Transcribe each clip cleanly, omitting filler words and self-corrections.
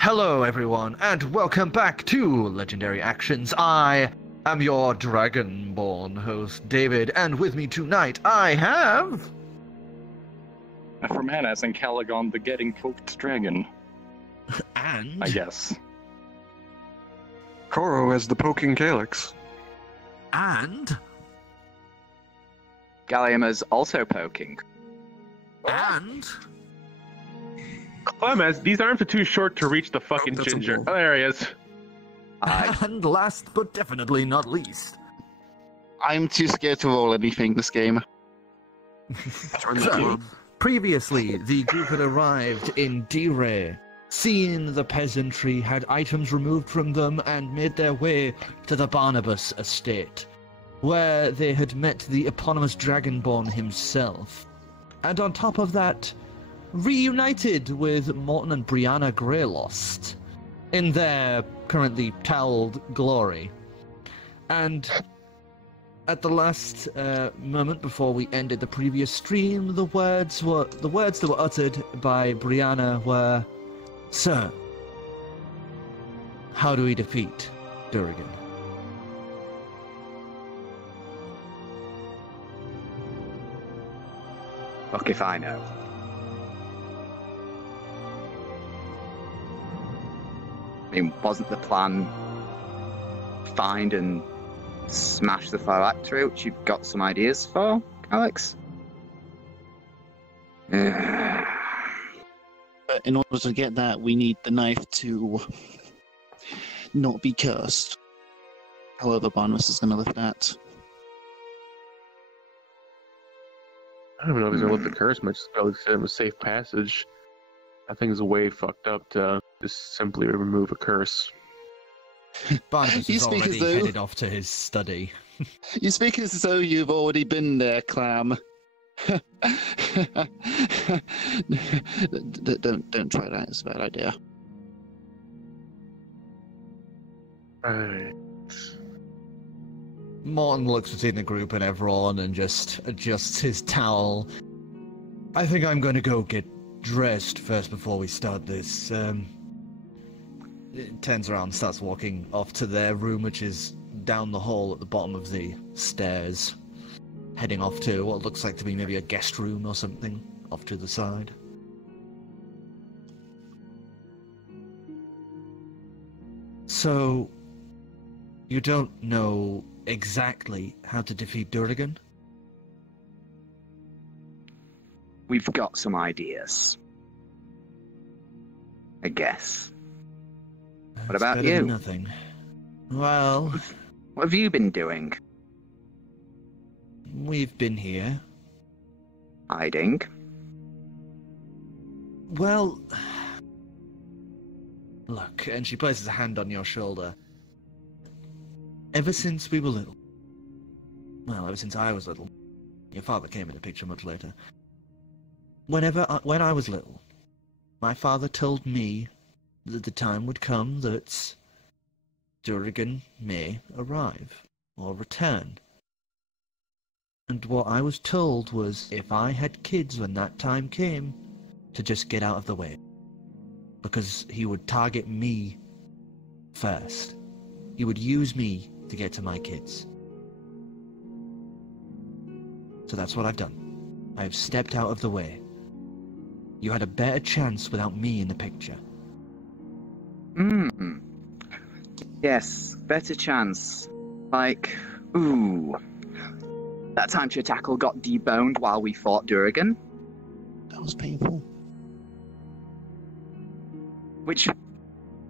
Hello everyone, and welcome back to Legendary Actions. I am your Dragonborn host, David, and with me tonight I have... Afromana as Ancalagon, the getting poked dragon. And... I guess. Korro as the poking Calix. And... Gallium is also poking. And... Clem, as these arms are too short to reach the fucking that's a ginger. bull. Oh, there he is. And last but definitely not least... I'm too scared to roll anything this game. So, previously, the group had arrived in D-Ray. Seeing the peasantry, had items removed from them and made their way to the Barnabas estate, where they had met the eponymous Dragonborn himself. And on top of that, reunited with Morton and Brianna Grayllost in their currently toweled glory. And at the last moment before we ended the previous stream, the words that were uttered by Brianna were, "Sir, how do we defeat Durgan?" Fuck if I know. I mean, wasn't the plan find and smash the phylactery, which you've got some ideas for, Calix? But in order to get that, we need the knife to not be cursed. However, Barnabas is going to lift that. I don't even know if he's gonna lift the curse much. Just probably set him a safe passage. That thing's way fucked up to just simply remove a curse. Barnabas You is speak as already though- headed off to his study. You speak as though you've already been there, Clam. Don't try that. It's a bad idea. Right. Morton looks between the group and everyone and just adjusts his towel. I think I'm going to go get dressed first before we start this. It turns around and starts walking off to their room, which is down the hall at the bottom of the stairs, heading off to what looks like to be maybe a guest room or something off to the side. So, you don't know exactly how to defeat Durgan? We've got some ideas. I guess. What That's about better you? than nothing. Well, What have you been doing? we've been here. Hiding? Well, look, and she places a hand on your shoulder. Ever since we were little, well, ever since I was little, your father came into the picture much later. When I was little, my father told me that the time would come that Durgan may arrive or return. And what I was told was, if I had kids when that time came, to just get out of the way. Because he would target me first. He would use me to get to my kids. So that's what I've done. I've stepped out of the way. You had a better chance without me in the picture. Yes, better chance. Like, ooh. That time Chir'takl got deboned while we fought Durgan. That was painful. Which,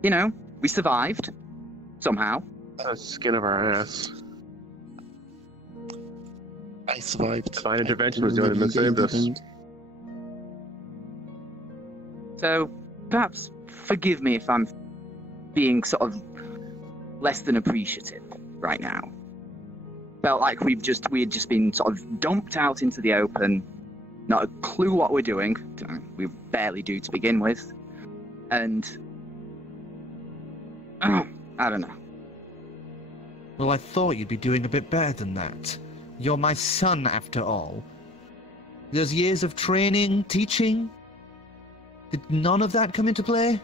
you know, we survived. Somehow. The skin of our ass. I survived. Divine intervention was the only thing that saved us. So, perhaps forgive me if I'm being sort of less than appreciative right now. Felt like we had just been sort of dumped out into the open, not a clue what we're doing. We barely do to begin with. And I don't know. Well, I thought you'd be doing a bit better than that. You're my son, after all. Those years of training, teaching, did none of that come into play?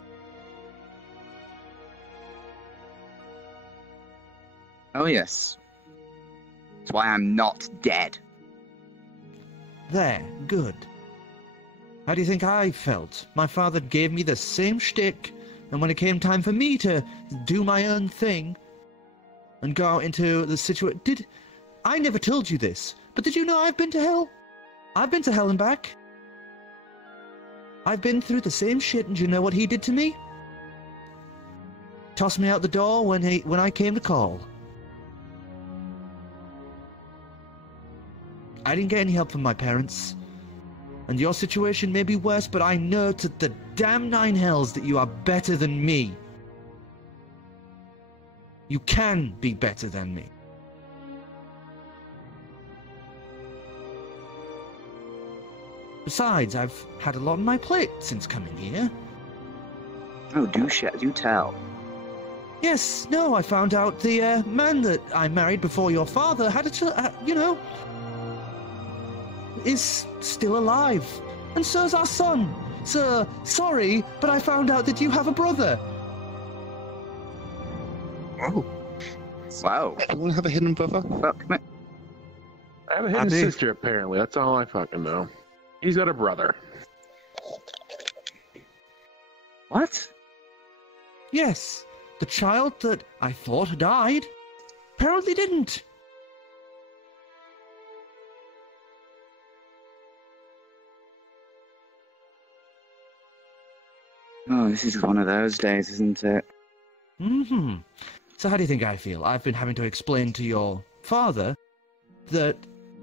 Oh, yes. That's why I'm not dead. There, good. How do you think I felt? My father gave me the same shtick, and when it came time for me to do my own thing and go out into the situation... I never told you this, but did you know I've been to hell? I've been to hell and back. I've been through the same shit, and do you know what he did to me? Tossed me out the door when I came to call. I didn't get any help from my parents. And your situation may be worse, but I know to the damn nine hells that you are better than me. You can be better than me. Besides, I've had a lot on my plate since coming here. Oh, do tell. Yes, no, I found out the man that I married before your father had is still alive. And so's our son. Sir, sorry, but I found out that you have a brother. Oh. Wow. Anyone have a hidden brother? Fuck me. I have a hidden sister, apparently. That's all I fucking know. He's got a brother. What? Yes, the child that I thought died apparently didn't. Oh, this is one of those days, isn't it? Mm-hmm. So how do you think I feel? I've been having to explain to your father that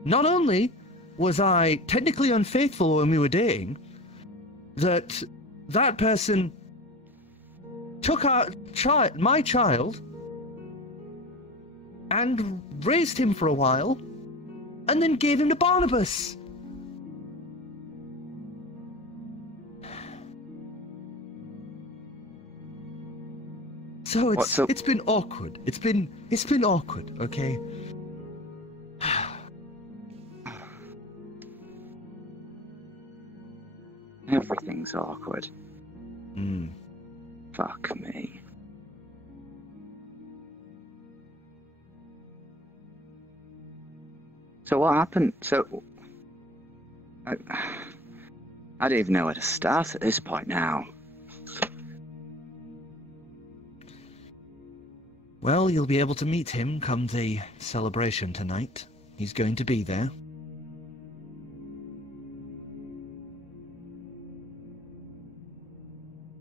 not only was I technically unfaithful when we were dating, that person took my child and raised him for a while, and then gave him to Barnabas. So it's been awkward. It's been awkward, okay? Everything's awkward. Hmm. Fuck me. So what happened? I don't even know where to start at this point now. Well, you'll be able to meet him come the celebration tonight. He's going to be there.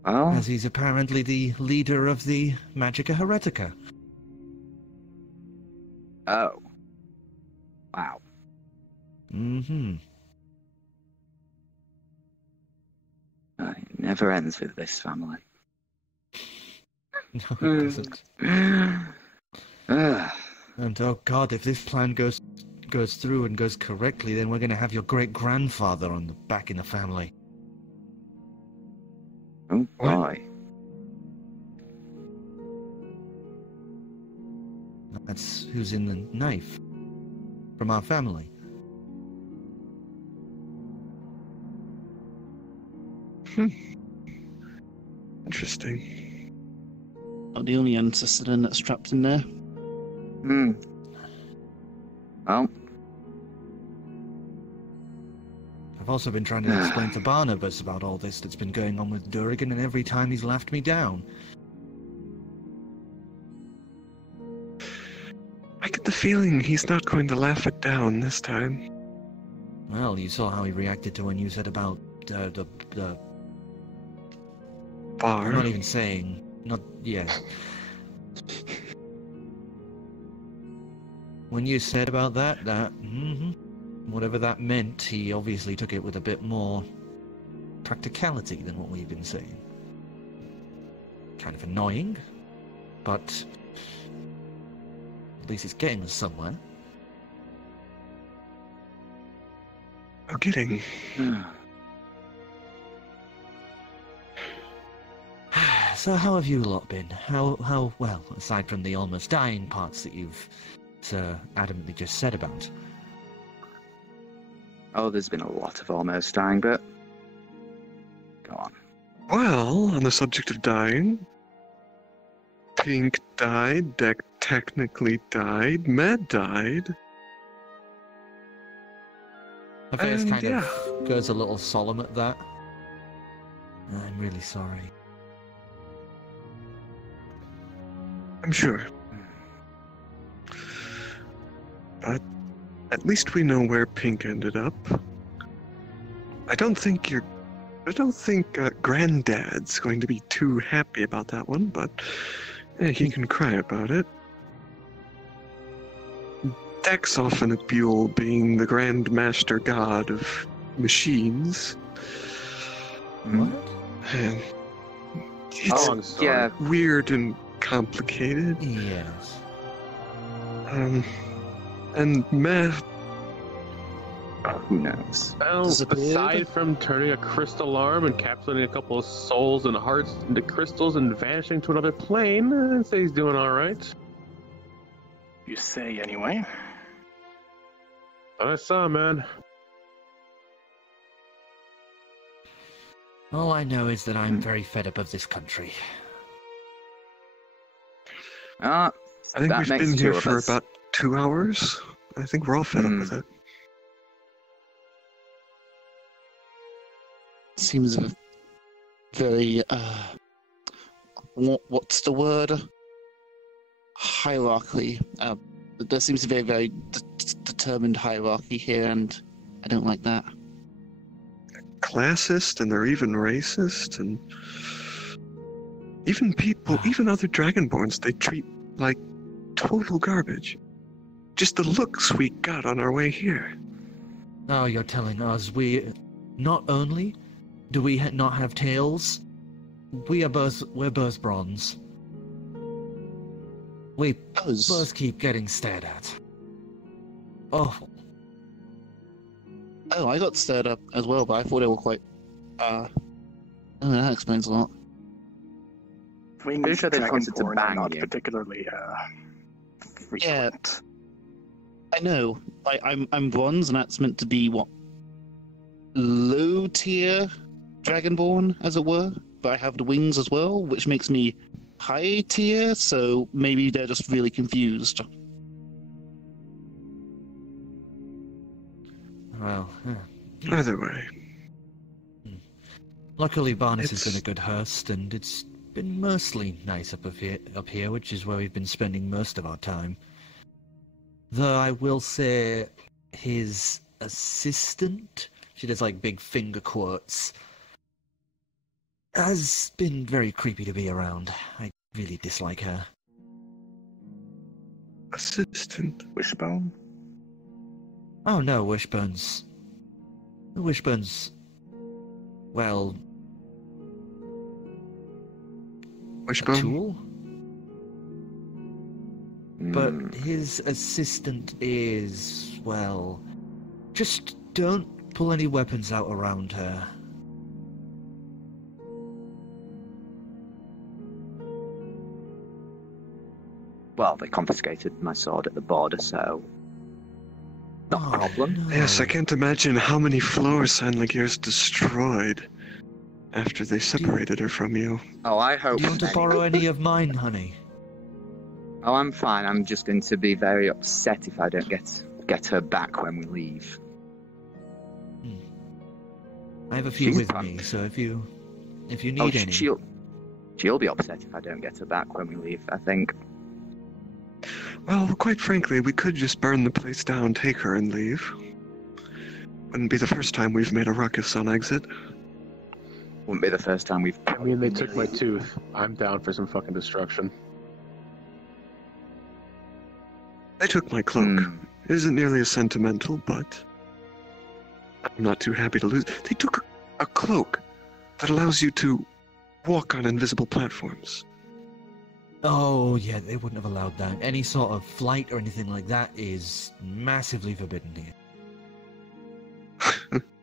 Well, As he's apparently the leader of the Magica Heretica. oh. Wow. Mm-hmm. It never ends with this family. No, it doesn't. And oh god, if this plan goes through and goes correctly, then we're going to have your great-grandfather back in the family. Oh boy. That's who's in the knife. From our family. Interesting. Not the only ancestor that's trapped in there. Hmm. Well. I've also been trying to explain to Barnabas about all this that's been going on with Durrigan, and every time he's laughed me down. I get the feeling he's not going to laugh it down this time. Well, you saw how he reacted to when you said about the Bar. I'm not even saying. Yeah. When you said about that, whatever that meant, he obviously took it with a bit more practicality than what we've been saying. Kind of annoying, but at least it's getting us somewhere. No kidding. So how have you lot been? How well, aside from the almost dying parts that you've so adamantly just said about? Oh, there's been a lot of almost dying, but go on. Well, on the subject of dying, Pink died, Deck technically died, Med died. Her face And, kind yeah. of goes a little solemn at that. I'm really sorry. I'm sure. But at least we know where Pink ended up. I don't think Granddad's going to be too happy about that one, but he can cry about it. Deck's often a Buell being the Grand Master God of machines. What? And it's yeah. weird and complicated. Yes. And Math, Who knows? Well, Disappeared? aside from turning a crystal arm and encapsulating a couple of souls and hearts into crystals and vanishing to another plane, I'd say he's doing alright. You say anyway. But I saw, man. All I know is that I'm very fed up of this country. I think That we've makes been two here of for us. about 2 hours. I think we're all fed up with it. Seems very, what's the word? Hierarchy. There seems to be a very determined hierarchy here, and I don't like that. Classist, and they're even racist, and even other Dragonborns, they treat like total garbage. Just the looks we got on our way here. Oh, you're telling us not only do we not have tails, we're both bronze. We both keep getting stared at. Awful. Oh, I got stirred up as well, but I thought they were quite, that explains a lot. Pretty sure they wanted to bang not you. particularly frequent. I know. I'm bronze, and that's meant to be what, low tier Dragonborn, as it were. But I have the wings as well, which makes me high tier. So maybe they're just really confused. Well, Either way. luckily Barnes has It's- been a good host, and it's been mostly nice up here, which is where we've been spending most of our time. Though I will say, his assistant, she does like big finger quotes, has been very creepy to be around. I really dislike her. Assistant. Wishbone? Oh no, Wishbone's, well, a Wishbone? tool? But his assistant is, well, just don't pull any weapons out around her. Well, they confiscated my sword at the border, so not a Oh, problem. no. Yes, I can't imagine how many floors Sandlagear's destroyed after they separated her from you. Oh, I hope. Do you want to many. borrow any of mine, honey? Oh, I'm fine. I'm just going to be very upset if I don't get her back when we leave. I have a few She's with fine. me, so if you need Oh, any. she'll be upset if I don't get her back when we leave, I think. Well, quite frankly, we could just burn the place down, take her, and leave. Wouldn't be the first time we've made a ruckus on exit. Wouldn't be the first time we've. I mean, they took my tooth. I'm down for some fucking destruction. They took my cloak. It isn't nearly as sentimental, but I'm not too happy to lose. They took a cloak that allows you to walk on invisible platforms. Oh, yeah, they wouldn't have allowed that. Any sort of flight or anything like that is massively forbidden here.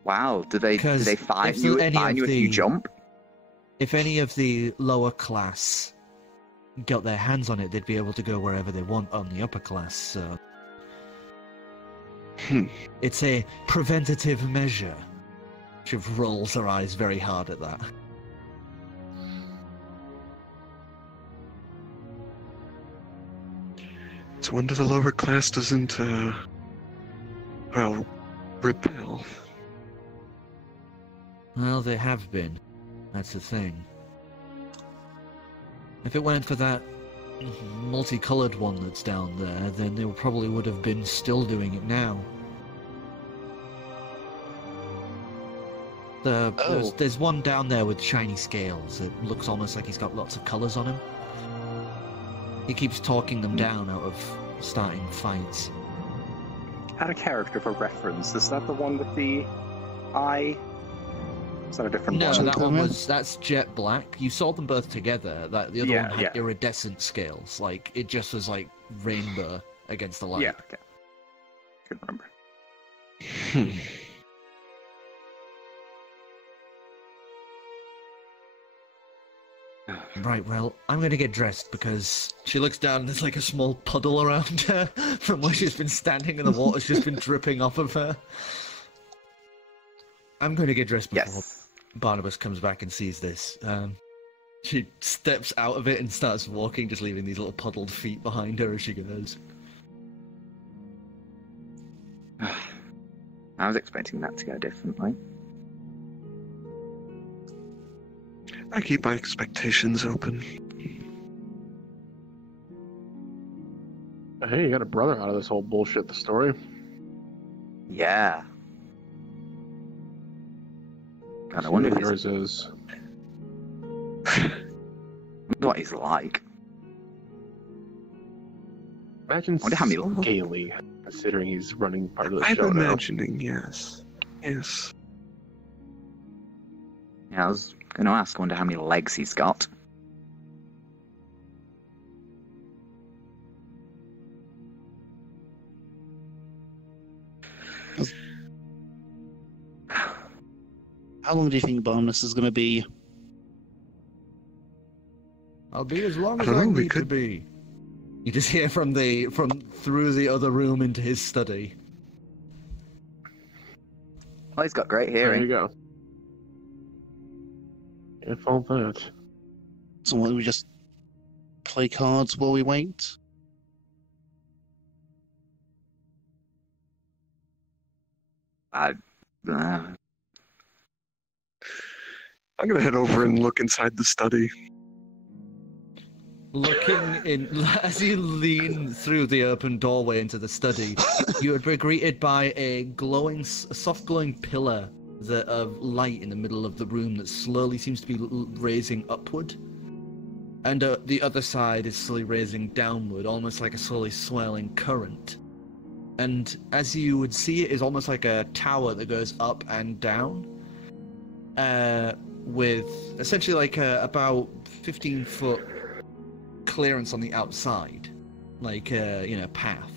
Wow, do they Because fine if you any of if you the- jump? If any of the lower class got their hands on it, they'd be able to go wherever they want on the upper class, so... It's a preventative measure. She rolls her eyes very hard at that. It's wonder the lower class doesn't, well, repel. Well, they have been. That's the thing. If it weren't for that multicolored one that's down there, then they probably would have been still doing it now. There's one down there with shiny scales. It looks almost like he's got lots of colours on him. He keeps talking them down out of starting fights. Out of character for reference, is that the one with the eye? Is that a different No, one? that one was, that's jet black. You saw them both together. That the other Yeah, one had yeah. iridescent scales. Like, it just was like rainbow against the light. Yeah, okay. Couldn't remember. Hmm. Right, well, I'm gonna get dressed because she looks down and there's like a small puddle around her from where she's been standing and the water's just been dripping off of her. I'm gonna get dressed before Yes. Barnabas comes back and sees this. She steps out of it and starts walking, just leaving these little puddled feet behind her as she goes. I was expecting that to go differently. I keep my expectations open. Hey, you got a brother out of this whole bullshit, the story. Yeah. God, I wonder if yours is. what he's like. Imagine Wonder how many- scaly, considering he's running part of the I'm show now. imagining, yes. Yes. Yeah, I was going to ask. I wonder how many legs he's got. How long do you think Barnabas is going to be? I'll be as long I as don't I know, we need to could- be. You just hear from through the other room into his study. Well, he's got great There you hearing. go. Can't fault that. So why don't we just play cards while we wait? I, I'm gonna head over and look inside the study. Looking in, as you lean through the open doorway into the study, you would be greeted by a soft glowing pillar of light in the middle of the room that slowly seems to be raising upward. And the other side is slowly raising downward, almost like a slowly swelling current. And as you would see, it is almost like a tower that goes up and down, with essentially like about 15-foot clearance on the outside, like path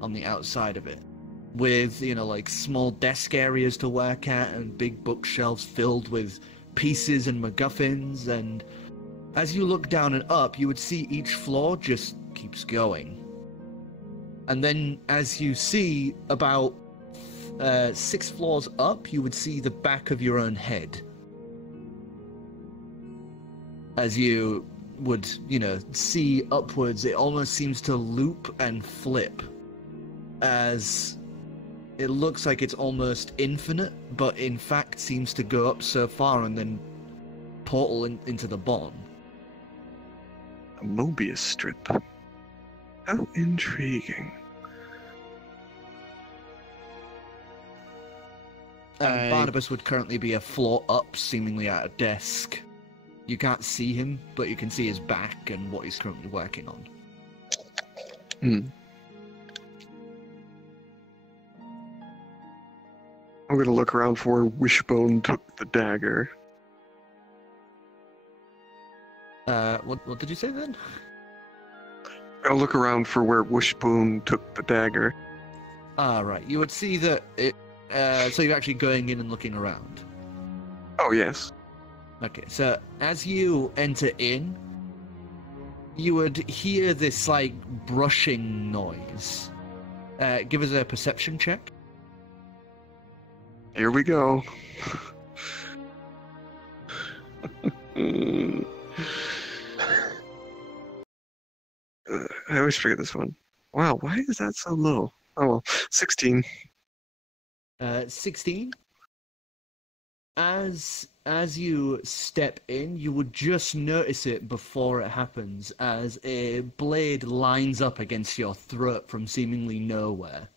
on the outside of it, with like small desk areas to work at and big bookshelves filled with pieces and MacGuffins. And as you look down and up, you would see each floor just keeps going. And then as you see about 6 floors up, you would see the back of your own head. As you would, see upwards, it almost seems to loop and flip, as it looks like it's almost infinite, but in fact seems to go up so far and then portal into the bottom. A Mobius strip. How intriguing. And Barnabas would currently be a floor up, seemingly at a desk. You can't see him, but you can see his back and what he's currently working on. I'm gonna look around for where Wishbone took the dagger. What did you say then? I'll look around for where Wishbone took the dagger. Ah, right. You would see that it... so you're actually going in and looking around. Oh, yes. Okay, so as you enter in, you would hear this, brushing noise. Give us a perception check. Here we go. I always forget this one. Wow, why is that so low? Oh well, 16. 16. As you step in, you would just notice it before it happens, as a blade lines up against your throat from seemingly nowhere.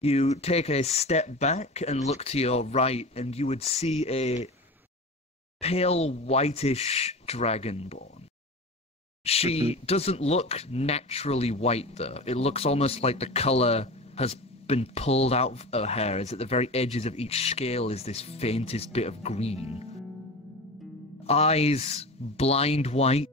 You take a step back and look to your right, and you would see a pale whitish dragonborn. She doesn't look naturally white, though. It looks almost like the colour has been pulled out of her hair, as at the very edges of each scale is this faintest bit of green. Eyes blind white,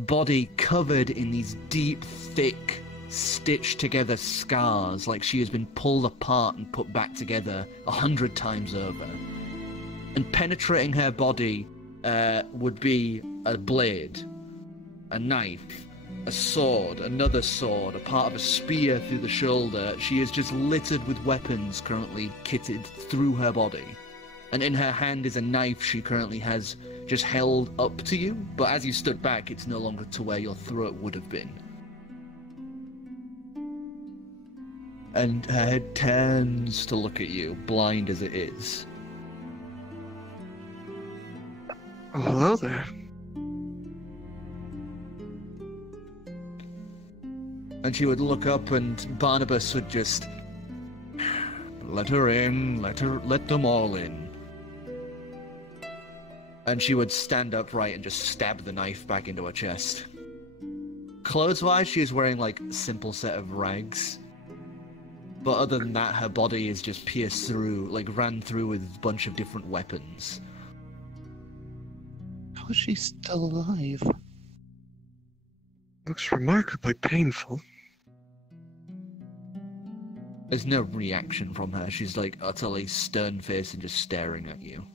body covered in these deep, thick, stitched together scars, like she has been pulled apart and put back together 100 times over. And penetrating her body would be a blade, a knife, a sword, another sword, a part of a spear through the shoulder. She is just littered with weapons currently kitted through her body. And in her hand is a knife she currently has just held up to you, but as you stood back, it's no longer to where your throat would have been. And her head turns to look at you, blind as it is. Oh, hello there. And she would look up, and Barnabas would just let her in, let them all in. And she would stand upright and just stab the knife back into her chest. Clothes-wise, she is wearing like a simple set of rags. But other than that, her body is just pierced through, like ran through with a bunch of different weapons. How is she still alive? Looks remarkably painful. There's no reaction from her. She's like utterly stern-faced and just staring at you.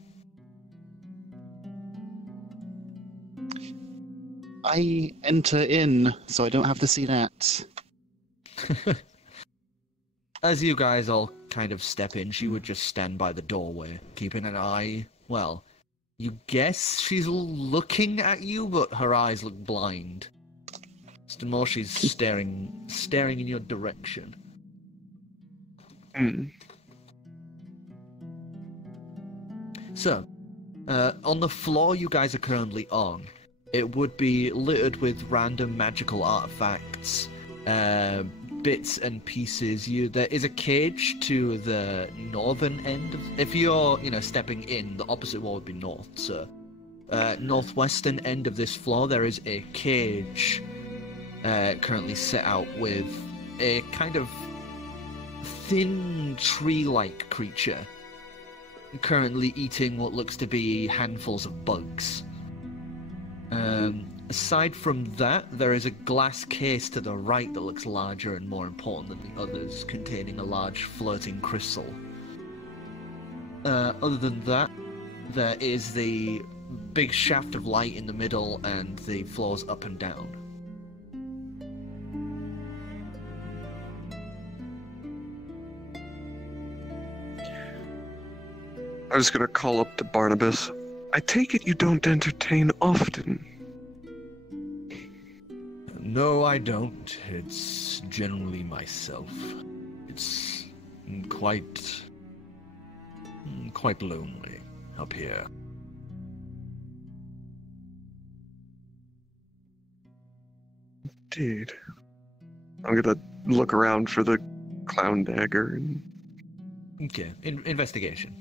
I enter in, so I don't have to see that. As you guys all kind of step in, she would just stand by the doorway, keeping an eye. Well, you guess she's looking at you, but her eyes look blind. Still more, she's staring in your direction. So, on the floor you guys are currently on, it would be littered with random magical artifacts, bits and pieces. There is a cage to the northern end of, if you're, stepping in, the opposite wall would be north, so northwestern end of this floor there is a cage currently set out with a kind of thin tree-like creature currently eating what looks to be handfuls of bugs. Aside from that, there is a glass case to the right that looks larger and more important than the others, containing a large floating crystal. Other than that, there is the big shaft of light in the middle and the floors up and down. I was gonna call up to Barnabas. I take it you don't entertain often. No, I don't. It's generally myself. It's quite lonely up here. Indeed. I'm gonna look around for the clown dagger and... Okay, investigation.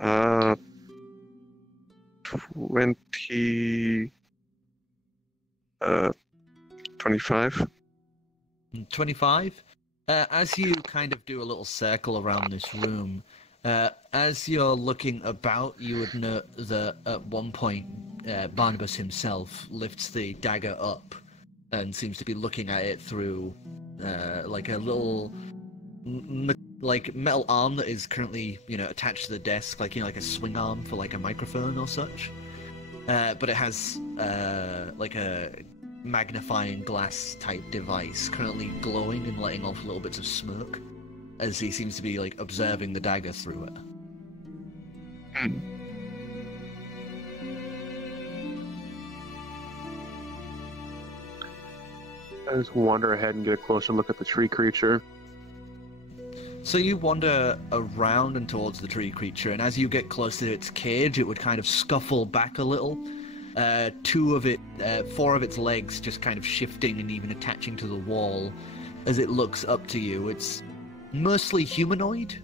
Uh... 25. 25? As you kind of do a little circle around this room, as you're looking about, you would note that at one point Barnabas himself lifts the dagger up and seems to be looking at it through like a little metal arm that is currently attached to the desk, like like a swing arm for like a microphone or such. But it has like a magnifying glass type device currently glowing and letting off little bits of smoke as he seems to be like observing the dagger through it. I just wander ahead and get a closer look at the tree creature. So you wander around and towards the tree creature, and as you get close to its cage, it would kind of scuffle back a little. Four of its legs just kind of shifting and even attaching to the wall as it looks up to you. It's mostly humanoid,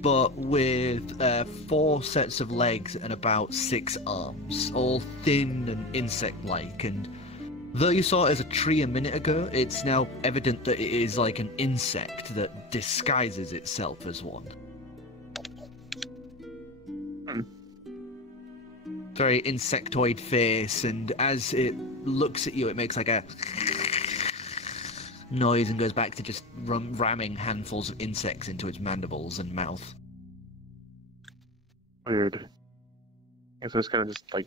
but with 4 sets of legs and about 6 arms, all thin and insect-like. And though you saw it as a tree a minute ago, it's now evident that it is like an insect that disguises itself as one. Very insectoid face, and as it looks at you, it makes like a noise and goes back to just ramming handfuls of insects into its mandibles and mouth. Weird. I guess I just kind of just like,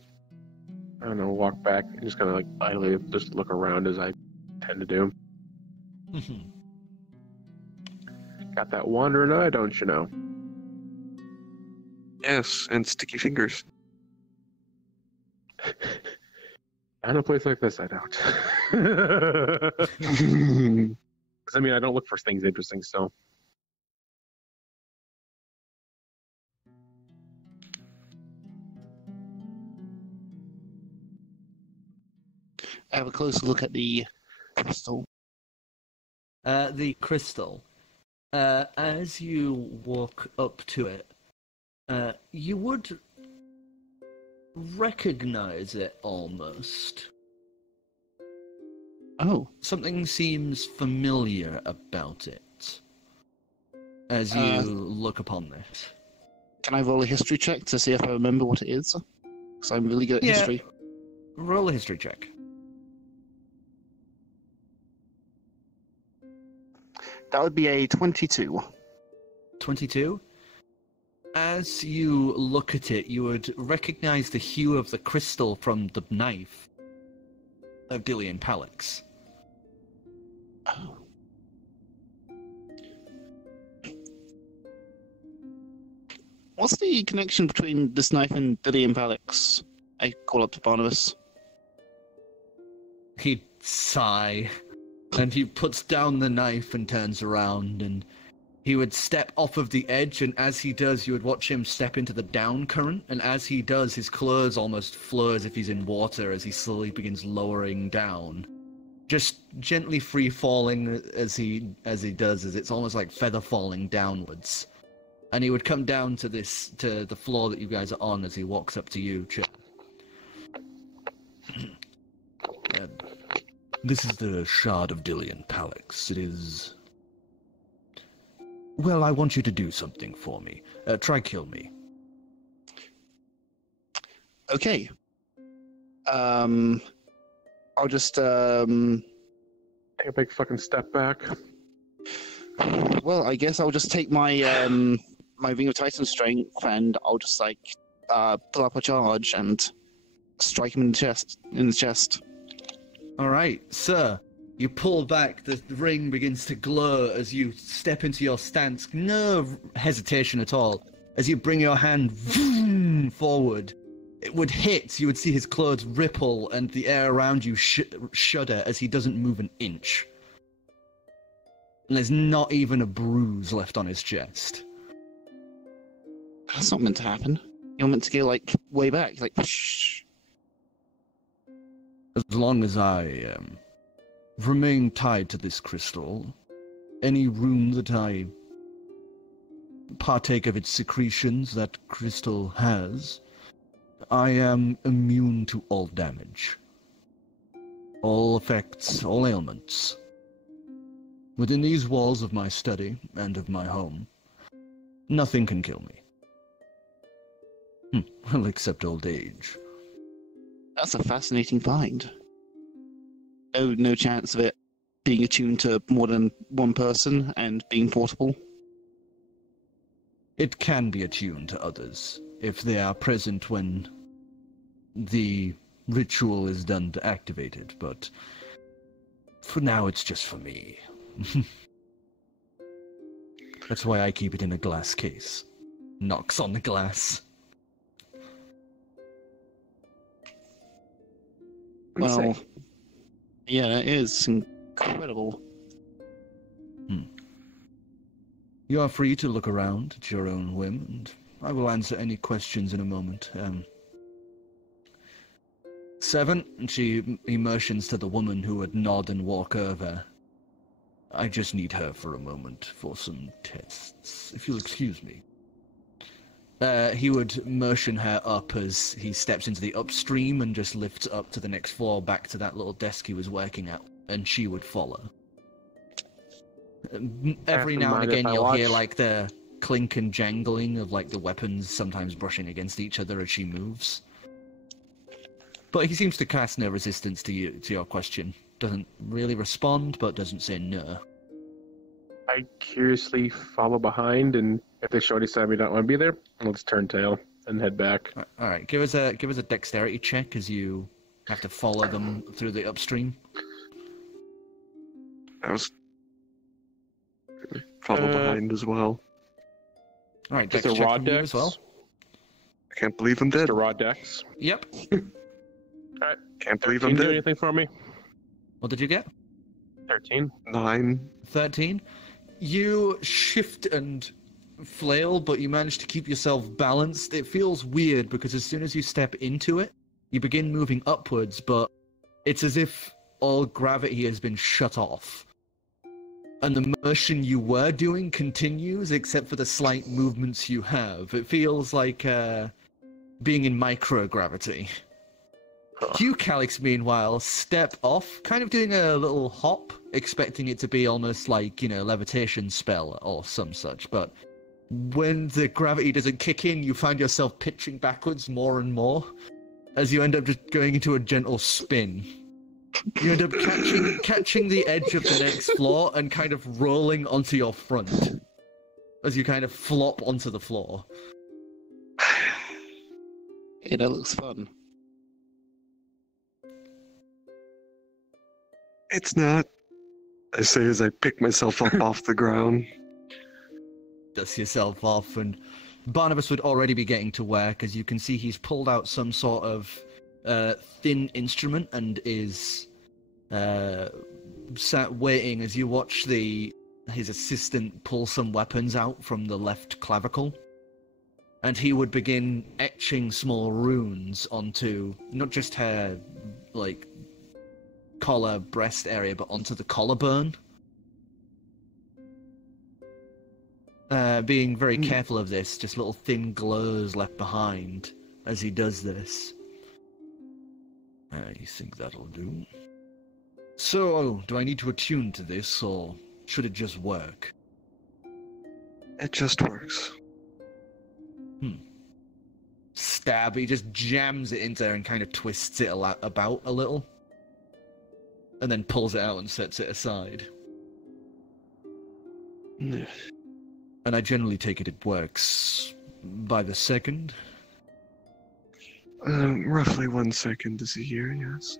I don't know, walk back and just kind of like idly just look around as I tend to do. Got that wandering eye, don't you know? Yes, and sticky fingers. Not in a place like this, I don't. Because I mean, I don't look for things interesting, so. I have a closer look at the crystal. The crystal. As you walk up to it, you would recognize it almost. Oh. Something seems familiar about it as you look upon this. Can I roll a history check to see if I remember what it is? Because I'm really good at history. Roll a history check. That would be a 22. 22? As you look at it, you would recognize the hue of the crystal from the knife of Dillian Calix. Oh. What's the connection between this knife and Dillian Calix? I call up to Barnabas. He'd sigh, and he puts down the knife and turns around, and he would step off of the edge, and as he does, you would watch him step into the down current, and as he does, his clothes almost flow as if he's in water as he slowly begins lowering down. Just gently free-falling as he does, as it's almost like feather falling downwards. And he would come down to the floor that you guys are on as he walks up to you, Chip. This is the shard of Dillian Calix. It is... Well, I want you to do something for me. Try kill me. Okay. I'll just, Take a big fucking step back. Well, I guess I'll just take my, my Ring of Titan strength, and I'll just, like, pull up a charge and strike him in the chest. Alright, sir. You pull back, the ring begins to glow as you step into your stance. No hesitation at all. As you bring your hand forward, it would hit, you would see his clothes ripple and the air around you shudder as he doesn't move an inch. And there's not even a bruise left on his chest. That's not meant to happen. You're meant to go, like, way back, like, shh. As long as I remain tied to this crystal, any room that I partake of its secretions that crystal has, I am immune to all damage. All effects, all ailments. Within these walls of my study and of my home, nothing can kill me. Well, except old age. That's a fascinating find. Oh, no chance of it being attuned to more than one person and being portable? It can be attuned to others, if they are present when the ritual is done to activate it, but for now it's just for me. That's why I keep it in a glass case. Knocks on the glass. Well, yeah, it is. And Incredible. You are free to look around at your own whim, and I will answer any questions in a moment. 7, and he motions to the woman who would nod and walk over. I just need her for a moment for some tests, if you'll excuse me. He would motion her up as he steps into the upstream and just lifts up to the next floor back to that little desk he was working at, and she would follow. Every now and again you'll hear like the clink and jangling of like the weapons sometimes brushing against each other as she moves. But he seems to cast no resistance to your question. Doesn't really respond, but doesn't say no. I curiously follow behind, and if they show any sign we don't want to be there, let's turn tail and head back. All right, give us a dexterity check as you have to follow them through the upstream. I was follow behind as well. All right, Just dex a check raw from you dex as well. I can't believe I'm dead. Just a raw dex. Yep. Alright. Can't believe 13 I'm do dead. anything for me? What did you get? 13. 9. 13. You shift and flail, but you manage to keep yourself balanced. It feels weird because as soon as you step into it, you begin moving upwards, but it's as if all gravity has been shut off. And the motion you were doing continues, except for the slight movements you have. It feels like being in microgravity. You, Calix, meanwhile, step off, kind of doing a little hop, expecting it to be almost like, levitation spell or some such, but when the gravity doesn't kick in, you find yourself pitching backwards more and more, as you end up just going into a gentle spin. You end up catching the edge of the next floor and kind of rolling onto your front, as you kind of flop onto the floor. Hey, that looks fun. It's not. I say as I pick myself up off the ground. Dust yourself off, and Barnabas would already be getting to work, as you can see he's pulled out some sort of thin instrument and is sat waiting as you watch his assistant pull some weapons out from the left clavicle. And he would begin etching small runes onto not just her, collar, breast area, but onto the collarbone. Being very careful of this, just little thin glows left behind as he does this. You think that'll do? So, do I need to attune to this, or should it just work? It just works. Stab, he just jams it into her and kind of twists it about a little. And then pulls it out and sets it aside. And I generally take it works by the second. Roughly 1 second is a year, yes.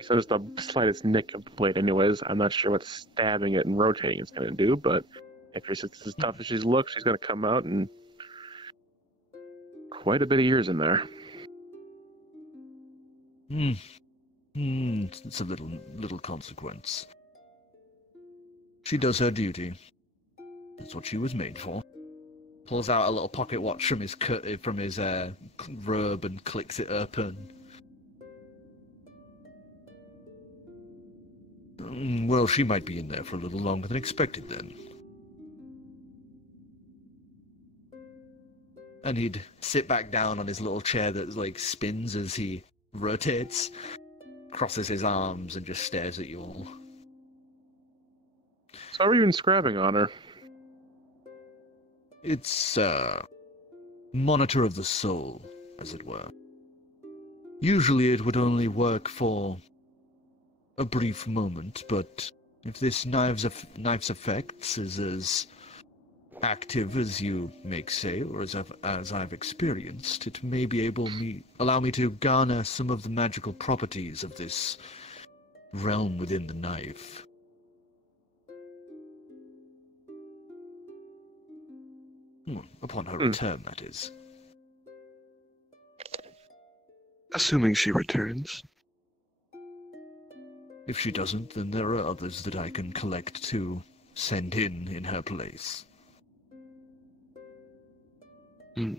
So just the slightest nick of the blade anyways. I'm not sure what stabbing it and rotating it's going to do, but if it's as tough as she's looked, she's going to come out and quite a bit of years in there. It's a little consequence. She does her duty. That's what she was made for. Pulls out a little pocket watch from his robe and clicks it open. Well, she might be in there for a little longer than expected then. And he'd sit back down on his little chair that spins as he rotates, crosses his arms, and just stares at you all. So how are you inscribing on her? It's monitor of the soul, as it were. Usually it would only work for a brief moment, but if this knife's effects is as active as you make say, or as I've experienced, it may be allow me to garner some of the magical properties of this realm within the knife. Upon her return, that is. Assuming she returns. If she doesn't, then there are others that I can collect to send in her place. Hmm.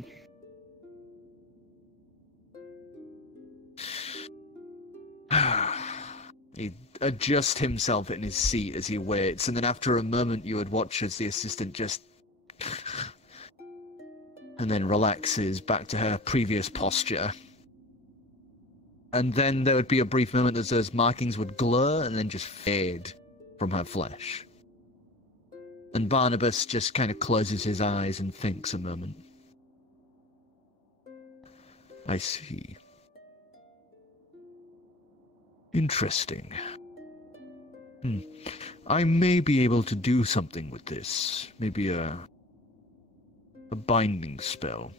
He adjusts himself in his seat as he waits, and then after a moment you would watch as the assistant just... and then relaxes back to her previous posture. And then there would be a brief moment as those markings would blur and then just fade from her flesh. And Barnabas just kind of closes his eyes and thinks a moment. I see. Interesting. I may be able to do something with this. Maybe a binding spell.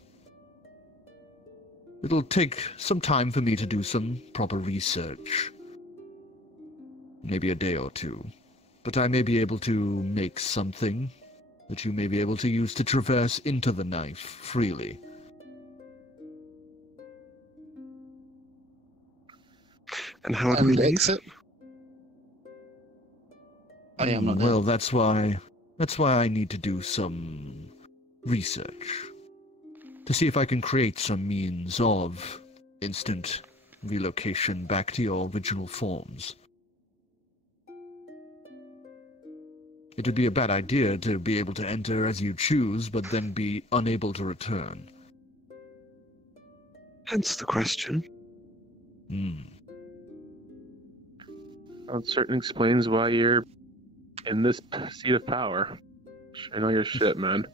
It'll take some time for me to do some proper research. Maybe a day or two. But I may be able to make something that you may be able to use to traverse into the knife freely. And how do we leave? Exit? I am not Well, that's why I need to do some research. To see if I can create some means of instant relocation back to your original forms. It would be a bad idea to be able to enter as you choose, but then be unable to return. Hence the question. That certainly explains why you're in this seat of power. Sure know your shit, man.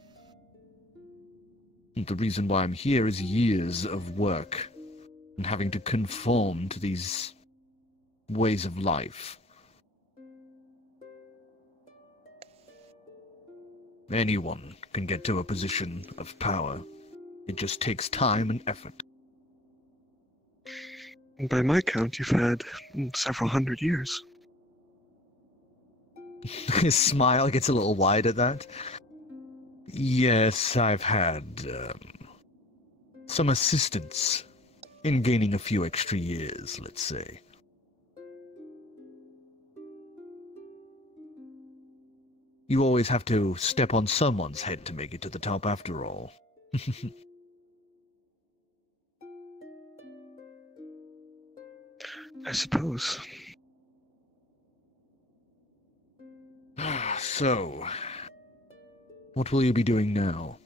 The reason why I'm here is years of work and having to conform to these ways of life. Anyone can get to a position of power. It just takes time and effort. By my count, you've had several hundred years. His smile gets a little wide at that. Yes, I've had some assistance in gaining a few extra years, let's say. You always have to step on someone's head to make it to the top after all. I suppose. So, what will you be doing now?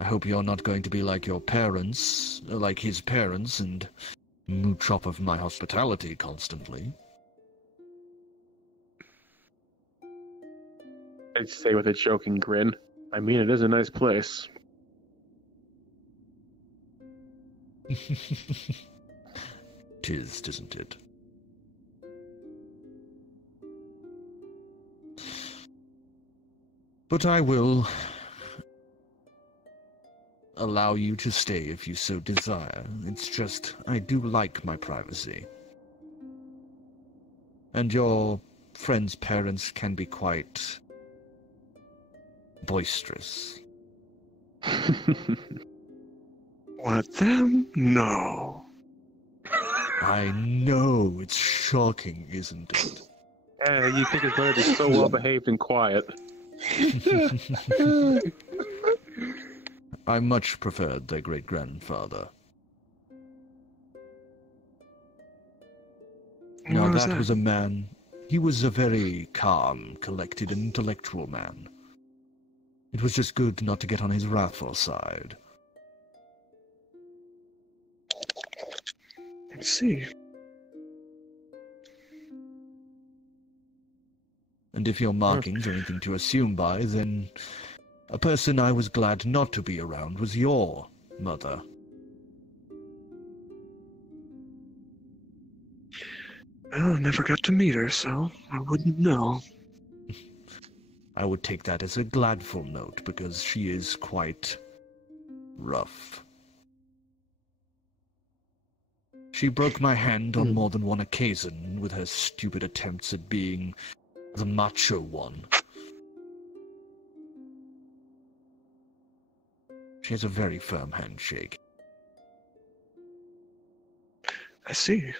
I hope you're not going to be like your parents, like his parents, and mooch off of my hospitality constantly. I'd say with a joking grin. I mean, it is a nice place. Tis, isn't it? But I will allow you to stay if you so desire. It's just, I do like my privacy. And your friend's parents can be quite boisterous. What, them? No. I know, it's shocking, isn't it? Yeah, you think it's better to be so well behaved and quiet. I much preferred their great-grandfather. Now, What was that was a man. He was a very calm, collected, and intellectual man. It was just good not to get on his wrathful side. I see. And if your markings are anything to assume by, then a person I was glad not to be around was your mother. Well, I never got to meet her, so I wouldn't know. I would take that as a gladful note, because she is quite rough. She broke my hand on more than one occasion with her stupid attempts at being the macho one. She has a very firm handshake. I see.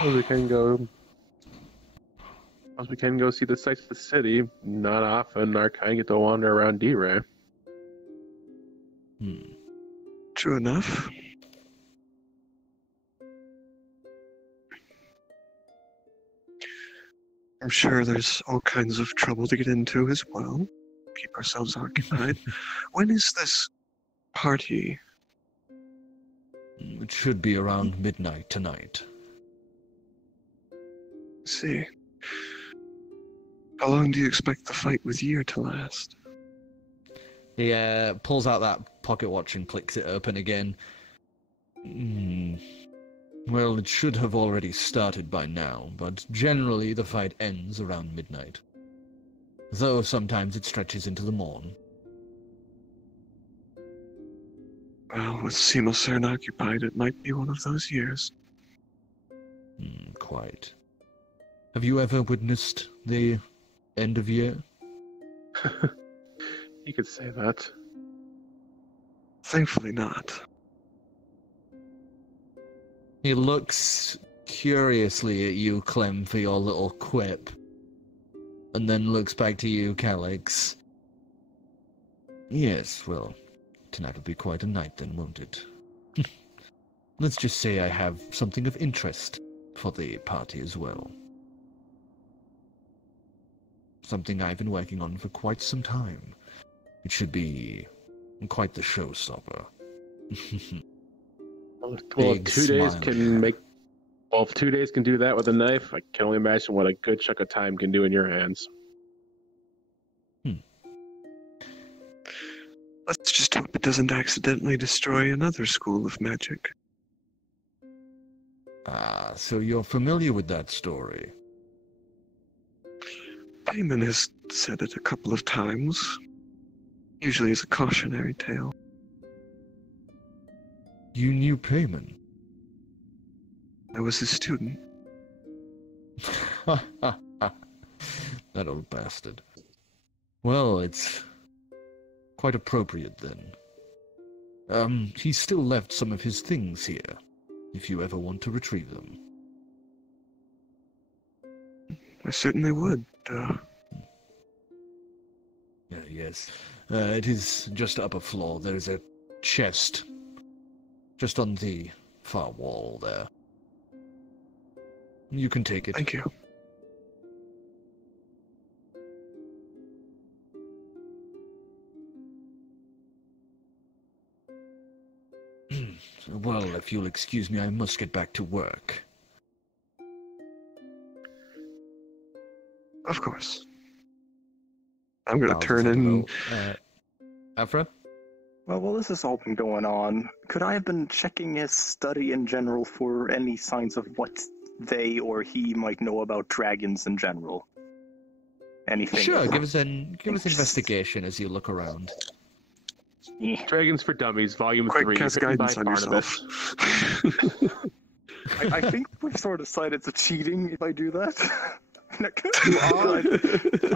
As we can go. As we can go see the sights of the city, not often our kind get to wander around D-Ray. True enough. I'm sure there's all kinds of trouble to get into as well. Keep ourselves occupied. When is this party? It should be around midnight tonight. See. How long do you expect the fight with Year to last? He pulls out that pocket watch and clicks it open again. Well, it should have already started by now, but generally the fight ends around midnight. Though sometimes it stretches into the morn. Well, with Sima Cern occupied, it might be one of those years. Quite. Have you ever witnessed the end of year? You could say that. Thankfully not. He looks curiously at you, Clem, for your little quip, and then looks back to you, Calix. Yes, well, tonight will be quite a night then, won't it? Let's just say I have something of interest for the party as well. Something I've been working on for quite some time. It should be quite the showstopper. Well, if 2 days can make... Well, if 2 days can do that with a knife, I can only imagine what a good chunk of time can do in your hands. Let's just hope it doesn't accidentally destroy another school of magic. Ah, so you're familiar with that story? Payman has said it a couple of times. Usually as a cautionary tale. You knew Payman? I was his student. That old bastard. Well, it's quite appropriate then. He's still left some of his things here, if you ever want to retrieve them. I certainly would. Yes. It is just upper floor. There is a chest just on the far wall there. You can take it. Thank you. Well, if you'll excuse me, I must get back to work. Of course. I'm gonna turn in... Afra? Well, while this has all been going on, could I have been checking his study in general for any signs of what they or he might know about dragons in general? Anything? Sure, give us investigation as you look around. Dragons for Dummies, Volume Quick, 3. cast written by guidance on Barnabas. yourself. I think we've sort of decided it's cheating if I do that.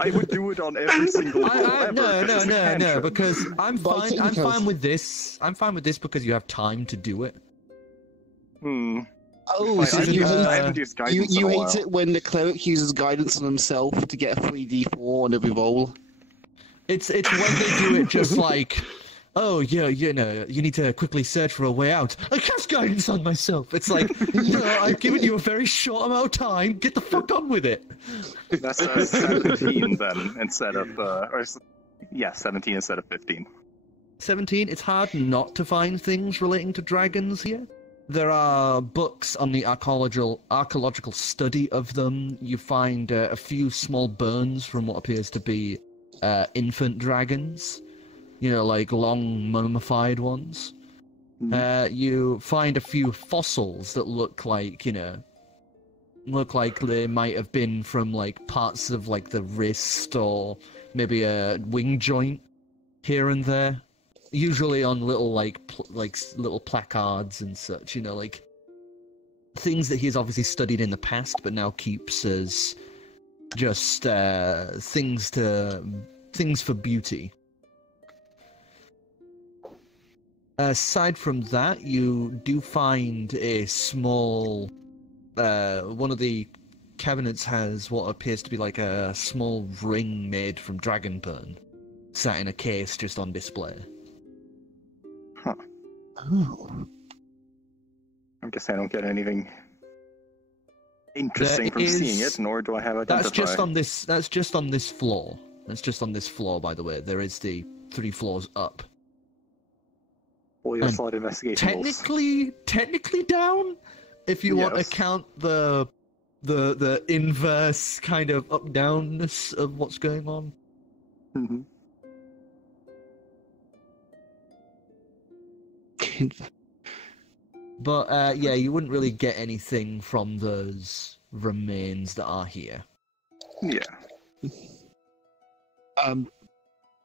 I would do it on every single roll ever. No, because I'm fine with this. I'm fine with this because you have time to do it. Oh, so I haven't used guidance you in a hate while. it when the cleric uses guidance on himself to get a 3d4 on every roll? It's when they do it just like, oh, yeah, you know, you need to quickly search for a way out. I cast guidance on myself. It's like, no, I've given you a very short amount of time. Get the fuck on with it. That's 17 then, instead of, 17 instead of 15. 17, it's hard not to find things relating to dragons here. There are books on the archaeological study of them. You find a few small bones from what appears to be infant dragons. You know, like long mummified ones. You find a few fossils that look like they might have been from like parts of like the wrist or maybe a wing joint here and there. Usually on little little placards and such, you know, like things that he's obviously studied in the past but now keeps as just things for beauty. Aside from that, you do find a small one of the cabinets has what appears to be like a small ring made from dragon burn, sat in a case just on display. Huh. Oh. I guess I don't get anything interesting from seeing it, nor do I have identify. That's just on this. That's just on this floor. That's just on this floor, by the way. There is the 3 floors up. All your solid investigation rolls. Technically down, if you want to count the inverse kind of up-downness of what's going on. Mm-hmm. But yeah, you wouldn't really get anything from those remains that are here. Yeah.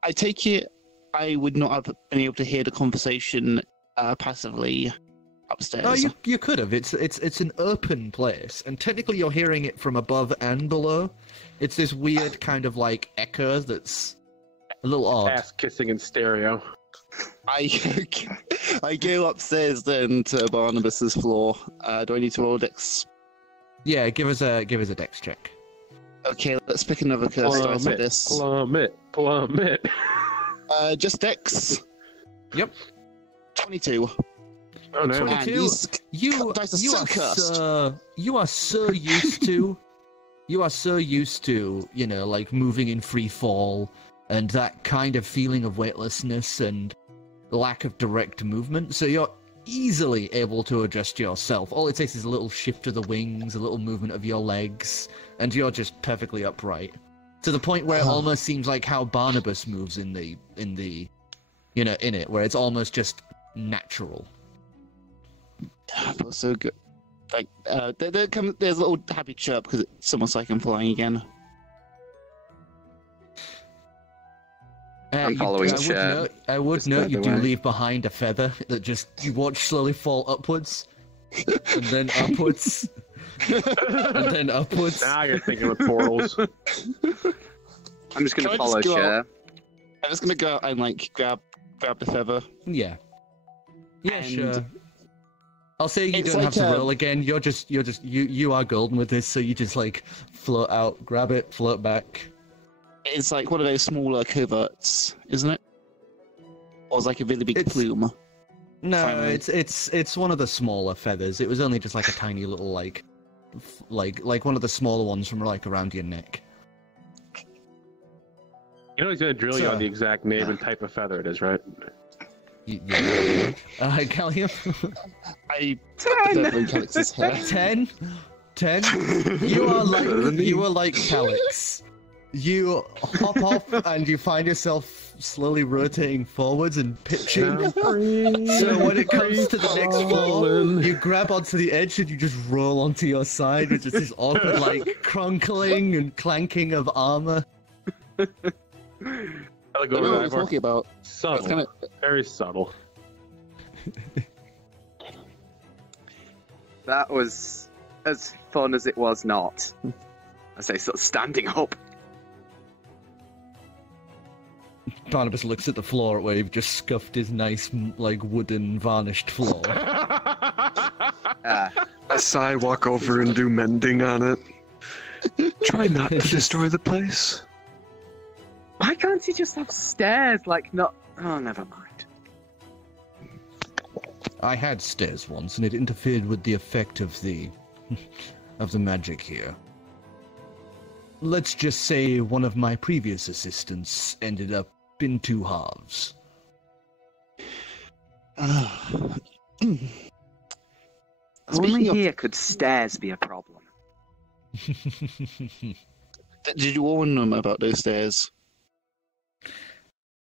I take it I would not have been able to hear the conversation passively upstairs. Oh, you could have. It's an open place, and technically you're hearing it from above and below. It's this weird kind of like echo that's a little odd. Ass kissing in stereo. I go upstairs then to Barnabas's floor. Do I need to roll a dex? Yeah, give us a dex check. Okay, let's pick another curse dice like this. Plummet. Just dex. Yep. 22. Oh no. 22. You are so used to, you know, like moving in free fall and that kind of feeling of weightlessness and lack of direct movement, so you're easily able to adjust yourself. All it takes is a little shift of the wings, a little movement of your legs, and you're just perfectly upright. To the point where it almost seems like how Barnabas moves in the you know, in it, where it's almost just natural. I feel so good. Like, there's a little happy chirp because it's almost like I'm flying again. I'm following chat. I would note you do leave behind a feather that just you watch slowly fall upwards, and then upwards, and then upwards. Now you're thinking with portals. I'm just gonna follow Cher. I'm just gonna go out and like grab the feather. Yeah. Yeah, And sure. I'll say you it's don't have like to roll again. You are golden with this, so you just like float out, grab it, float back. It's like one of those smaller coverts, isn't it? Or it's like a really big plume. No, Finally. it's one of the smaller feathers. It was only just like a tiny little like one of the smaller ones from like around your neck. You know he's gonna drill you on the exact name and type of feather it is, right? Yeah. Gallium? I definitely Calix's hair. 10. You are like Calix. You hop off and you find yourself slowly rotating forwards and pitching. So when it comes to the next floor, you grab onto the edge and you just roll onto your side with just this awkward like crunkling and clanking of armor. I I don't know what you're talking about. Subtle. Very subtle. That was as fun as it was not. I say, sort of standing up. Barnabas looks at the floor where you've just scuffed his nice, like, wooden, varnished floor. As I walk over and do mending on it. Try not to destroy the place. Why can't you just have stairs? Like, not. Oh, never mind. I had stairs once, and it interfered with the effect of the magic here. Let's just say one of my previous assistants ended up in 2 halves. Only here could stairs be a problem. Did you warn them about those stairs?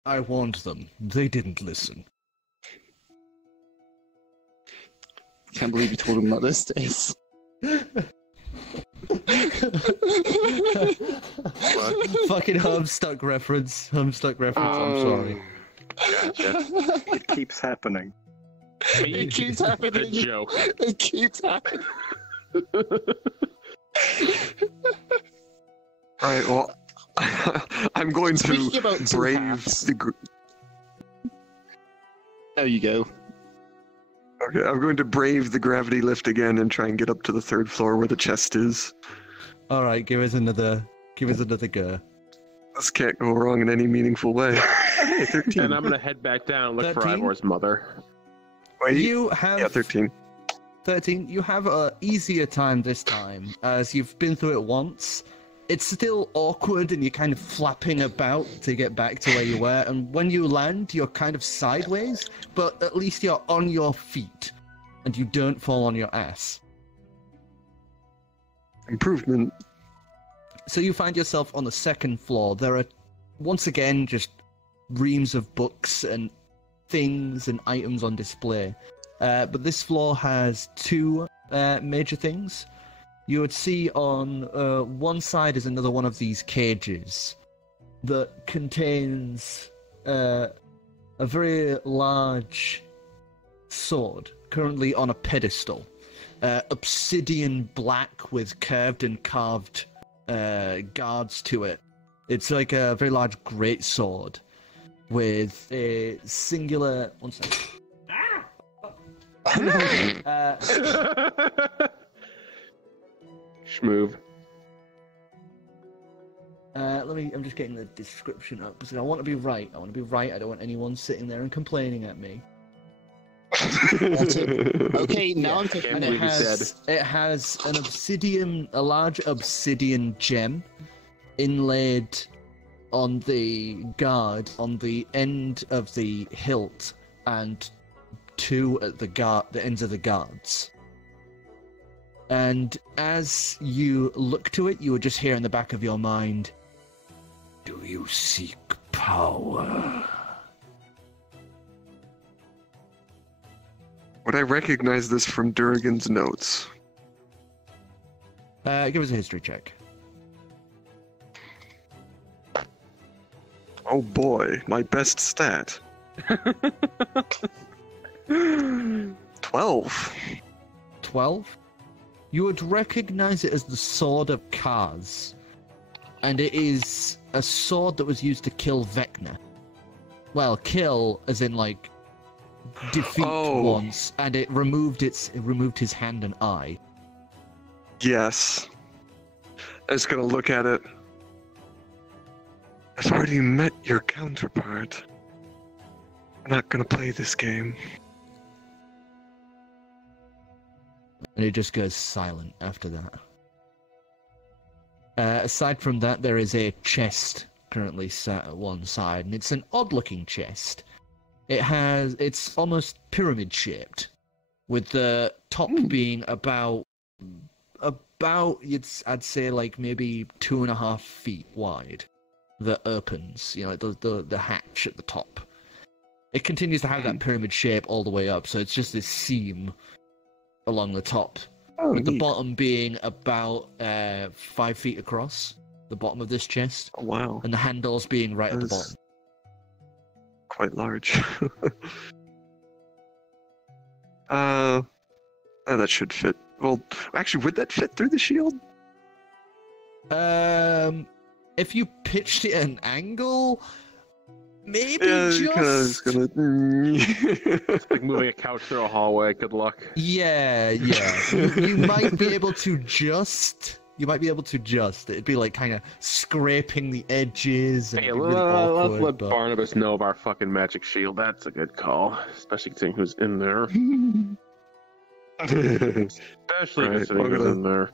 I warned them. They didn't listen. Can't believe you told them about those stairs. Fucking Homestuck reference. I'm sorry. Gotcha. It keeps happening. It keeps happening. The joke. It keeps happening. Alright, well, I'm going Speaking to about two brave halves. the There you go. Okay, I'm going to brave the gravity lift again and try and get up to the 3rd floor where the chest is. All right, give us another go. This can't go wrong in any meaningful way. Hey, 13. And I'm gonna head back down and look for 13? Ivor's mother. Wait, You have yeah, 13. 13. You have a easier time this time, as you've been through it once. It's still awkward, and you're kind of flapping about to get back to where you were. And when you land, you're kind of sideways, but at least you're on your feet, and you don't fall on your ass. Improvement. So you find yourself on the 2nd floor. There are, once again, just reams of books and things and items on display. But this floor has 2 major things. You would see on one side is another one of these cages that contains a very large sword, currently on a pedestal. Obsidian black with curved and carved guards to it. It's like a very large great sword with a singular... One second. Schmoove. I'm just getting the description up because I want to be right. I don't want anyone sitting there and complaining at me. Okay, now I'm Can't And believe you said. it has a large obsidian gem inlaid on the guard on the end of the hilt and 2 at the ends of the guards. And as you look to it, you would just hear in the back of your mind, "Do you seek power?" Would I recognize this from Durgan's notes? Give us a history check. Oh boy, my best stat. 12. 12? You would recognize it as the Sword of Kaz. And it is a sword that was used to kill Vecna. Well, kill as in, like, defeat once, and it removed his hand and eye. Yes. I was gonna look at it. I've already met your counterpart. I'm not gonna play this game. And it just goes silent after that. Aside from that, there is a chest currently sat at one side, and it's an odd-looking chest. It's almost pyramid-shaped, with the top being about I'd say like maybe 2.5 feet wide. That opens, like the hatch at the top. It continues to have that pyramid shape all the way up, so it's just this seam along the top. With the bottom being about 5 feet across, the bottom of this chest. Oh, wow. And the handles being right at the bottom. Quite large. That should fit. Well, actually, would that fit through the shield? If you pitched it at an angle, maybe It's gonna... It's like moving a couch through a hallway. Good luck. Yeah. You might be able to just. It'd be like kind of scraping the edges. And Hey, it'd be really let's awkward, let but... Barnabas know of our fucking magic shield. That's a good call, especially considering who's in there. Especially Right, considering who's in there.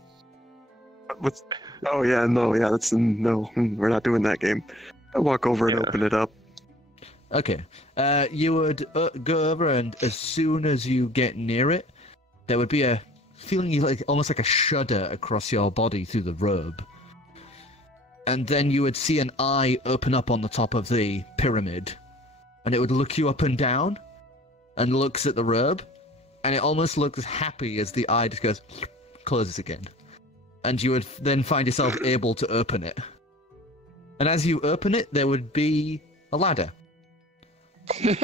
What's... Oh yeah, that's no. We're not doing that game. I walk over and open it up. Okay. You would go over, and as soon as you get near it, there would be a feeling like almost like a shudder across your body through the robe. And then you would see an eye open up on the top of the pyramid, and it would look you up and down, and looks at the robe, and it almost looks happy as the eye just goes, closes again. And you would then find yourself able to open it. And as you open it, there would be a ladder. There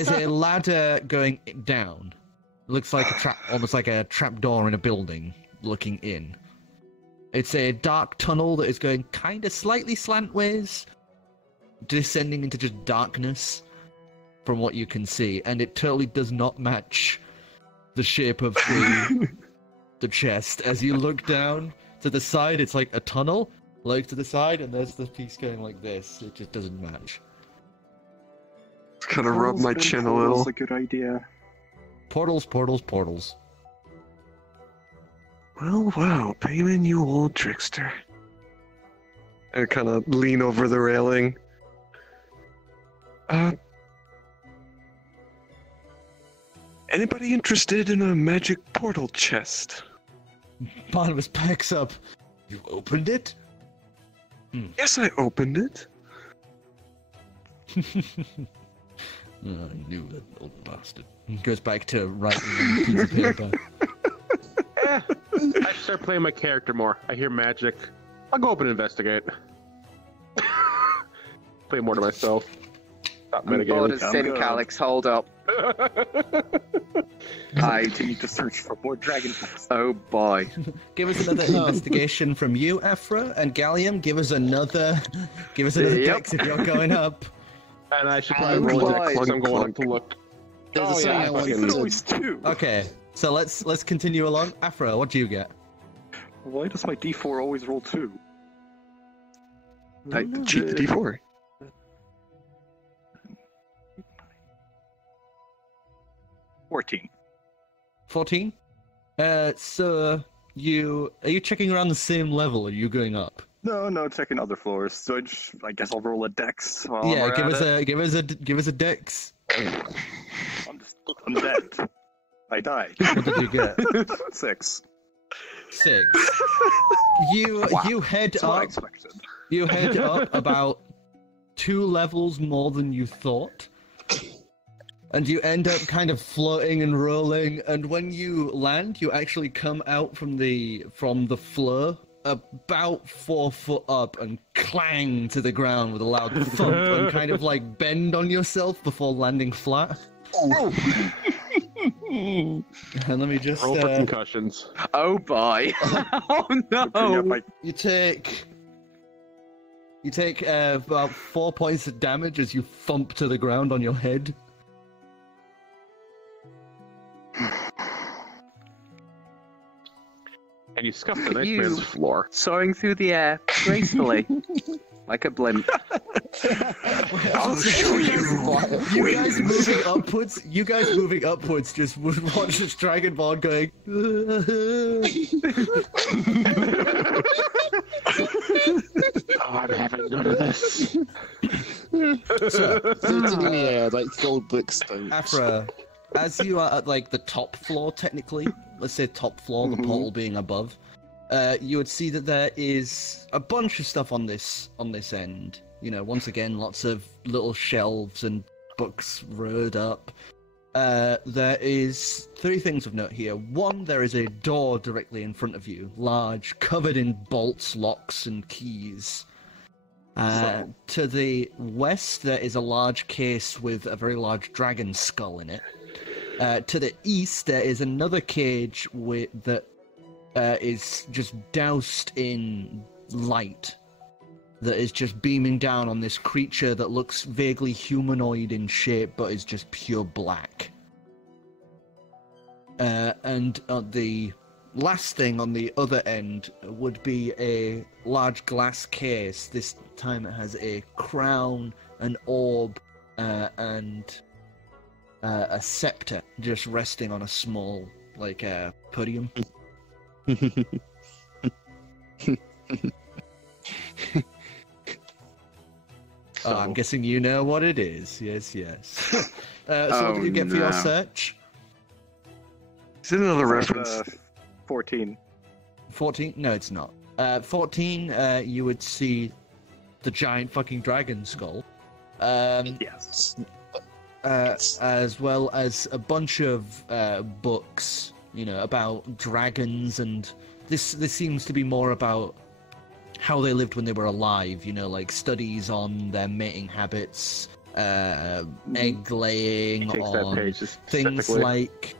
is a ladder going down. It looks like almost like a trapdoor in a building, looking in. It's a dark tunnel that is going kind of slightly slantways, descending into just darkness. from what you can see, and it totally does not match the shape of the chest. As you look down to the side, it's like a tunnel. Look to the side, and there's the piece going like this. It just doesn't match. Kind of rub my chin a little. That's a good idea. Portals, portals, portals. Well, wow, Payman, you old trickster. I kind of lean over the railing. Anybody interested in a magic portal chest? Barnabas packs up. You opened it? Yes, I opened it. Oh, I knew that old bastard. He goes back to writing on a piece of paper. I start playing my character more. I hear magic. I'll go up and investigate. Play more to myself. Stop I'm bored of metagaming. Sin Calix, hold up. I need to search for more dragon books. Oh boy. Give us another investigation from you, Afra, and Gallium. Give us another dex if you're going up. And I should probably roll a dex. I'm going up to look. There's Oh, a yeah, thing I I wanted fucking- to... Always two. Okay, so let's continue along. Afra, what do you get? Why does my D4 always roll 2? Cheat the D4. 14. 14. So are you checking around the same level? Or are you going up? No, checking other floors. So I guess I'll roll a dex. While Yeah, we're at give us a dex. I'm dead. I died. What did you get? 6. 6. You head That's what I up. expected. You head up about 2 levels more than you thought. And you end up kind of floating and rolling, and when you land, you actually come out from the floor about 4 foot up and clang to the ground with a loud thump and kind of like bend on yourself before landing flat. And let me just Roll for concussions. Oh boy. Oh Yeah, no. you take about 4 points of damage as you thump to the ground on your head. And you scuff the nice You- man's floor. Soaring through the air gracefully. Like a blimp. I'll show you. You guys moving upwards just would watch this dragonborn going. Oh, I'm having none of this. So, floating in the air like gold brickstones. Afra, as you are at like the top floor, technically, let's say top floor, the portal being above, you would see that there is a bunch of stuff on this end. You know, once again, lots of little shelves and books rowed up. There is 3 things of note here. 1, there is a door directly in front of you, large, covered in bolts, locks, and keys. To the west, there is a large case with a very large dragon skull in it. To the east, there is another cage that is just doused in light, that is just beaming down on this creature that looks vaguely humanoid in shape, but is just pure black. And the last thing on the other end would be a large glass case. This time it has a crown, an orb, and a scepter just resting on a small, like, podium. Oh, I'm guessing you know what it is. Yes. So what did you get for your search? Is it another reference? 14. 14? No, it's not. 14, you would see the giant fucking dragon skull. Yes. As well as a bunch of books, you know, about dragons, and this seems to be more about how they lived when they were alive, you know, like studies on their mating habits, egg laying, Takes that on page things specifically. like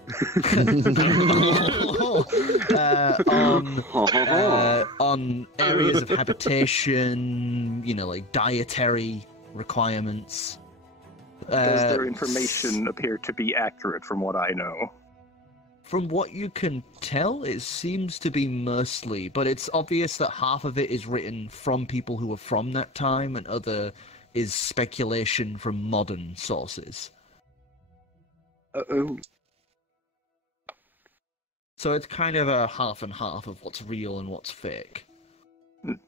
on areas of habitation, you know, like dietary requirements. Does their information appear to be accurate from what I know? From what you can tell, it seems to be mostly, but it's obvious that half of it is written from people who were from that time, and other is speculation from modern sources. Uh-oh. So it's kind of a half and half of what's real and what's fake. The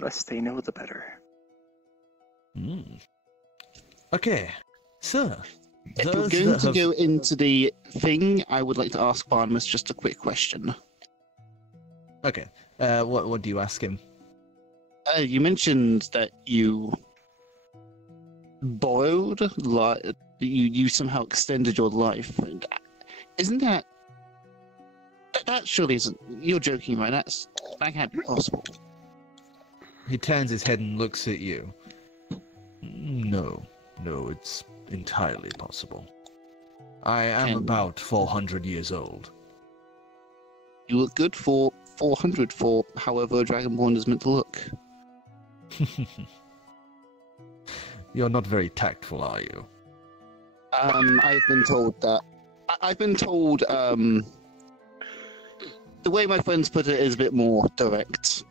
less they know, the better. Okay, so... If you're going to go into the thing, I would like to ask Barnabas just a quick question. Okay, what do you ask him? You mentioned that you borrowed, you somehow extended your life. Isn't that surely isn't? You're joking, right? That can't be possible. He turns his head and looks at you. No, it's entirely possible. I am about 400 years old. You look good for 400 for however a Dragonborn is meant to look. You're not very tactful, are you? I've been told that. I've been told, the way my friends put it is a bit more direct.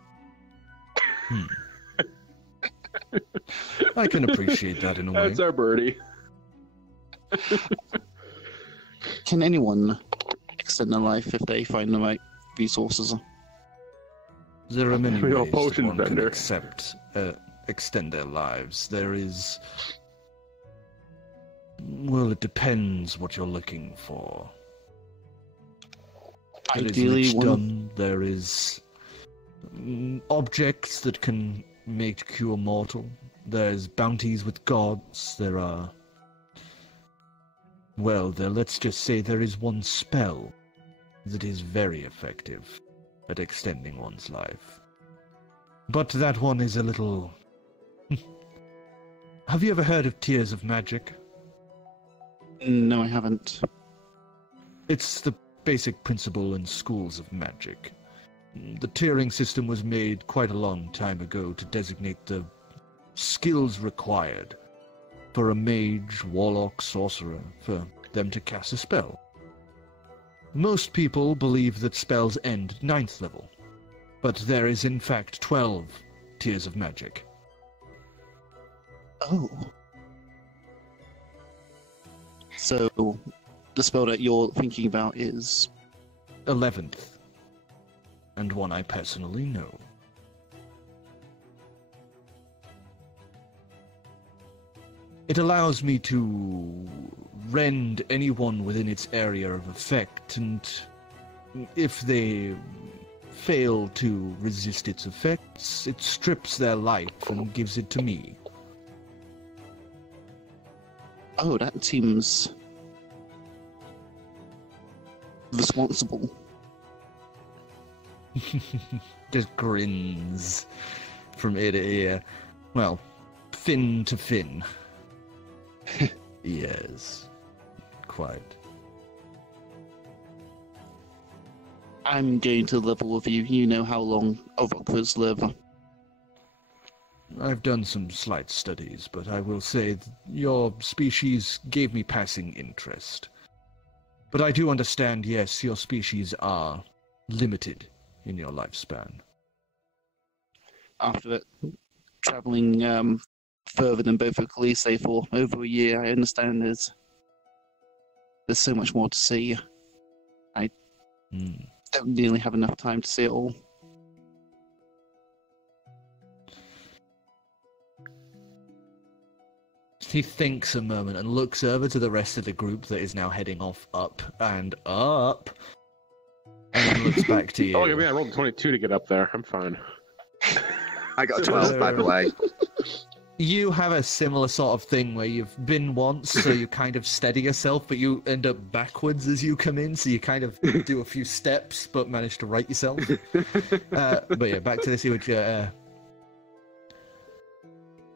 I can appreciate that in a way. That's our birdie. Can anyone extend their life if they find the right resources? There are many Real ways potion that one can vendor. extend their lives. There is... Well, it depends what you're looking for. There is Ideally, lichdom, there is objects that can make you immortal. There's bounties with gods. There are... Well, let's just say there is one spell that is very effective at extending one's life. But that one is a little... Have you ever heard of Tears of Magic? No, I haven't. It's the basic principle in schools of magic. The tiering system was made quite a long time ago to designate the skills required for a mage, warlock, sorcerer, for them to cast a spell. Most people believe that spells end at 9th level, but there is in fact 12 tiers of magic. Oh. So, the spell that you're thinking about is... 11th, and one I personally know. It allows me to rend anyone within its area of effect, and if they fail to resist its effects, it strips their life and gives it to me. Oh, that seems... responsible. Just grins from ear to ear. Well, fin to fin. Yes, quite. I'm going to level with you. You know how long Orokras live. I've done some slight studies, but I will say your species gave me passing interest. But I do understand, yes, your species are limited in your lifespan. After traveling further than both of Calix for over a year, I understand there's so much more to see. I don't nearly have enough time to see it all. He thinks a moment and looks over to the rest of the group that is now heading off up and up, and then looks back to you. Oh, yeah, I rolled a 22 to get up there. I'm fine. I got a 12, by the way. You have a similar sort of thing where you've been once, so you kind of steady yourself, but you end up backwards as you come in, so you kind of do a few steps, but manage to right yourself. But yeah, back to this, which,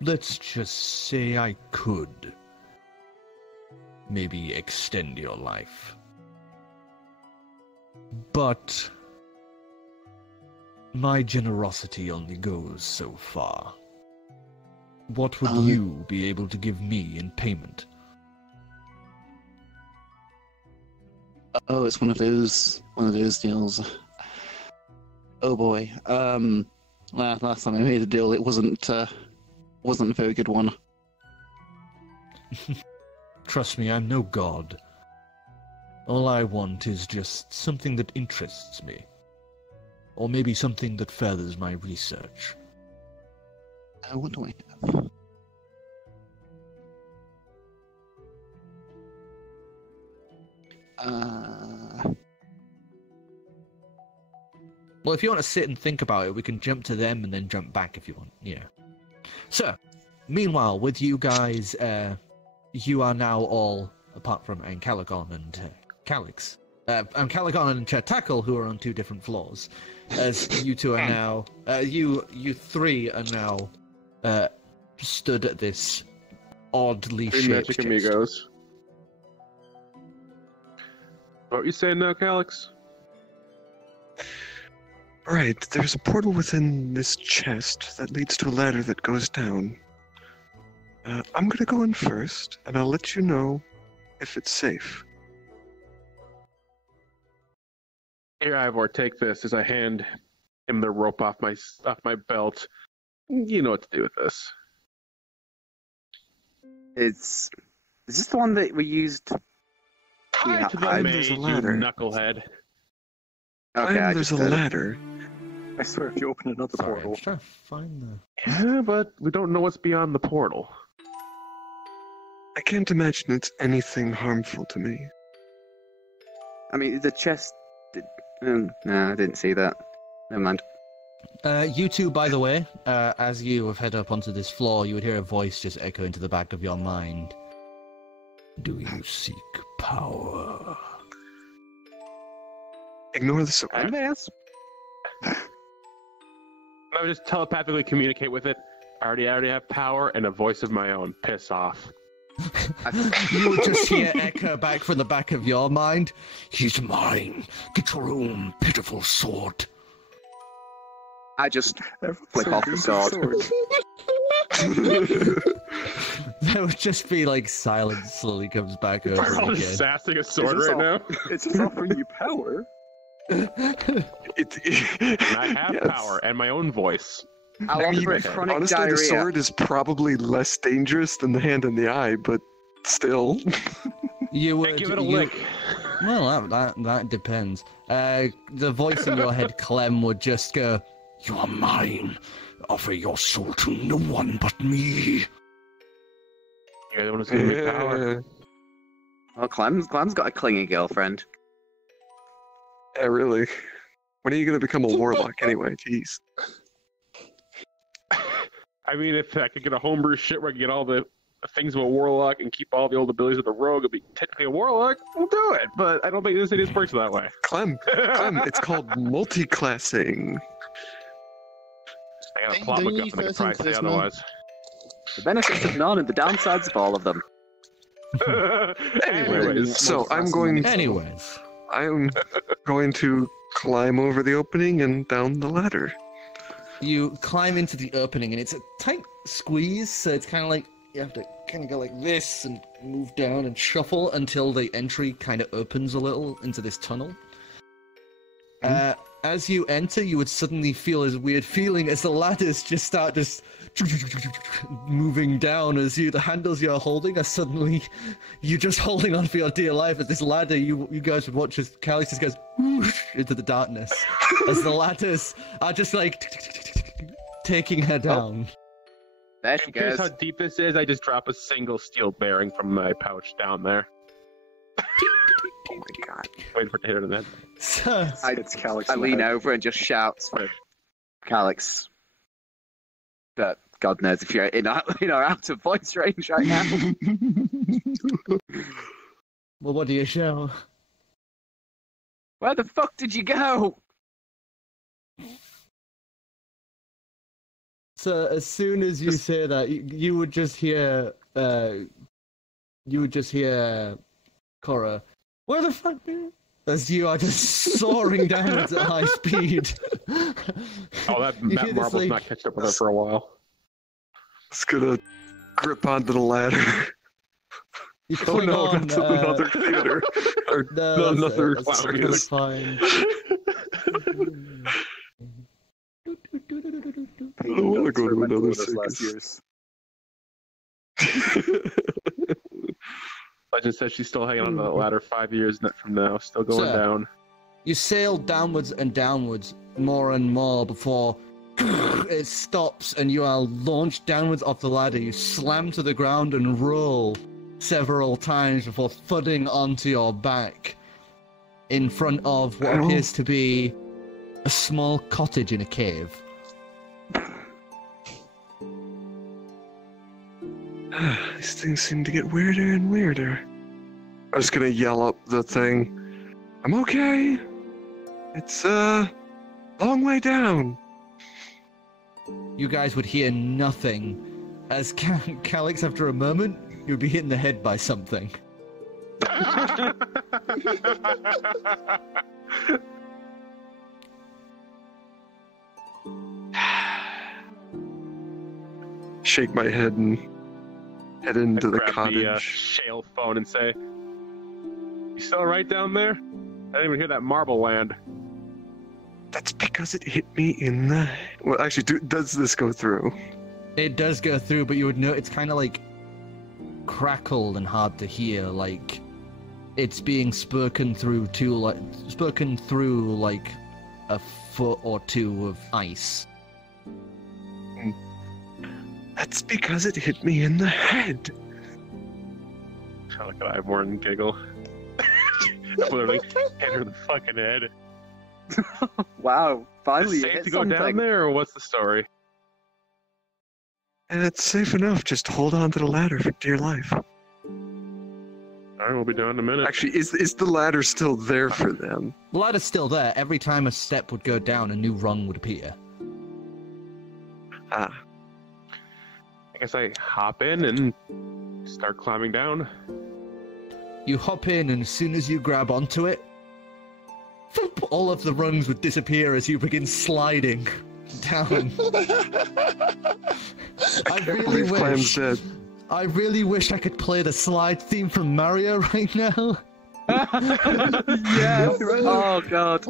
let's just say I could maybe extend your life. But my generosity only goes so far. What would you be able to give me in payment? Oh, it's one of those deals. Oh boy. Last time I made a deal, it wasn't a very good one. Trust me, I'm no god. All I want is just something that interests me. Or maybe something that furthers my research. What do I have? Well, if you want to sit and think about it, we can jump to them and then jump back if you want. Yeah. So, meanwhile, with you guys, you are now all, apart from Ancalagon and Calix, Ancalagon and Chir'takl, who are on 2 different floors, as you two are now, you three are now stood at this oddly shaped Magic chest. amigos. What are you saying now, Calix? Right, there's a portal within this chest that leads to a ladder that goes down. I'm gonna go in first, and I'll let you know if it's safe. Here, Ivor, take this as I hand him the rope off my belt. You know what to do with this. Is this the one that we used? Tie to the there's maid, a you ladder. knucklehead. Okay, I There's just a did it. ladder. I swear, if you open another Sorry, portal, I'm trying to find the... Yeah, but we don't know what's beyond the portal. I can't imagine it's anything harmful to me. I mean, the chest. No, I didn't see that. Never mind. You two, by the way, as you have head up onto this floor, you would hear a voice just echo into the back of your mind. Do you seek power? Ignore the sword. Advance. I would just telepathically communicate with it. I already have power and a voice of my own. Piss off. You would just hear echo back from the back of your mind. He's mine. Get your own pitiful sword. I just flip off the sword. There would just be like silence slowly comes back over I'm again. just sassing a sword this right all- now. It's just offering you power. And I have Yes. power and my own voice. I'll I mean, offer it chronic honestly, diarrhea. the sword is probably less dangerous than the hand and the eye, but still. You would Hey, give it a you- lick. Well, that depends. The voice in your head, Clem, would just go, "You are mine. Offer your soul to no one but me." You're the one who's giving me power. Well, Clem's got a clingy girlfriend. Yeah, really. When are you gonna become a warlock anyway? Jeez. I mean, if I could get a homebrew shit where I could get all the things of a warlock and keep all the old abilities of the rogue and be technically a warlock, we'll do it. But I don't think this city works that way. Clem, it's called multiclassing. I gotta Ding, plot my ding, guff and I can try to say charisma. otherwise. The benefits of none and the downsides of all of them. Anyways, So I'm going to climb over the opening and down the ladder. You climb into the opening, and it's a tight squeeze, so it's kind of like you have to kind of go like this and move down and shuffle until the entry kind of opens a little into this tunnel. As you enter, you would suddenly feel this weird feeling as the ladders just start moving down as the handles you're holding are suddenly you're just holding on for your dear life as this ladder you guys would watch as Calix just goes whoosh into the darkness as the ladders are just like taking her down. There she I'm curious goes. how deep this is. I just drop a single steel bearing from my pouch down there. Oh my god. Waiting for it to hit her in the head. So, It's Calix. I in the lean head. over and just shout for Calix. But God knows if you're in or out of voice range right now. well, what do you show? Where the fuck did you go? So as soon as you say that, you would just hear, Korro, where the fuck, dude? As you are just soaring downwards at high speed. Oh, that You hear Matt this, Marble's like- not catching up with her for a while. It's gonna grip onto the ladder. You Oh cling no, on, that's another theater. Or no, another that's circus. fine. I don't want to go to another Last circus. year's. Legend says she's still hanging on to that ladder 5 years from now, still going Sir. down. You sail downwards and downwards more and more before it stops and you are launched downwards off the ladder. You slam to the ground and roll several times before thudding onto your back in front of what Ow. appears to be a small cottage in a cave. These things seem to get weirder and weirder. I'm just gonna yell up the thing. I'm okay. It's a long way down. You guys would hear nothing as Calix, after a moment, you'd be hit in the head by something. Shake my head and head into the grab cottage. the shale phone and say, "You still right down there? I didn't even hear that marble land." That's because it hit me in the... Well, actually, does this go through? It does go through, but you would know it's kind of like crackled and hard to hear, like it's being spoken through like a foot or two of ice. That's because it hit me in the head. I look at Ivor and giggle. Literally hit her in the fucking head. Wow, finally Is you it safe hit to go something. down there, or what's the story? And it's safe enough. Just hold on to the ladder for dear life. Alright, we'll be down in a minute. Actually, is the ladder still there for them? The ladder's still there. Every time a step would go down, a new rung would appear. Ah. I guess I hop in and start climbing down. You hop in, and as soon as you grab onto it, thump, all of the rungs would disappear as you begin sliding down. I really Clam's wish. dead. I really wish I could play the slide theme from Mario right now. Yes. Oh god.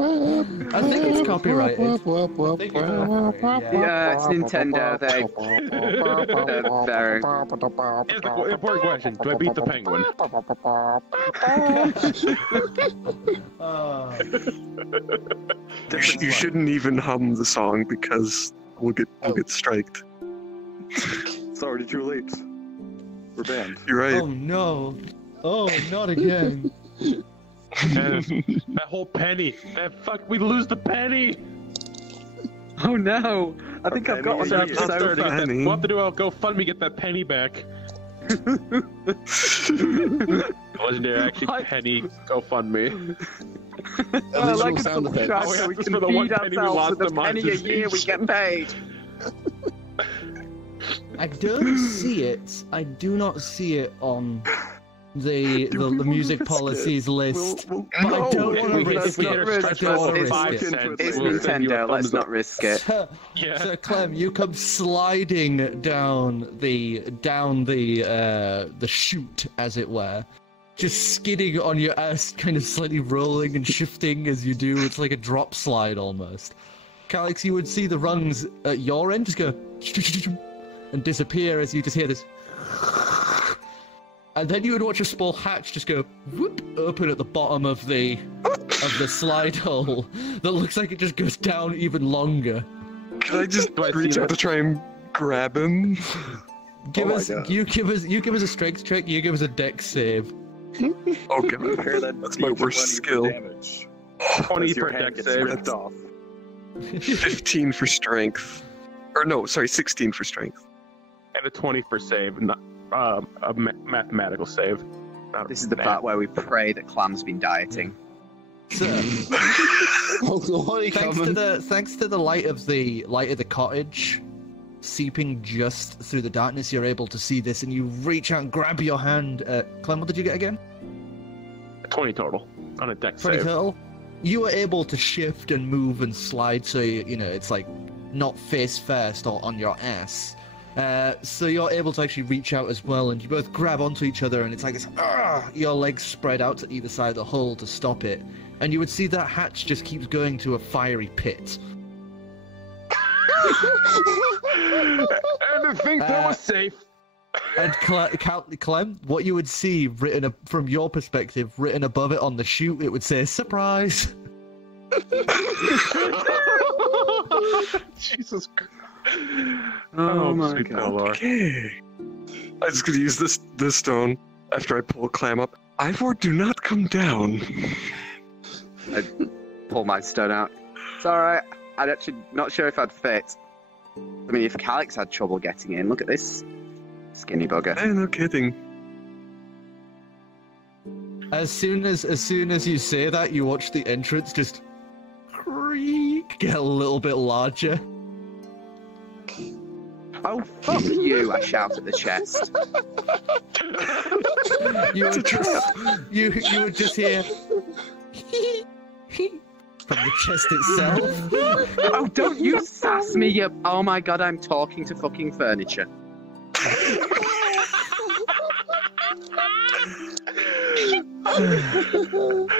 I think it's copyrighted. I think it's copyrighted, Yeah, it's Nintendo. They. Very. Here's the important question: do I beat the penguin? You shouldn't even hum the song because we'll get striked. It's already too late. We're banned. You're right. Oh no! Oh, not again! And that whole penny. We lose the penny. Oh no! I think I've got one penny that's is so Starting to get that- funny. We'll have to do a GoFundMe, get that penny back. Legendary actually What? penny GoFundMe. Well, like a sound effect. subscribe Oh, yeah, so we just can for the one feed penny we ourselves lost with to a penny a year we monetization. get paid. I don't see it. I do not see it on the music risk it? policies list. We'll But I don't If want we to hit risk a it. stretch I don't goal want of to 5 risk it. cents, It's we'll send you a Nintendo. Let's thumbs not up. risk it. Yeah. So Clem, you come sliding down the chute, as it were, just skidding on your ass, kind of slightly rolling and shifting as you do. It's like a drop slide almost. Calix, you would see the rungs at your end just go and disappear as you just hear this. And then you would watch a small hatch just go whoop open at the bottom of the slide hole that looks like it just goes down even longer. Can I just Do I see reach out that? to try and grab him? Give Oh my us God. you give us a strength check, you give us a dex save. Oh god, Compare that that's my D20 worst skill. Damage. 20 As your per hand deck gets save. ripped off. 15 for strength. Or no, sorry, 16 for strength. And a 20 for save, not a mathematical save. Not This is the math. part where we pray that Clam's been dieting. So thanks to the light of the cottage seeping just through the darkness, you're able to see this, and you reach out and grab your hand. Clem, what did you get again? 20 total on a deck 20 save. total. You were able to shift and move and slide, so you know it's like not face first or on your ass. So you're able to actually reach out as well, and you both grab onto each other, and it's like this, your legs spread out to either side of the hull to stop it. And you would see that hatch just keeps going to a fiery pit. And to think that was safe. And Clem, what you would see written from your perspective, written above it on the chute, it would say "surprise." Jesus Christ. Oh my sweet god. Lord. Okay. I'm just gonna use this stone after I pull Clam up. Ivor, do not come down. I pull my stone out. It's alright. I'm actually not sure if I'd fit. I mean, if Calix had trouble getting in, look at this skinny bugger. No kidding. As soon as you say that, you watch the entrance just creak, get a little bit larger. Oh, fuck you, I shout at the chest. You would just hear from the chest itself. Oh, don't you sass me, you... Oh my god, I'm talking to fucking furniture.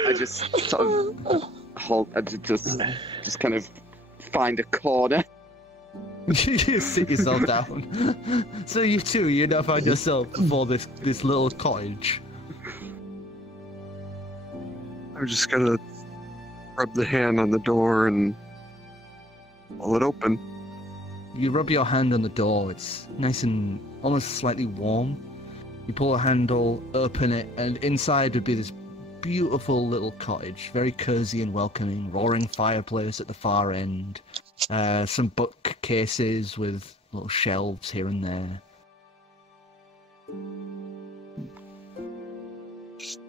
I just sort of hold... I just kind of find a corner. You sit yourself down. So you now find yourself before this little cottage. I'm just gonna rub the hand on the door and pull it open. You rub your hand on the door. It's nice and almost slightly warm. You pull the handle, open it, and inside would be this beautiful little cottage, very cozy and welcoming. Roaring fireplace at the far end. Some bookcases with little shelves here and there. Just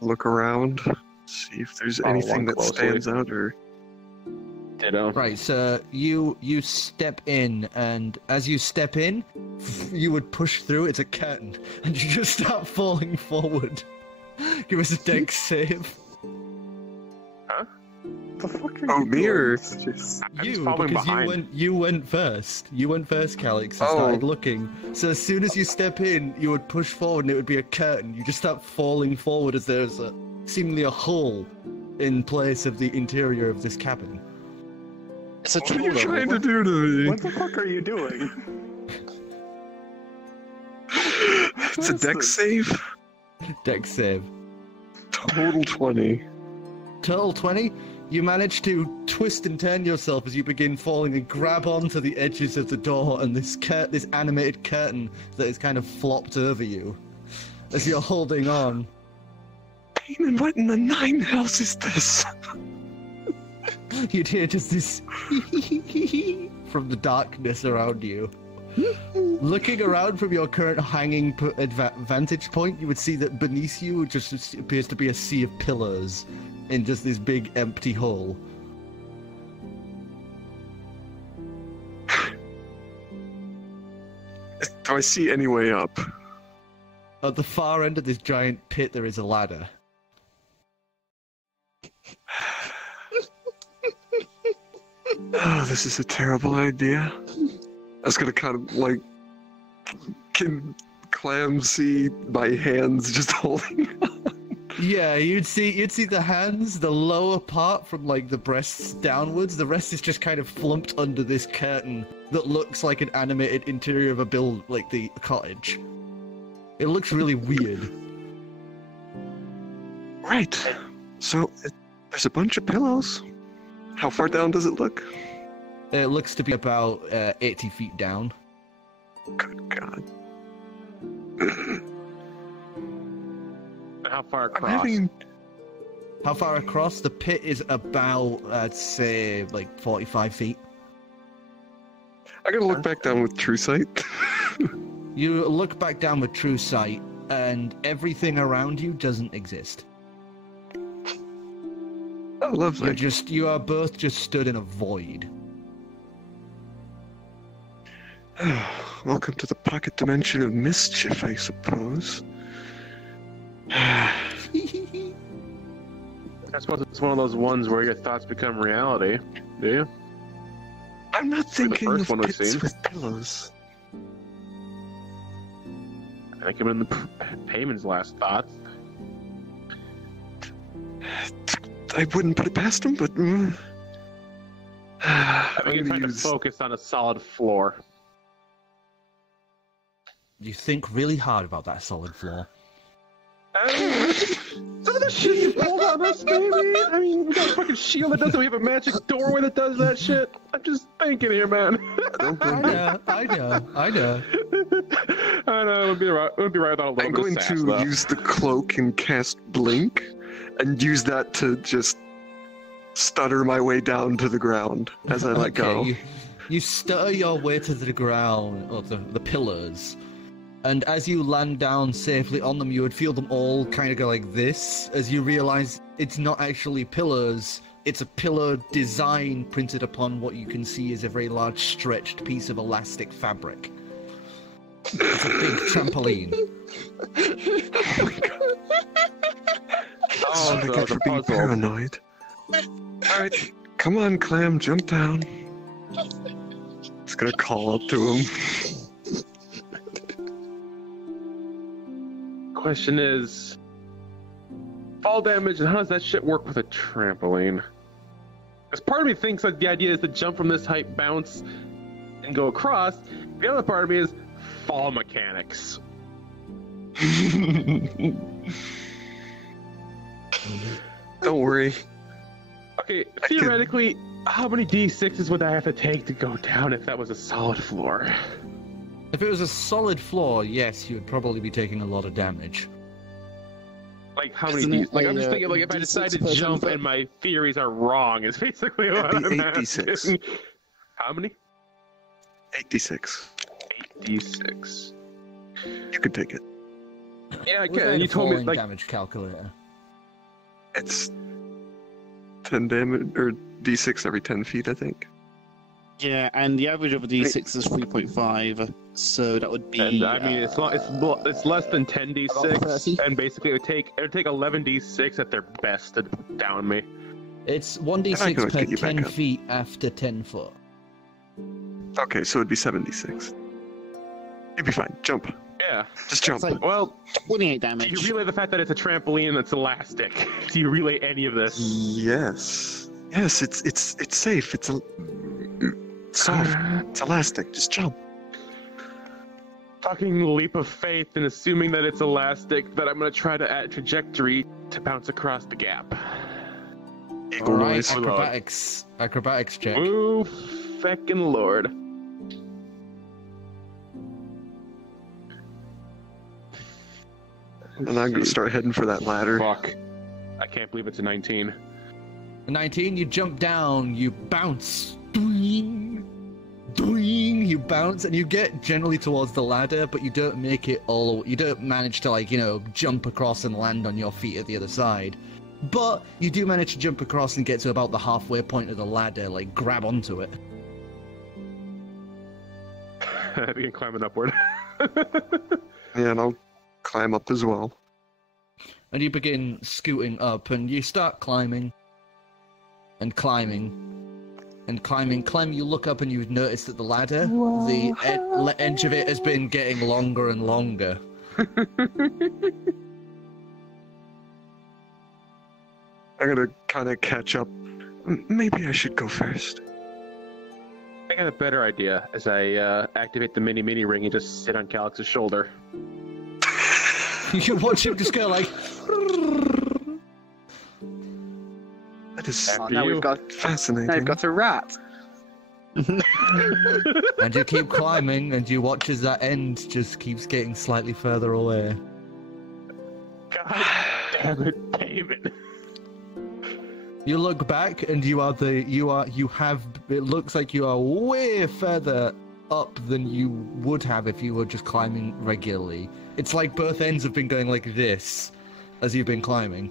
look around, see if there's anything that stands out or... Ditto. Right, so you step in, and as you step in, you would push through. It's a curtain, and you just start falling forward. Give us a dex save. The fuck are Oh, you mirror. doing? Just... You, following because behind. you went first. You went first, Calix, and started looking. So as soon as you step in, you would push forward, and it would be a curtain. You just start falling forward as there's seemingly a hole in place of the interior of this cabin. It's a What are you troll. trying to do to me? What the fuck are you doing? It's a dex save? Dex save. Total 20. Total 20. You manage to twist and turn yourself as you begin falling and grab onto the edges of the door and this animated curtain that is kind of flopped over you as you're holding on. Pain, and what in the nine hells is this? You'd hear just this from the darkness around you. Looking around from your current hanging vantage point, you would see that beneath you just appears to be a sea of pillars in just this big empty hole. Do I see any way up? At the far end of this giant pit, there is a ladder. Oh, this is a terrible idea. I was gonna kind of like... Can Clam see my hands just holding on? Yeah, you'd see the hands, the lower part from like the breasts downwards. The rest is just kind of flumped under this curtain that looks like an animated interior of a like the cottage. It looks really weird. Right. So, there's a bunch of pillows. How far down does it look? It looks to be about 80 feet down. Good God. How far I'm across? having... How far across? The pit is about, I'd say, like 45 feet. I gotta look back down with true sight. You look back down with true sight, and everything around you doesn't exist. Oh, lovely. You are both just stood in a void. Welcome to the pocket dimension of mischief, I suppose. I suppose it's one of those ones where your thoughts become reality. Do you? I'm not thinking first of one we've pits seen. with pillows. I think I'm in the Payman's last thoughts. I wouldn't put it past him, but I think you're I'm trying gonna to focus on a solid floor. You think really hard about that solid floor. Some of the shit you pulled on us, baby. I mean, we got a fucking shield that does it. We have a magic doorway that does that shit. I'm just thinking here, man. Don't I blame me. know. I know. It would be right without a little I'm bit going of sass, to though. use the cloak and cast Blink, and use that to just stutter my way down to the ground as I let go. You stutter your way to the ground, or the pillars, and as you land down safely on them, you would feel them all kind of go like this, as you realize it's not actually pillars, it's a pillar design printed upon what you can see is a very large stretched piece of elastic fabric. It's a big trampoline. That's what I so get the for being puzzle. paranoid. Alright, come on, Clam, jump down. Just gonna call up to him. Question is, fall damage, and how does that shit work with a trampoline? Because part of me thinks like the idea is to jump from this height, bounce, and go across. The other part of me is fall mechanics. Don't worry. Okay, theoretically, how many d6s would I have to take to go down if that was a solid floor? If it was a solid floor, yes, you would probably be taking a lot of damage. Like how many Isn't d? it Like I'm a, just thinking, like if I D6 decide to per jump foot? and my theories are wrong, is basically what It'd be I'm 8d6. asking. How many? 8d6. 8d6. You can take it. Yeah, I Without can. And a you told me falling like damage calculator. It's 10 damage, or d6 every 10 feet, I think. Yeah, and the average of a d6 is 3.5, so that would be. And I mean, it's not. It's less than 10 About d6, 30? and basically it would take 11 d6 at their best to down me. It's I can 1d6 always per get you back 10 up. feet after 10 foot. Okay, so it'd be 76. You'd be fine. Jump. Yeah. Just jump. It's like Well, 28 do damage. you relay the fact that it's a trampoline that's elastic? Do you relay any of this? Yes. Yes, it's safe. It's soft. It's elastic. Just jump. Fucking leap of faith and assuming that it's elastic, that I'm gonna try to add trajectory to bounce across the gap. Eagle Alright, noise. acrobatics check. Oh, feckin' lord. And I'm gonna start heading for that ladder. Fuck. I can't believe it's a 19. 19, you jump down, you bounce. Doing, doing, you bounce, and you get generally towards the ladder, but you don't make it all. You don't manage to, like, you know, jump across and land on your feet at the other side. But you do manage to jump across and get to about the halfway point of the ladder, like, grab onto it. I begin climbing upward. Yeah, and I'll climb up as well. And you begin scooting up, and you start climbing. And climbing. And climbing. Clem, you look up and you notice that the ladder, the edge of it has been getting longer and longer. I'm gonna kind of catch up. Maybe I should go first. I got a better idea as I activate the mini ring and just sit on Calix's shoulder. You watch him just go like... That is After now you. we've got fascinating. now we've got a rat. And you keep climbing, and you watch as that end just keeps getting slightly further away. God damn it, David. You look back, and it looks like you are way further up than you would have if you were just climbing regularly. It's like both ends have been going like this as you've been climbing.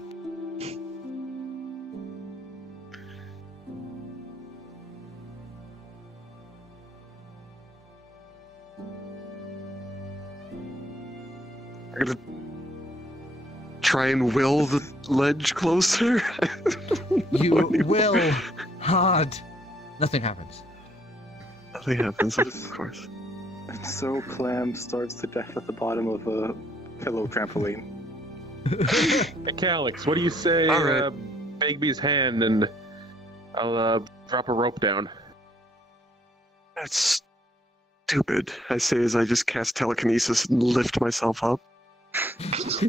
I'm gonna try and will the ledge closer. You will hard. Nothing happens. definitely happens, of course. And so Clam starts to death at the bottom of a pillow trampoline. Hey, Calix, what do you say? All right. Bagby's hand, and I'll drop a rope down. That's stupid, I say as I just cast telekinesis and lift myself up.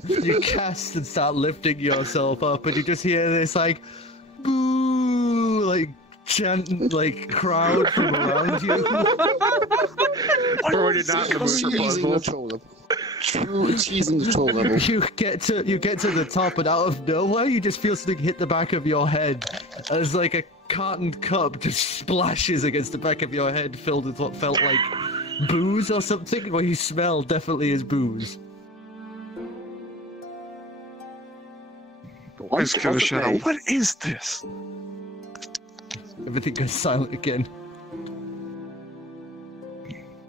You cast and start lifting yourself up, and you just hear this like boo, like chant, like crowd from around you. Already not in the mood for Teasing the puzzles. troll level. True teasing the troll level. You get to the top, and out of nowhere, you just feel something hit the back of your head, as like a cartoned cup just splashes against the back of your head, filled with what felt like booze or something. What you smell definitely is booze. I just give a shout out, what is this? Everything goes silent again.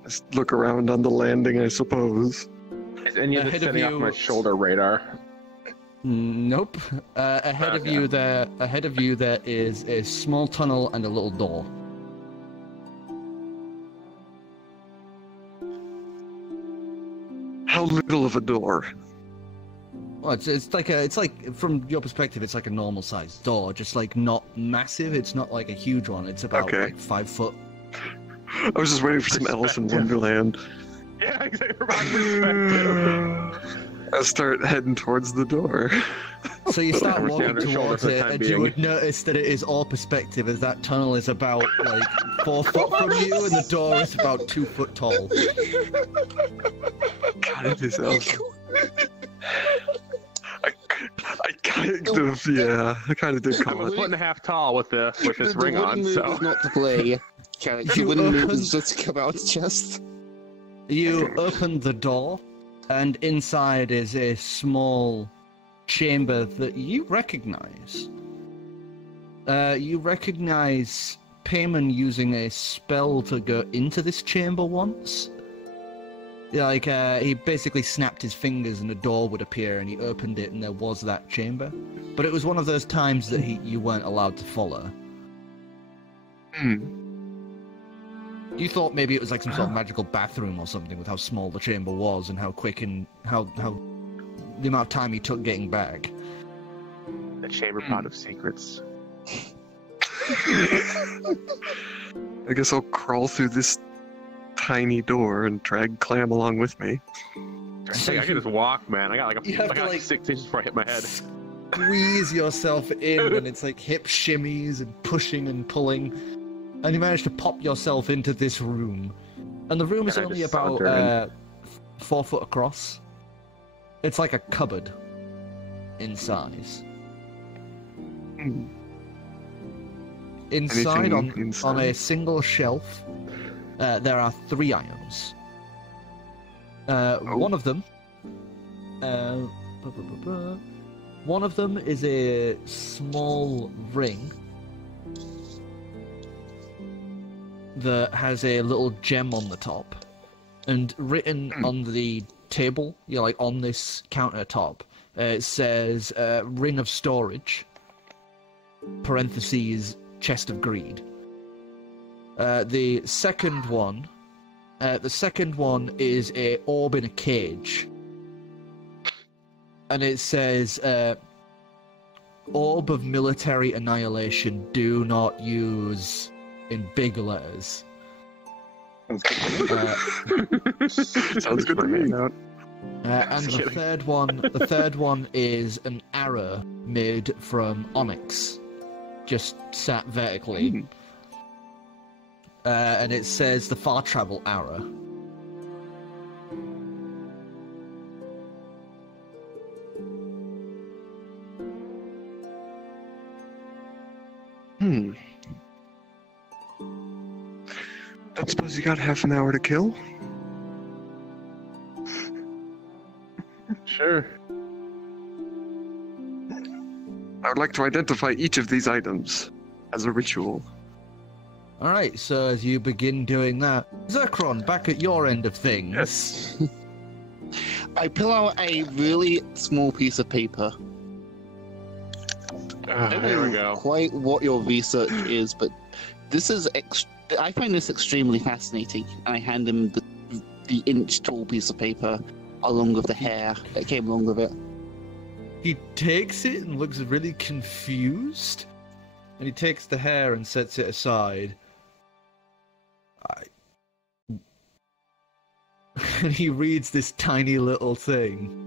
Just look around on the landing, I suppose. Is any of this Ahead of setting off you- my shoulder radar? Nope. Ahead of Okay. you there is a small tunnel and a little door. How little of a door? Well, it's like from your perspective, it's like a normal sized door, just like not massive. It's not like a huge one. It's about Okay. like 5 foot. I was just waiting for some Alice in Perspective. Wonderland. Yeah, exactly. From my perspective. I start heading towards the door. So you start Down walking her shoulder towards for the it, time and being. you would notice that it is all perspective, as that tunnel is about like 4 foot from you, and the door is about 2 foot tall. God, it is awesome. I kind of, yeah, I kind of did I'm call a it. foot and a half tall with this The ring wooden on, move so is not to play. Calix, the You wooden move open- is just to come out its chest. You open the door, and inside is a small chamber that you recognize. You recognize Payman using a spell to go into this chamber once. Yeah, like, he basically snapped his fingers and a door would appear, and he opened it, and there was that chamber. But it was one of those times that you weren't allowed to follow. You thought maybe it was like some sort of magical bathroom or something, with how small the chamber was and how quick and how the amount of time he took getting back. the chamber pot of secrets. I guess I'll crawl through this tiny door and drag Clam along with me. I think I can just walk, man. I got like You have I to, got like, 6 inches before I hit my head. Squeeze yourself in, and it's like hip shimmies and pushing and pulling, and you manage to pop yourself into this room. And the room is And I only just about saunter 4 foot across. It's like a cupboard in size. Inside, Anything on inside? a single shelf, there are 3 items. One of them, one of them is a small ring that has a little gem on the top, and written on the table, like on this countertop, it says "Ring of Storage." Parentheses, chest of greed. The second one is a orb in a cage, and it says "Orb of military annihilation. Do not use," in big letters. Sounds good to me. Sounds good to me. And the third one is an arrow made from onyx, just sat vertically. And it says the far travel arrow. Don't suppose you got half an hour to kill? Sure. I would like to identify each of these items as a ritual. Alright, so as you begin doing that, Zircron, back at your end of things. Yes. I pull out a really small piece of paper. I don't There we know go. quite what your research is, but this is I find this extremely fascinating, and I hand him the inch-tall piece of paper along with the hair that came along with it. He takes it and looks really confused, and he takes the hair and sets it aside. And he reads this tiny little thing.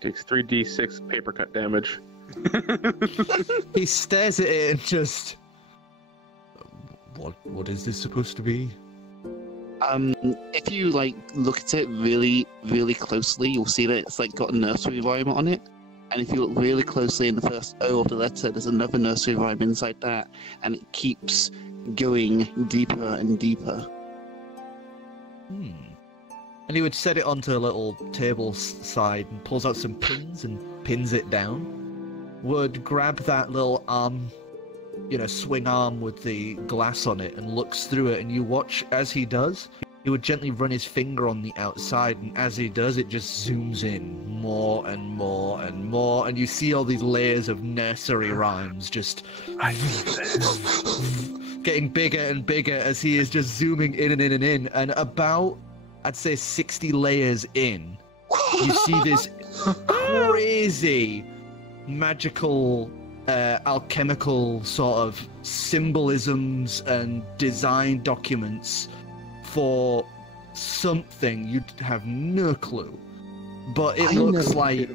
Takes 3d6 paper cut damage. He stares at it and just... What is this supposed to be? If you look at it really, really closely, you'll see that it's got a nursery rhyme on it. And if you look really closely in the first O of the letter, there's another nursery rhyme inside that, and it keeps going deeper and deeper. And he would set it onto a little table side and pulls out some pins and pins it down. Would grab that little arm, swing arm with the glass on it and looks through it, and you watch as he does. He would gently run his finger on the outside, and as he does, it just zooms in more and more and more, and you see all these layers of nursery rhymes just getting bigger and bigger as he is just zooming in and in and in, and about, I'd say 60 layers in, you see this crazy magical alchemical sort of symbolisms and design documents for something you'd have no clue, but it looks like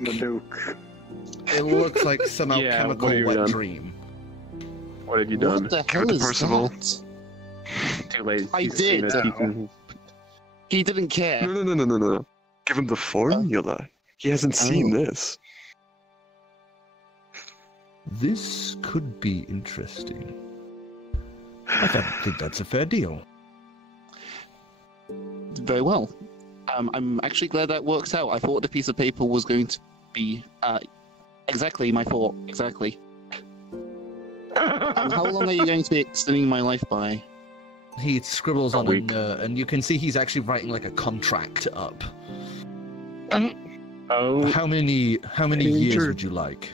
some alchemical wet dream. What have you done? What the hell is Percival. that? Too late. I He's did. seen it. He didn't care. No. Give him the formula. He hasn't seen this. This could be interesting. I think that's a fair deal. Very well. I'm actually glad that worked out. I thought the piece of paper was going to be exactly my thought. Exactly. How long are you going to be extending my life by? He scribbles on a week. note, and you can see he's actually writing a contract up. Oh. How many years would you like?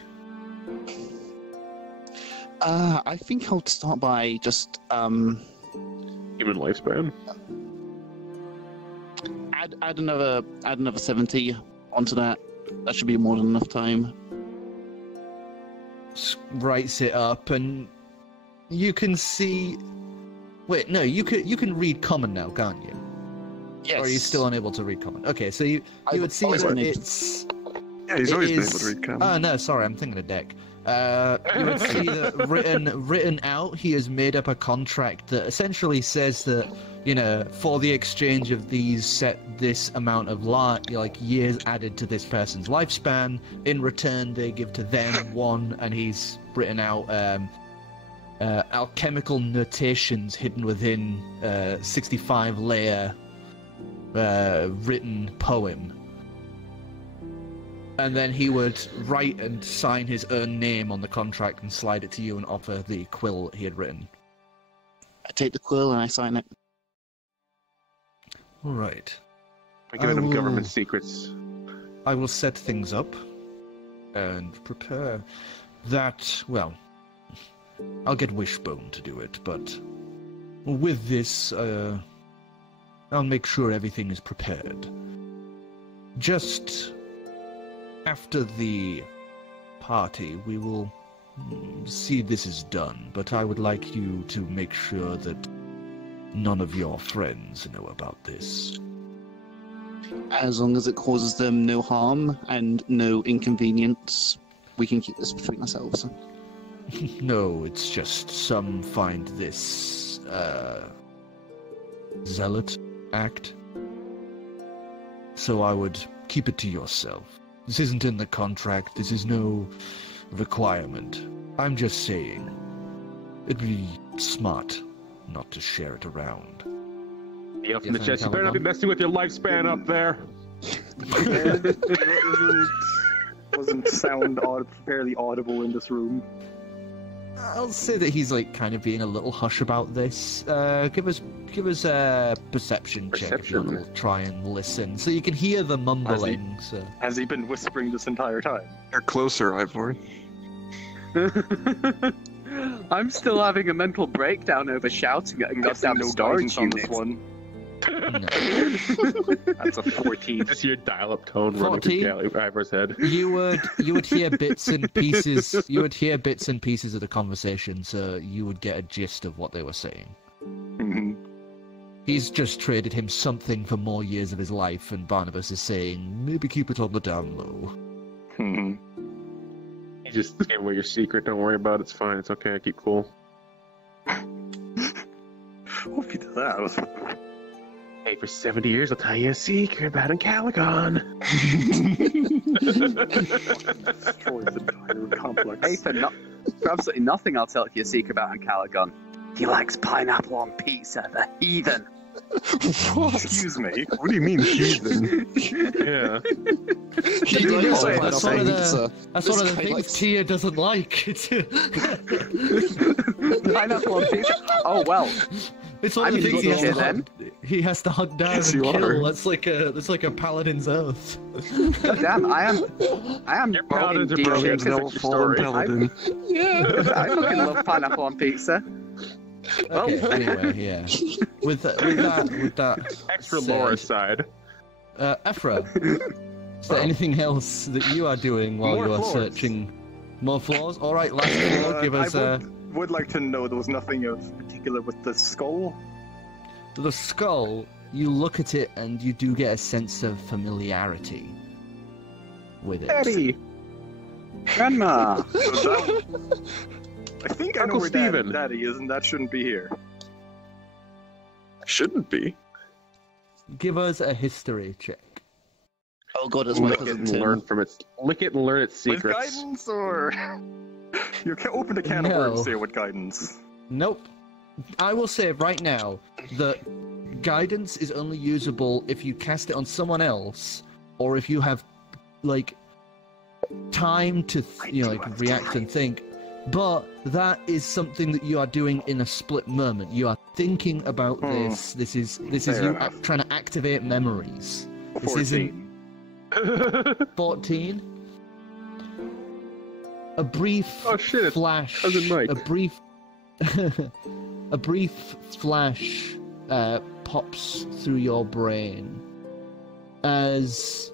I think I'll start by just Human lifespan. add another 70 onto that. That should be more than enough time. Writes it up, and you can see. Wait, no, you can read common now, can't you? Yes. Or are you still unable to read common? Okay, so you would see always that been able it's. Yeah, he's always been is- able to read common. Oh no, sorry, I'm thinking of deck. You would see that written out, he has made up a contract that essentially says that, for the exchange of these, set this amount of years added to this person's lifespan. In return, they give to them one, and he's written out alchemical notations hidden within 65-layer written poem. And then he would write and sign his own name on the contract and slide it to you and offer the quill he had written. I take the quill and I sign it. All right. By giving them will- government secrets. I will set things up and prepare that. Well, I'll get Wishbone to do it, but with this, I'll make sure everything is prepared. Just after the party, we will see this is done, but I would like you to make sure that none of your friends know about this. As long as it causes them no harm and no inconvenience, we can keep this between ourselves. No, it's just some find this, zealot act. So I would keep it to yourself. This isn't in the contract, this is no requirement. I'm just saying, it'd be smart not to share it around. Be up in the Yes, chest. You better not be Ancalagon. messing with your lifespan up there. Wasn't sound fairly audible in this room? I'll say that he's kind of being a little hush about this. Give us a perception check if Perception. you'll try and listen, so you can hear the mumbling. So. Has he been whispering this entire time? They're closer, Ivor. I'm still having a mental breakdown over shouting at a goddamn no storage guidance on unit. this one. No. That's a 14. Just your dial-up tone running through Ivor's head. You would hear bits and pieces. You would hear bits and pieces of the conversation, so you would get a gist of what they were saying. Mhm. He's just traded him something for more years of his life, and Barnabas is saying, maybe keep it on the down low. Mhm. You just gave away your secret. Don't worry about it. It's fine. It's okay. Keep cool. What if you did that? Hey, for 70 years, I'll tell you a secret about Ancalagon. Destroys the entire complex. Hey, for absolutely nothing, I'll tell you a secret about Ancalagon. He likes pineapple on pizza, the heathen. What? Excuse me. What do you mean, heathen? Yeah. That's one of the This guy things likes- Tia doesn't like. Pineapple on pizza? Oh, well. It's one I'm of the things eating he has to hunt down Yes, and you kill. are. That's like a paladin's oath. Damn, I am Your paladins are deep brilliant. shit 'cause No No fallen story. paladin. I fucking love pineapple on pizza. Okay, anyway, yeah. With that Extra said, lore aside. Ephra, is there anything else that you are doing while More you are floors. searching? More floors? Alright, last floor, give us I would like to know there was nothing of particular with the skull. the skull. You look at it and you do get a sense of familiarity with it. Eddie! Grandma! I think I know Uncle where Steven. Daddy is, and that shouldn't be here. Shouldn't be. Give us a history check. Oh god, it's my Lick it cousin and Tim. learn from its. Lick it and learn its With secrets. guidance, or you can open a can of No. worms here with guidance. Nope. I will say right now that guidance is only usable if you cast it on someone else, or if you have, like, time to, react and think. But that is something that you are doing in a split moment. You are thinking about this. This is Fair you enough. trying to activate memories. This 14. isn't 14. A brief Oh, shit, it's flash. Cousin Mike. A brief. A brief flash pops through your brain as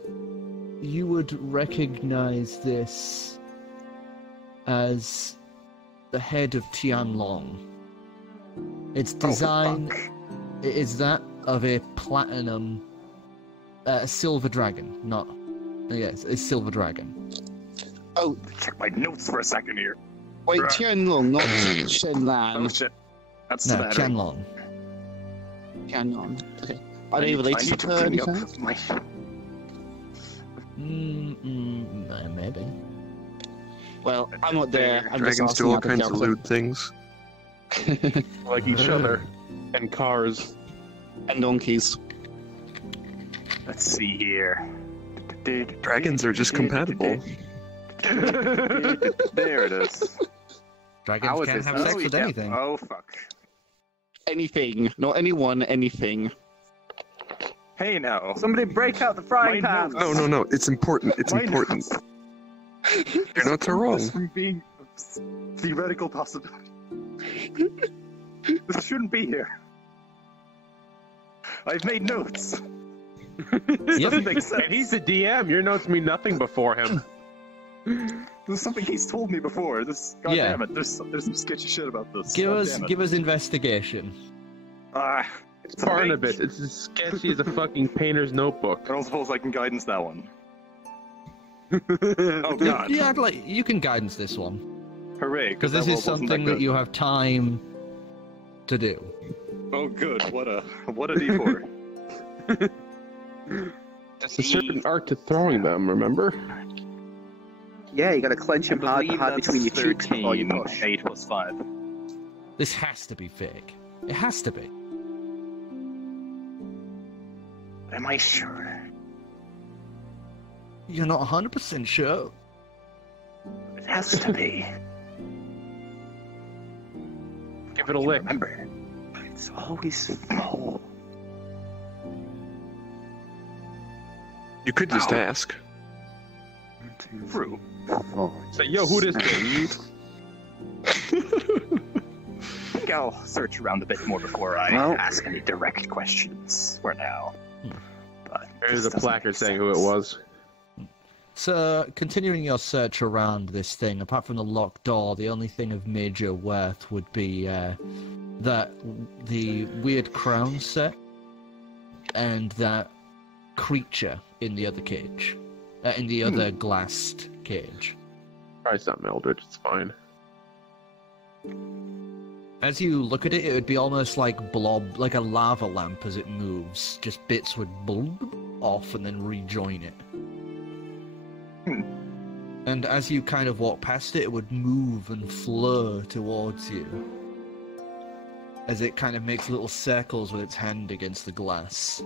you would recognize this as the head of Tianlong. Its design is that of a platinum, a silver dragon, not. Yes, a silver dragon. Oh, Check my notes for a second here. wait, Right. Tianlong, not Oh Shenlan. shit. That's No, the battery. Tianlong. Tianlong. Okay. Are they related I need to to her? bring anything? up my... Maybe. Well, I'm not there. I'm just Dragons asking do all out of kinds of curiosity. lewd things. Like each other. And cars. And donkeys. Let's see here. Dragons are just compatible. There it is. Dragons How is can't this? have sex with yeah. anything. Oh fuck. Anything. Not anyone, anything. Hey now. Somebody break out the frying My pan! notes. No, it's important. It's My important. notes. Your notes are wrong. This from being a theoretical possibility. This shouldn't be here. I've made notes. This doesn't make sense. And he's the DM. Your notes mean nothing before him. This is something he's told me before. This, God Yeah. damn it, there's some sketchy shit about this. Give God us damn it. give us investigation. It's Barnabas. It's as sketchy as a fucking painter's notebook. I don't suppose I can guidance that one. Oh god. Yeah, you can guidance this one Hooray. because this is something that you have time to do. Oh good. What a D4. There's a certain art to throwing them, remember? Yeah, you gotta clench him hard believe that's between your cheeks before you 13. push. 8 plus 5. This has to be fake. It has to be. Am I sure? You're not 100% sure. It has to be. Give it a lick. Remember, it's always full. You could just Ow. ask. True. Say, yo, who this be? I think I'll search around a bit more before I ask any direct questions for now. But There's a placard saying who it was. So, continuing your search around this thing, apart from the locked door, the only thing of major worth would be that the weird crown set and that creature in the other cage, in the other glassed cage. Probably not Mildred, it's fine. As you look at it, it would be almost like blob, like a lava lamp as it moves. Just bits would blob off and then rejoin it. And as you kind of walk past it, it would move and flow towards you. As it kind of makes little circles with its hand against the glass.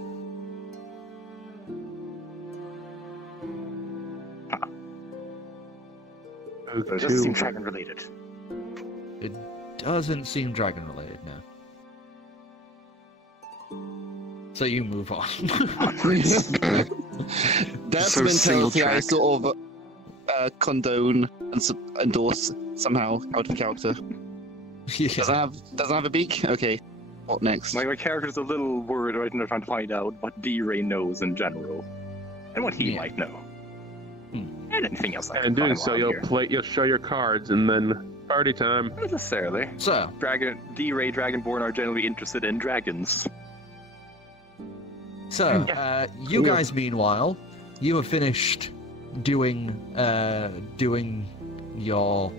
It doesn't seem dragon related. It doesn't seem dragon related now. So you move on. That's So mentality I single-track. sort of condone and endorse somehow out of character. Yeah. Doesn't have a beak? Okay. What next? My character's a little worried right now, trying to find out what D-Ray knows in general. And what he might know. And anything else I can And doing find so, while I'm here. you'll show your cards, and then party time. Not necessarily. So, D-Ray Dragonborn are generally interested in dragons. You guys, meanwhile, you have finished doing your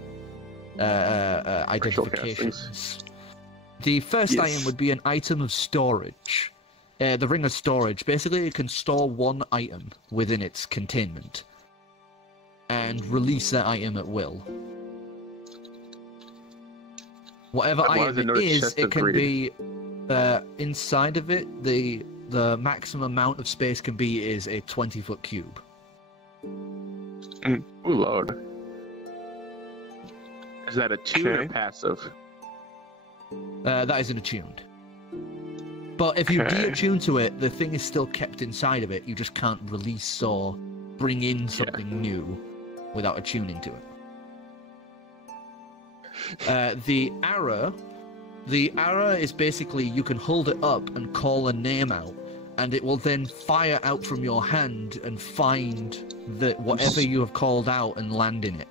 identifications. The first item would be an item of storage. The ring of storage. Basically, it can store one item within its containment and release that item at will. Whatever item it is, it can be inside of it. The maximum amount of space can be is a 20-foot cube. Ooh, Lord. Is that attuned or passive? That isn't attuned. But if you de-attune to it, the thing is still kept inside of it. You just can't release or bring in something new without attuning to it. The arrow is basically you can hold it up and call a name out, and it will then fire out from your hand and find whatever you have called out and land in it.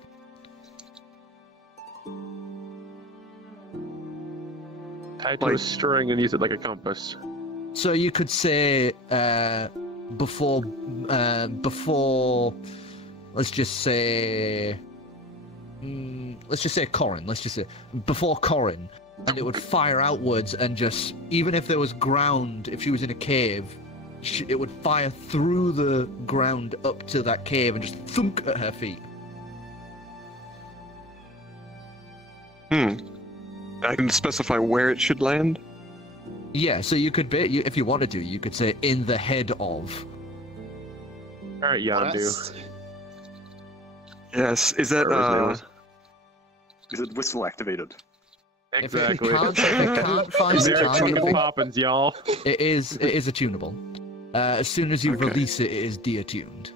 Tied to a string and use it like a compass. So you could say before let's just say Corrin. Let's just say before Corrin, and it would fire outwards and just, even if there was ground, if she was in a cave, it would fire through the ground up to that cave and just thunk at her feet. I can specify where it should land? Yeah, so you could if you wanted to, you could say in the head of. Alright, Yondu. Yes, is that, Is it whistle activated? Exactly. If it can't find the Zircron target, Poppins, y'all. it is attunable. As soon as you release it, it is de-attuned.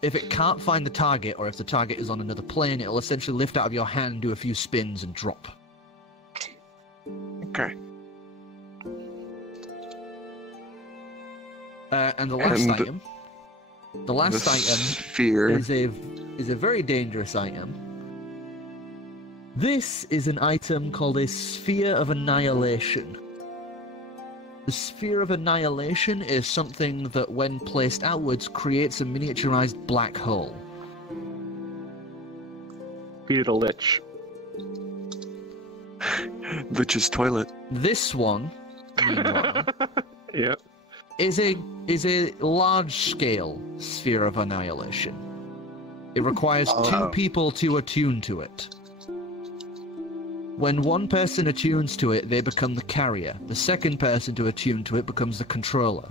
If it can't find the target, or if the target is on another plane, it'll essentially lift out of your hand, do a few spins, and drop. Okay. And the last item. The last item sphere is a very dangerous item. This is an item called a Sphere of Annihilation. The Sphere of Annihilation is something that, when placed outwards, creates a miniaturized black hole. Feed it a lich. Lich's toilet. This one, meanwhile, Yep. is a large-scale Sphere of Annihilation. It requires 2 people to attune to it. When one person attunes to it, they become the carrier. The second person to attune to it becomes the controller.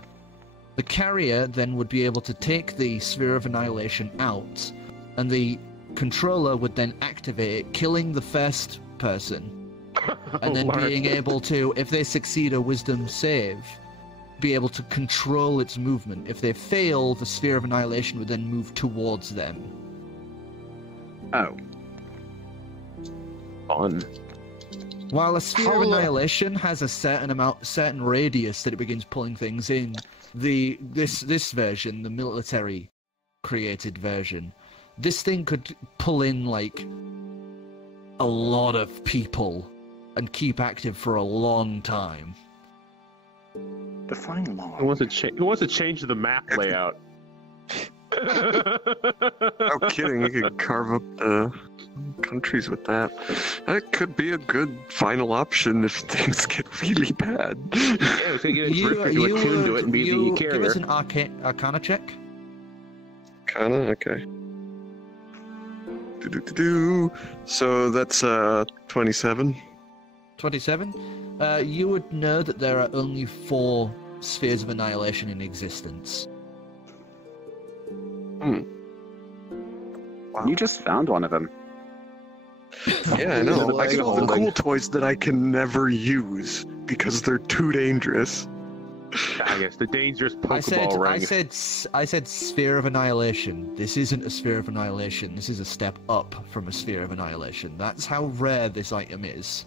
The carrier then would be able to take the Sphere of Annihilation out, and the controller would then activate it, killing the first person, and then being able to, if they succeed a wisdom save, be able to control its movement. If they fail, the Sphere of Annihilation would then move towards them. Oh. Fun. While a sphere How of lo- annihilation has a certain radius that it begins pulling things in, this version, the military created version, this thing could pull in like a lot of people and keep active for a long time. Define Who long. wants to change the map layout? No kidding, you could carve up the countries with that. That could be a good final option if things get really bad. Yeah, we could get Terrific to attune to it and be the give carrier. us an Arcana check. Kinda, okay. Do. So that's 27. 27. You would know that there are only 4 spheres of annihilation in existence. You just found one of them. Yeah, I know. I get all the Holding. cool toys that I can never use because they're too dangerous. I guess the dangerous I Pokeball ring. said sphere of annihilation. This isn't a sphere of annihilation. This is a step up from a sphere of annihilation. That's how rare this item is.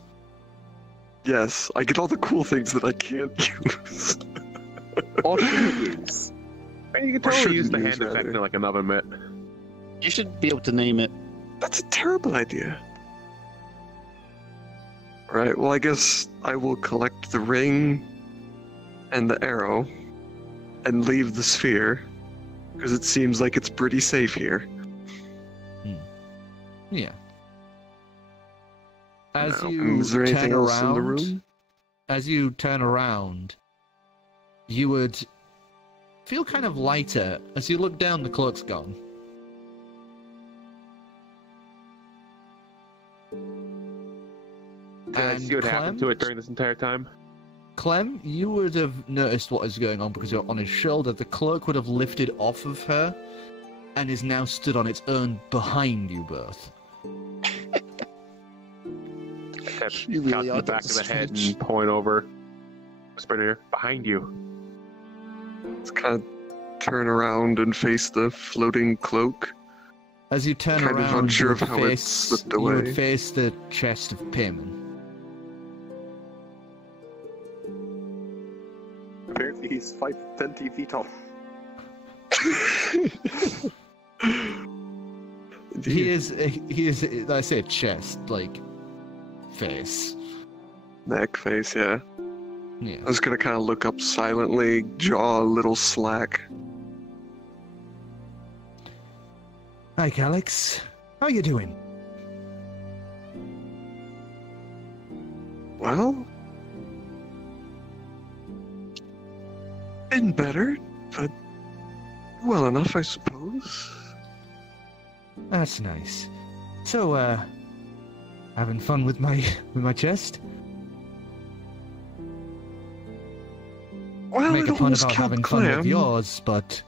Yes, I get all the cool things that I can't use. Or can you use? And you can Or totally shouldn't use the use, hand effect rather. in like an oven mitt. You should be able to name it. That's a terrible idea. Right, well, I guess I will collect the ring and the arrow and leave the sphere because it seems like it's pretty safe here. Yeah. As Now, you is there anything turn else in the around, room? as you turn around, you would feel kind of lighter as you look down. The cloak's gone. Did I And see what happened to Clem? it during this entire time? Clem, you would have noticed what is going on because you're on his shoulder. The cloak would have lifted off of her and is now stood on its own behind you both. That's You really got in are the back of Doctor the head Strange. and point over. Sprinter, behind you. Let's kind of turn around and face the floating cloak. As you turn Kind of around, unsure you of would how it face, slipped you would away. face the chest of Payman. Apparently he's 20 feet tall. He is, I say chest, like, face. Neck face, yeah. Yeah. I was gonna kind of look up silently, jaw a little slack. Hi, Calix. How you doing? Well, been better, but well enough, I suppose. That's nice. So, having fun with my chest? Well, Make it a pun almost about killed having fun Clam. with yours, but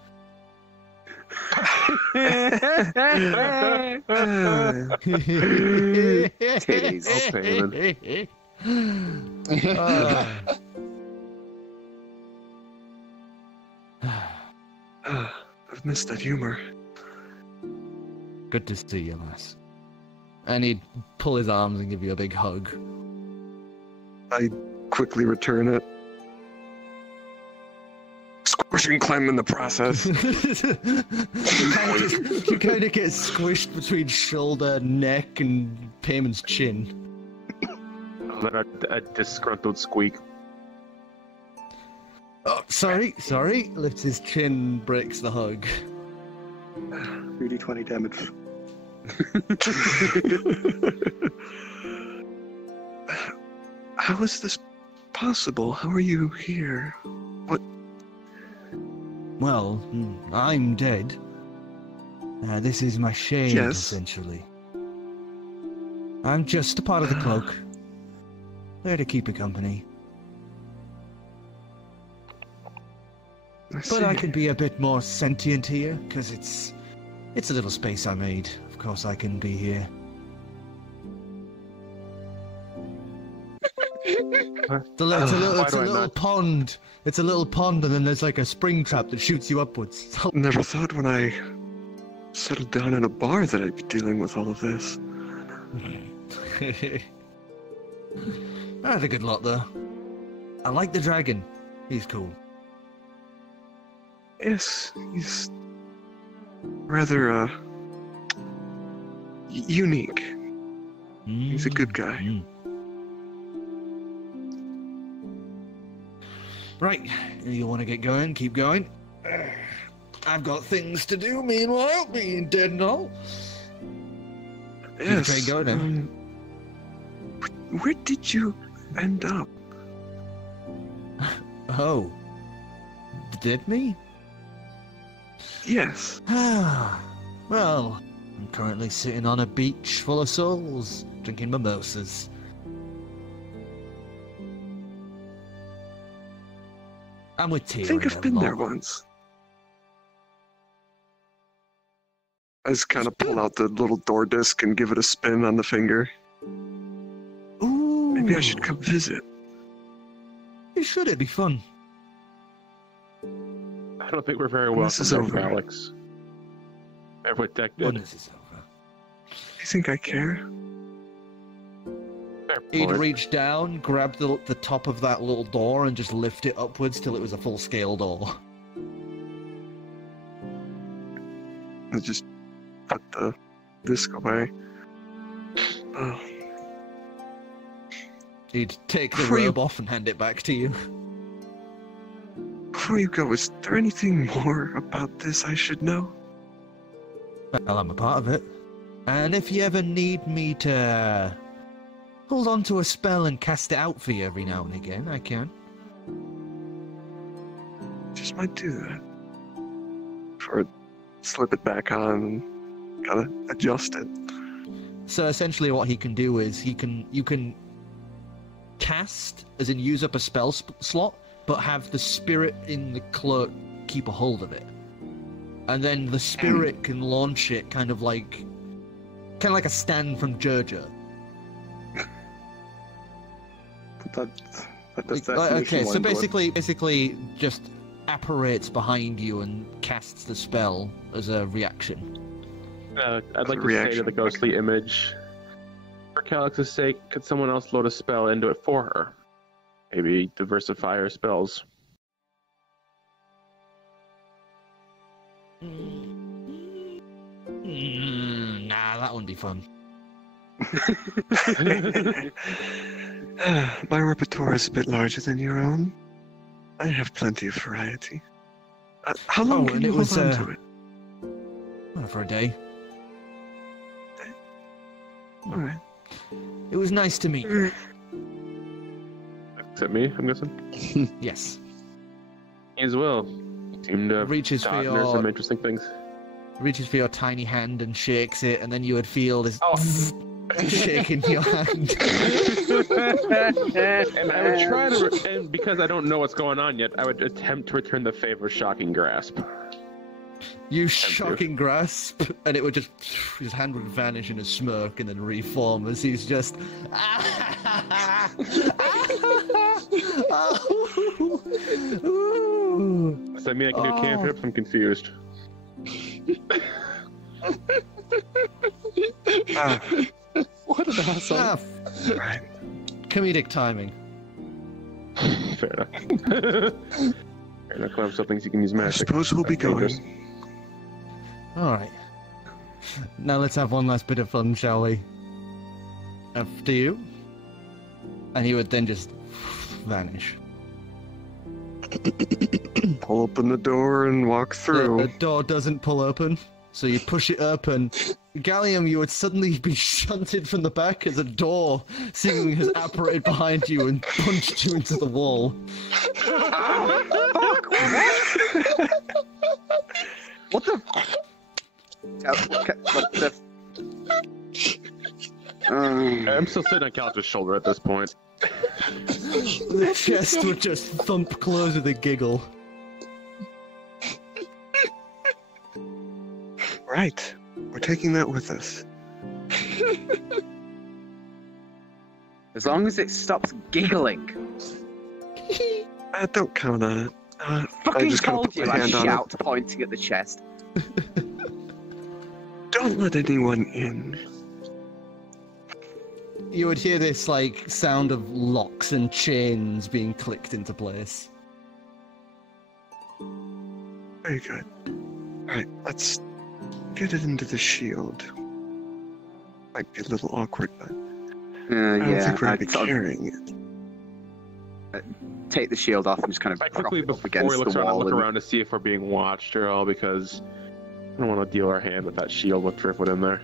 Titties. I've missed that humor. Good to see you, lass. And he'd pull his arms and give you a big hug. I quickly return it. Squishing Clem in the process. You kind of get squished between shoulder, neck, and Payman's chin. Then a disgruntled squeak. Oh, sorry. Lifts his chin, breaks the hug. 3d20 damage. How is this possible? How are you here? Well, I'm dead. This is my shame, Yes. essentially. I'm just a part of the cloak. There to keep you company. But I can be a bit more sentient here, because it's a little space I made. Of course I can be here. It's a little pond. It's a little pond, and then there's like a spring trap that shoots you upwards. Never thought when I settled down in a bar that I'd be dealing with all of this. That's a good lot, though. I like the dragon. He's cool. Yes, he's rather, unique. He's a good guy. Right, you want to get going? Keep going. I've got things to do, meanwhile, being dead and all. Yes. Keep the train going now. Where did you end up? Oh. Did me? Yes. Well, I'm currently sitting on a beach full of souls, drinking mimosas. I'm with Tia. I think I've been there once. I just kind of pull out the little door disc and give it a spin on the finger. Ooh. Maybe I should come visit. You should, it'd be fun. I don't think we're very When well this is prepared, over. Alex. They're protected. When this is over. You think I care? Fair He'd point. reach down, grab the top of that little door, and just lift it upwards till it was a full-scale door. I just put the disc away. Oh, He'd take the Before you- robe off and hand it back to you. before you go, is there anything more about this I should know? Well, I'm a part of it. And if you ever need me to hold on to a spell and cast it out for you every now and again, I can. Just might do that. Or slip it back on and kind of adjust it. So essentially what he can do is you can cast, as in use up a spell slot, but have the spirit in the cloak keep a hold of it. And then the spirit can launch it kind of like a stand from Jojo. That does that. Okay, so basically just apparates behind you and casts the spell as a reaction. I'd like to say to the ghostly image, for Calix's sake, could someone else load a spell into it for her? Maybe diversify her spells. Nah, that wouldn't be fun. My repertoire is a bit larger than your own. I have plenty of variety. How long can and you it hold was, on to it? Well, for a day. Alright. It was nice to meet you. Except me, I'm guessing. Yes. Me as well. Seemed to Reaches for taught her some your interesting things. tiny hand and shakes it, and then you would feel this Oh. shake in your hand. And I would try to, and because I don't know what's going on yet, I would attempt to return the favor of shocking grasp. You shocking grasp, and it would just, his hand would vanish in a smirk and then reform as he's just. Does that mean I can do cantrips? I'm confused. What an asshole. Right. Comedic timing. Fair enough. Fair enough. Clem still thinks you can use I magic. suppose we'll be That's dangerous. going. Alright. Now let's have one last bit of fun, shall we? After you. And he would then just vanish. Pull open the door and walk through. The door doesn't pull open, so you push it open. Gallium, you would suddenly be shunted from the back as a door seemingly has apparated behind you and punched you into the wall. What the? What the? I'm still sitting on Calix's shoulder at this point. The chest would just thump close with a giggle. Right. We're taking that with us. As long as it stops giggling. Don't count on it. I Fucking just kind of told put you, my I hand on it. shout, pointing at the chest. Don't let anyone in. You would hear this, like, sound of locks and chains being clicked into place. Very good. Alright, let's get it into the shield. Might be a little awkward, but I don't think we're going to be carrying it. Take the shield off and just kind of prop Technically, it up before against we look the around, I wall. look around to see if we're being watched or all, because I don't want to deal our hand with that shield with Driftwood in there.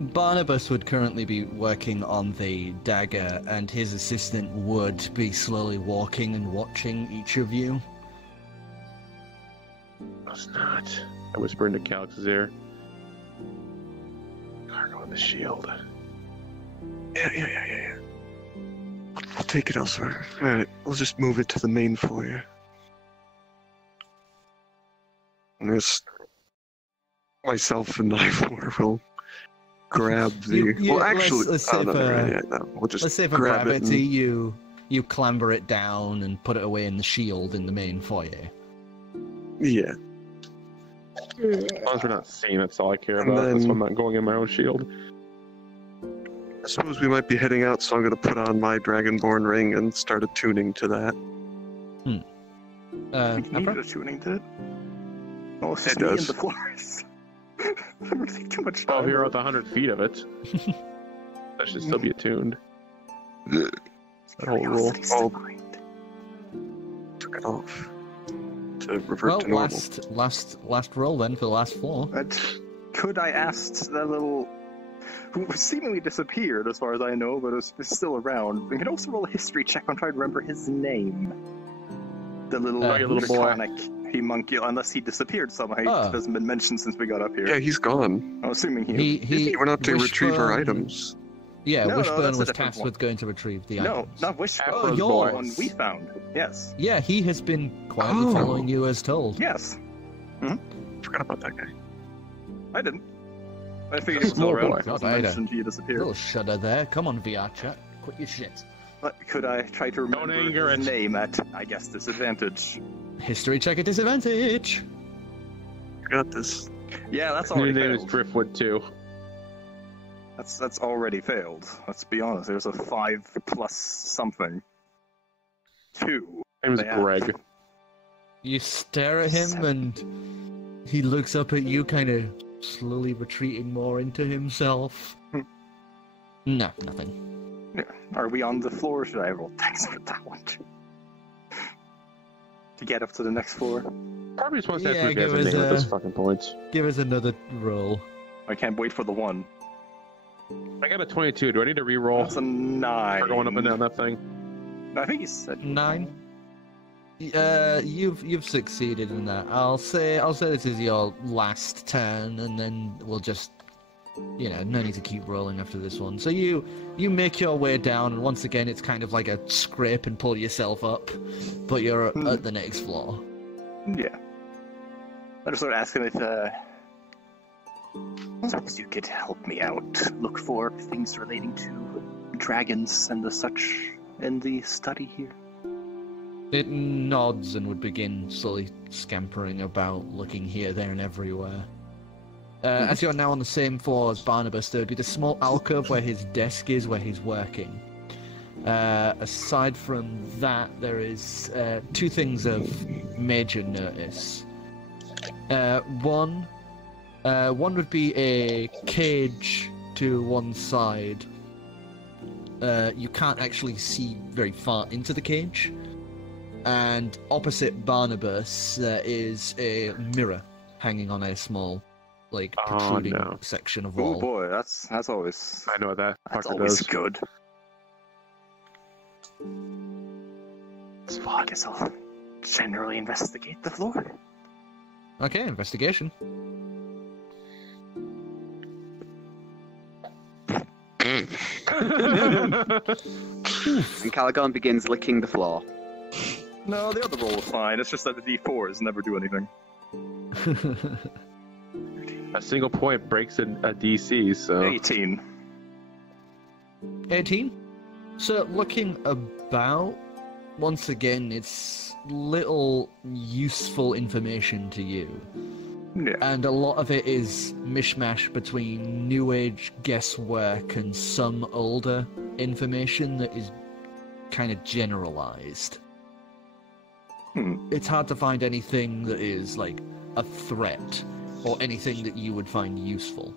Barnabas would currently be working on the dagger, and his assistant would be slowly walking and watching each of you. It's not. I whisper into Calix's ear. Cargo on the shield. Yeah. I'll take it elsewhere. Alright, we'll just move it to the main foyer. And there's myself and Ivor will grab the... well, actually, let's say we'll just let's say for grab it gravity, and... you clamber it down and put it away in the shield in the main foyer. Yeah. As long as we're not seeing it, that's all I care And about. That's then- why I'm not going in my own shield. I suppose we might be heading out, so I'm going to put on my Dragonborn ring and start attuning to that. I think you need Afra? a tuning to it. Oh, it's just It me and does. the floors. That would take too much Well, time. if you're within 100 feet of it, that should still be attuned. That whole rule. Curiosity's Oh. defined. Took it off to revert Well, to normal. last roll then for the last floor. Could I ask that little... who seemingly disappeared as far as I know, but is still around. We can also roll a history check on trying to remember his name. The little, Your little boy. draconic homunculus, unless he disappeared somehow. He Oh. hasn't been mentioned since we got up here. Yeah, he's gone. I'm assuming he... He Went out to retrieve our Wishbone- items. Yeah, No, Wishbone that's a was different tasked one. with going to retrieve the No, items. not Wishbone. Oh, the yours. one we found. Yes. Yeah, he has been quietly Oh. following you as told. Yes. Forgot about that guy. I didn't. I figured he was Small still around. boy. It wasn't Not either. mentioned he disappeared. Little shudder there. Come on, VR chat. Quit your shit. But could I try to Don't remember anger his it. name at, I guess, disadvantage? History check at disadvantage. You got this. Yeah, that's Your already name is failed. Driftwood too. That's already failed. Let's be honest. There's a 5 plus something. 2. My name is Yeah. Greg. You stare at him, 7. and he looks up at you, kind of slowly retreating more into himself. No, nothing. Yeah. Are we on the floor? Or should I roll? Thanks for that one. To get up to the next floor. Probably just wants to Yeah, ask me if he has give a us name at a- this fucking point. Give us another roll. I can't wait for the 1. I got a 22. Do I need to re-roll That's a 9. for going up and down that thing? I think he said 9. You've succeeded in that. I'll say this is your last turn, and then we'll just, no need to keep rolling after this one. So you make your way down, and once again it's kind of like a scrape and pull yourself up, but you're at the next floor. Yeah. I just started asking if, I suppose you could help me out. Look for things relating to dragons and the such in the study here. It nods and would begin slowly scampering about, looking here, there, and everywhere. As you're now on the same floor as Barnabas, there would be the small alcove where his desk is, where he's working. Aside from that, there is 2 things of major notice. One would be a cage to one side. You can't actually see very far into the cage. And opposite Barnabas, there is a mirror hanging on a small, protruding section of Oh wall. boy, that's always I know what that that's fucker always does. good. So I guess I'll generally investigate the floor. Okay, investigation. Ancalagon begins licking the floor. No, the other roll is fine. It's just that the D4s never do anything. A single point breaks a DC, so 18. 18? So, looking about, once again, it's little useful information to you. Yeah. And a lot of it is mishmash between New Age guesswork and some older information that is kind of generalized. It's hard to find anything that is like a threat or anything that you would find useful.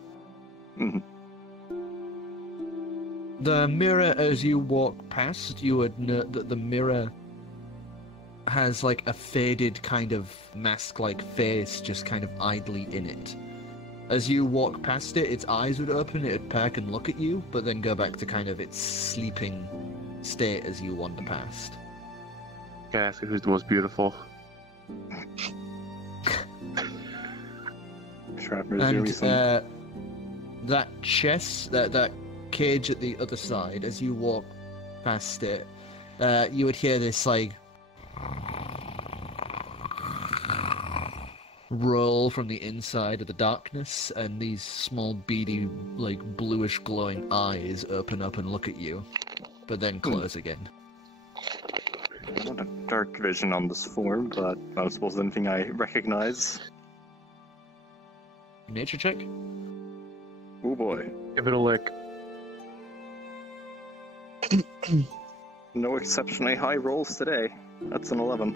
The mirror, as you walk past, you would note that the mirror has like a faded kind of mask-like face just kind of idly in it. As you walk past it, its eyes would open, it would perk and look at you, but then go back to kind of its sleeping state as you wander past. Can I ask you who's the most beautiful? And that chest, that cage at the other side, as you walk past it, you would hear this like roll from the inside of the darkness, and these small beady, like bluish glowing eyes open up and look at you, but then close again. Not a dark vision on this form, but I don't suppose anything I recognize. Nature check? Oh boy. Give it a lick. No exceptionally high rolls today. That's an 11.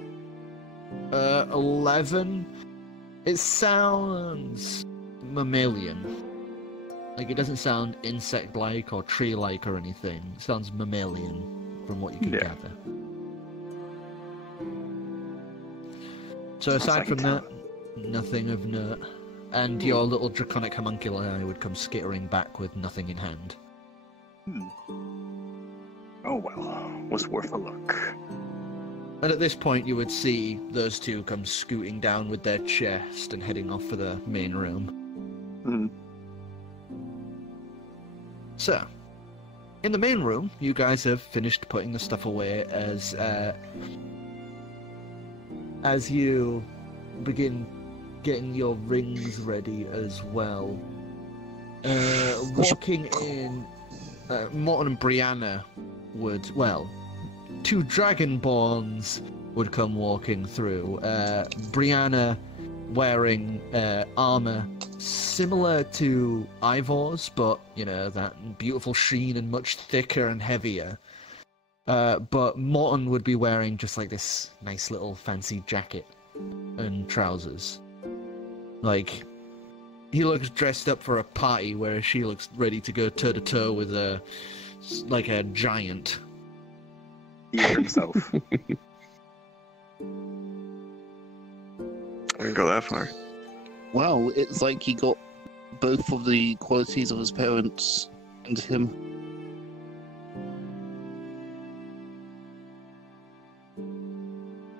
11? It sounds mammalian. Like, it doesn't sound insect-like or tree-like or anything. It sounds mammalian, from what you can gather. So aside from that, nothing of note. And your little draconic homunculi would come skittering back with nothing in hand. Oh well, was worth a look. And at this point you would see those two come scooting down with their chest and heading off for the main room. So, in the main room, you guys have finished putting the stuff away as you begin getting your rings ready as well. Walking in, Morton and Brianna would, well, two Dragonborns would come walking through. Brianna wearing armor similar to Ivor's, but, you know, that beautiful sheen and much thicker and heavier. But Morton would be wearing just like this nice little fancy jacket and trousers. Like, he looks dressed up for a party, whereas she looks ready to go toe-to-toe with a giant. He himself. I didn't go that far. Well, it's like he got both of the qualities of his parents into him.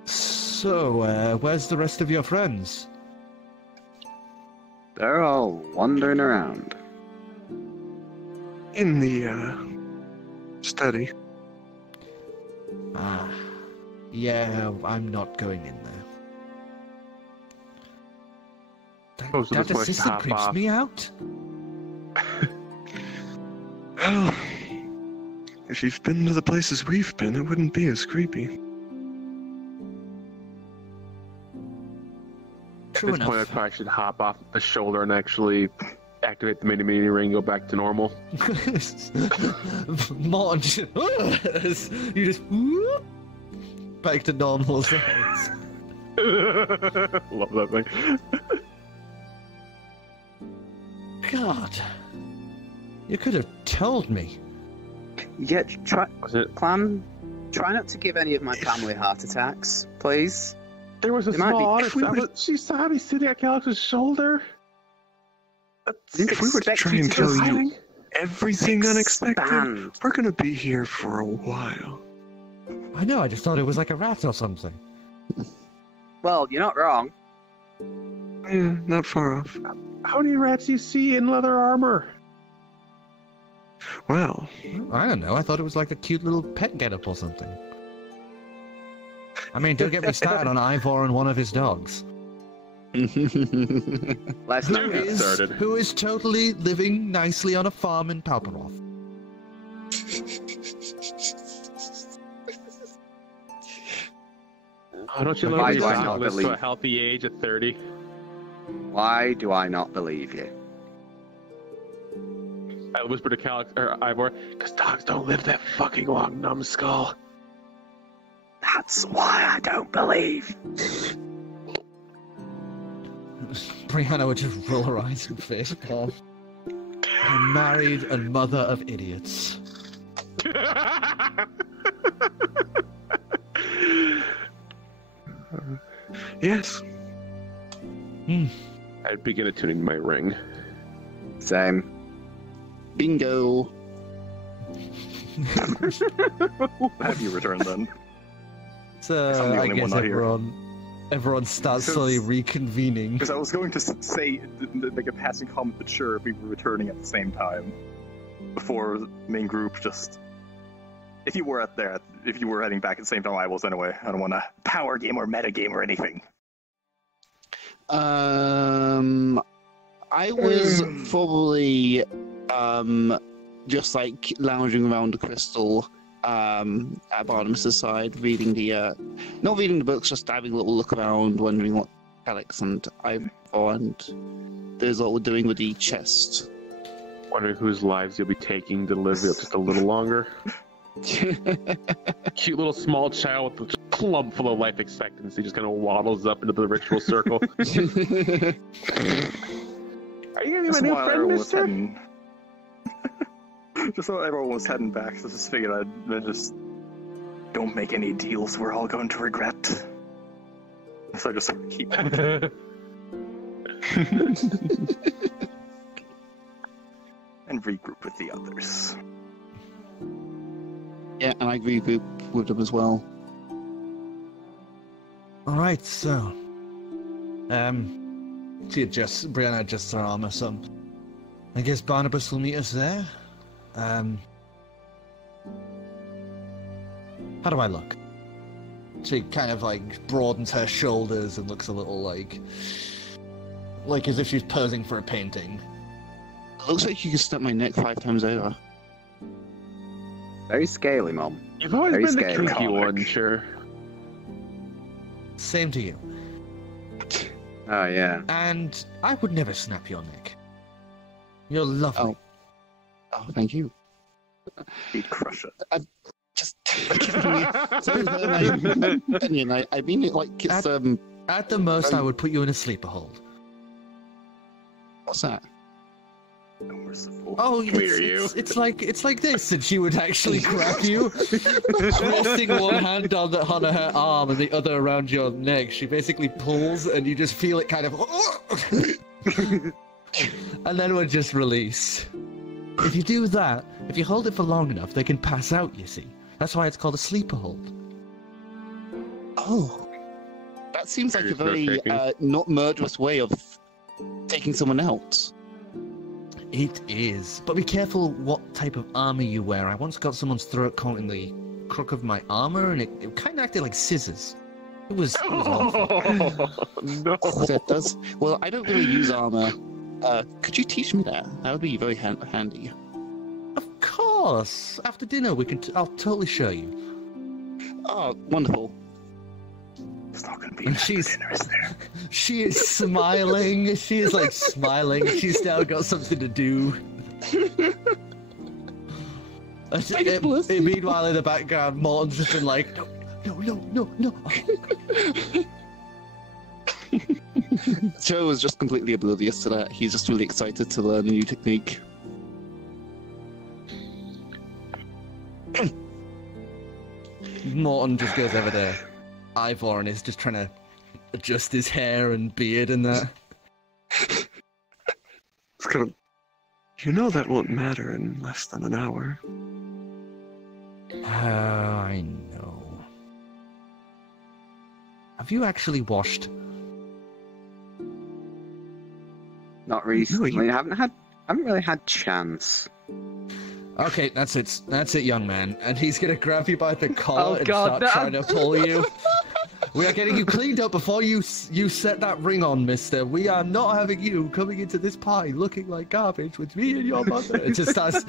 So, where's the rest of your friends? They're all wandering around. In the, study. Ah, yeah, I'm not going in there. Most of That this place assistant hop creeps off. me out. Well, if you've been to the places we've been, it wouldn't be as creepy. At this point, I probably should hop off the shoulder and actually activate the mini ring and go back to normal. Morton just, you just whoop, back to normal size. Love that thing. God, you could have told me. Yeah, Was it? Clam, try not to give any of my family heart attacks, please. There was a It might small be- artifact. She saw me sitting at Calix's shoulder. Didn't If we were to expect try you and to tell just you everything unexpected, expand. we're gonna be here for a while. I know, I just thought it was like a rat or something. Well, you're not wrong. Yeah, not far off. How many rats do you see in leather armor? Well, I don't know, I thought it was like a cute little pet getup or something. I mean, don't get me started on Ivor and one of his dogs. Let's not get started. Who is totally living nicely on a farm in Palparov. Oh, don't you Why love do I yourself not live to believe- a healthy age at 30? Why do I not believe you? I whisper to Calix or Ivor, because dogs don't live that fucking long, numbskull. That's why I don't believe. Brianna would just roll her eyes and face palm. I'm married and mother of idiots. Yes. I'd begin attuning my ring. Same. Bingo. Have you returned then? So I'm the I only guess one not here. everyone starts slowly reconvening. Because I was going to say, like a passing comment, but sure, if we were returning at the same time. Before the main group, just... If you were heading back at the same time I was anyway, I don't want to power game or meta game or anything. I was probably just like lounging around the crystal at Barnabas's side, reading the not reading the books, just having a little look around, wondering what Calix and Ivor and those all were doing with the chest. Wondering whose lives you'll be taking to live just a little longer. Cute little small child with a clump full of life expectancy just kind of waddles up into the ritual circle. Are you gonna be my new friend, mister? Just so everyone was heading back, so I just figured I'd just don't make any deals we're all going to regret. So I just sort of keep and regroup with the others. Yeah, and I regroup with them as well. Alright, so... Brianna adjusts her armor some. I guess Barnabas will meet us there? How do I look? She kind of, like, broadens her shoulders and looks a little, like as if she's posing for a painting. It looks like you could snap my neck 5 times over. Very scaly, Mom. You've always Very been the scary. kinky one, sure. Same to you. Oh, yeah. And I would never snap your neck. You're lovely. Oh, thank you. He'd crush it. Just giving me my opinion. I mean it like it's At the most, I would put you in a sleeper hold. What's that? No merciful. Oh, it's like this, and she would actually grab you, resting one hand on her arm and the other around your neck. She basically pulls, and you just feel it kind of, and then would just release. If you do that, if you hold it for long enough, they can pass out. You see, that's why it's called a sleeper hold. Oh, that seems like a very not murderous way of taking someone out. It is, but be careful what type of armor you wear. I once got someone's throat caught in the crook of my armor, and it kind of acted like scissors. It was awful. No. That does. Well, I don't really use armor. Could you teach me that? That would be very handy. Of course. After dinner, I'll totally show you. Oh, wonderful. It's not going to be And after dinner, is there? She is smiling. She is like smiling. She's now got something to do. Meanwhile, in the background, Morton's just been like, no. Joe was just completely oblivious to that. He's just really excited to learn a new technique. Morton just goes over there. Ivor and is just trying to adjust his hair and beard and that. It's kind of... You know that won't matter in less than an hour. I know. Have you actually washed? Not recently. No, I haven't really had chance. Okay, that's it, young man. And he's gonna grab you by the collar and God, start trying to pull you. We are getting you cleaned up before you set that ring on, mister. We are not having you coming into this party looking like garbage with me and your mother. It just starts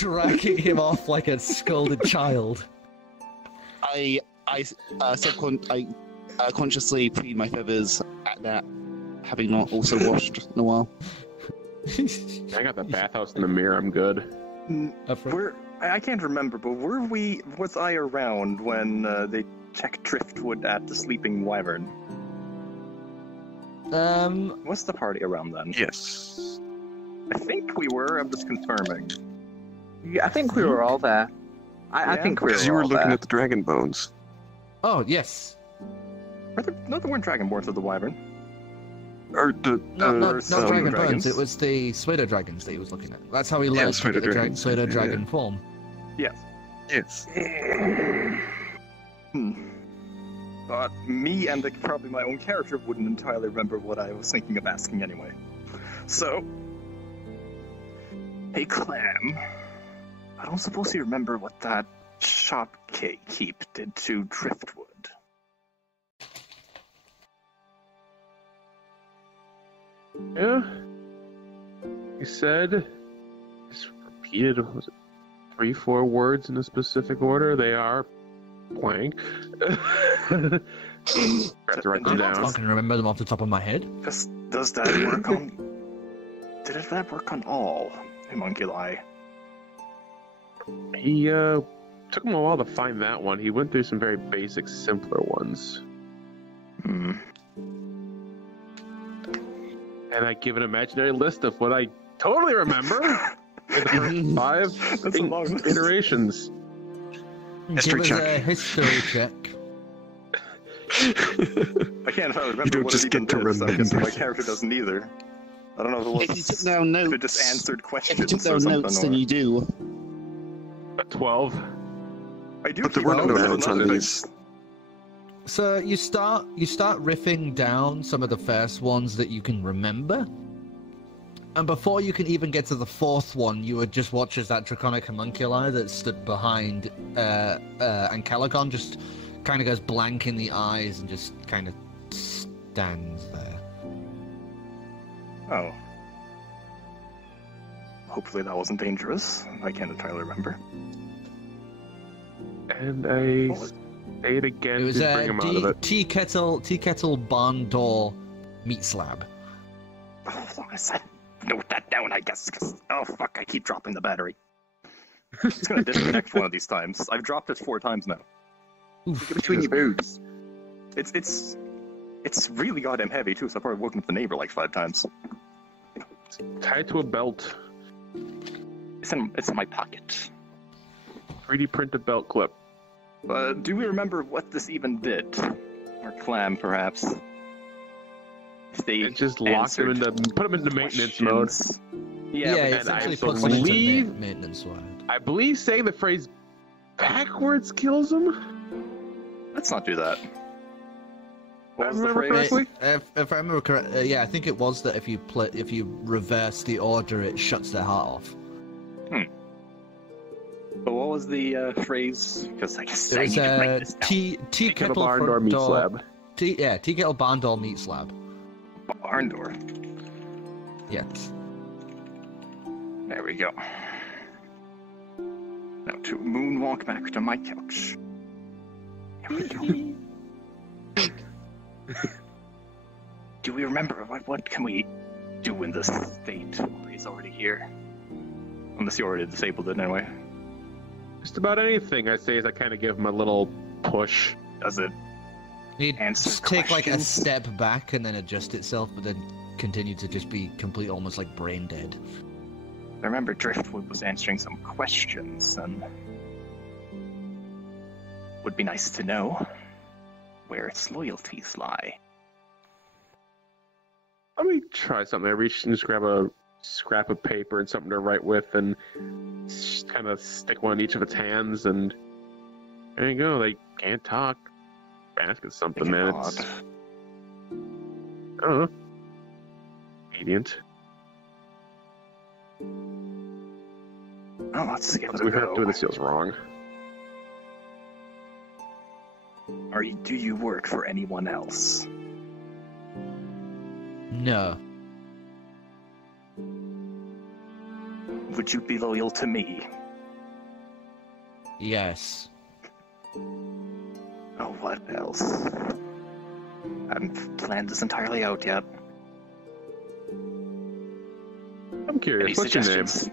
dragging him off like a scolded child. I consciously preen my feathers at that. having not also washed in a while. I got the bathhouse in the mirror. I'm good. I can't remember, but was I around when they checked driftwood at the Sleeping Wyvern? Was the party around then? Yes. I think we were. I'm just confirming. Yeah, I think we were all there. I think we were Because you were all looking there. at the dragon bones. Oh, yes. No, there weren't dragonborns of the Wyvern. Or the Not dragon dragons. bones, it was the pseudo dragons that he was looking at. That's how he learned to pseudo get the dragons. pseudo Yeah. dragon form. Yes. Yes. But me and probably my own character wouldn't entirely remember what I was thinking of asking anyway. So, hey Clam, I don't suppose you remember what that shopkeep did to driftwood. Yeah. He said, just repeated, was it 3-4 words in a specific order? They are blank. Have to write them I'm down. not going to remember them off the top of my head. Does that work on... Did that work on all homunculi? He took him a while to find that one. He went through some very basic, simpler ones. And I give an imaginary list of what I totally remember in the first 5 That's a long list. iterations. History Give us check. a history check. I can't entirely remember You don't what just it even get to did, so I guess remember my character doesn't either. I don't know if it was... If you took down if notes, it just answered if questions you took or down something. notes, or... then you do. 12. I do But there keep were no notes, notes but on not these. So you start riffing down some of the first ones that you can remember. And before you can even get to the 4th one, you would just watch as that draconic homunculi that stood behind Ancalagon just kind of goes blank in the eyes and just kind of stands there. Oh. Hopefully that wasn't dangerous. I can't entirely remember. And I say it again It was to bring him out of it. tea kettle barn door meat slab. Oh, I said note that down, I guess. 'Cause, oh, fuck, I keep dropping the battery. It's gonna disconnect one of these times. I've dropped it 4 times now. Oof. Between your boobs. It's really goddamn heavy, too, so I've probably woken up the neighbor like 5 times. Tied to a belt. It's in my pocket. 3D printed belt clip. Do we remember what this even did? Or Clam, perhaps? If they It just locked him answered into, put him into maintenance mode. questions. Yeah, but it and essentially I puts him into believe- maintenance mode. I believe saying the phrase backwards kills him. let's not do that. What I was the remember phrase? correctly? If I remember correctly, yeah, I think it was that if you reverse the order, it shuts their heart off. But what was the phrase? Because I guess It I was need to write this down. tea Kettle kettle barn front door meat door. slab. Tea kettle barn door meat slab. Barn door. Yes. There we go. Now to moonwalk back to my couch. Here we go. Do we remember what can we do in this state while he's already here? Unless you already disabled it anyway. Just about anything I say is I kind of give him a little push. Does it? He'd Answer just take like a questions. step back and then adjust itself, but then continue to just be complete, almost like brain dead. I remember Driftwood was answering some questions, and would be nice to know where its loyalties lie. Let me try something. I reach and just grab a scrap of paper and something to write with and kind of stick one in each of its hands, and there you go. They can't talk. Ask it something, Think man. odd. It's, I don't know. Radiant. Oh, let's give it a We've heard doing go. this feels wrong. Do you work for anyone else? No. Would you be loyal to me? Yes. Oh, what else? I haven't planned this entirely out yet. I'm curious. Any What's your name? suggestions?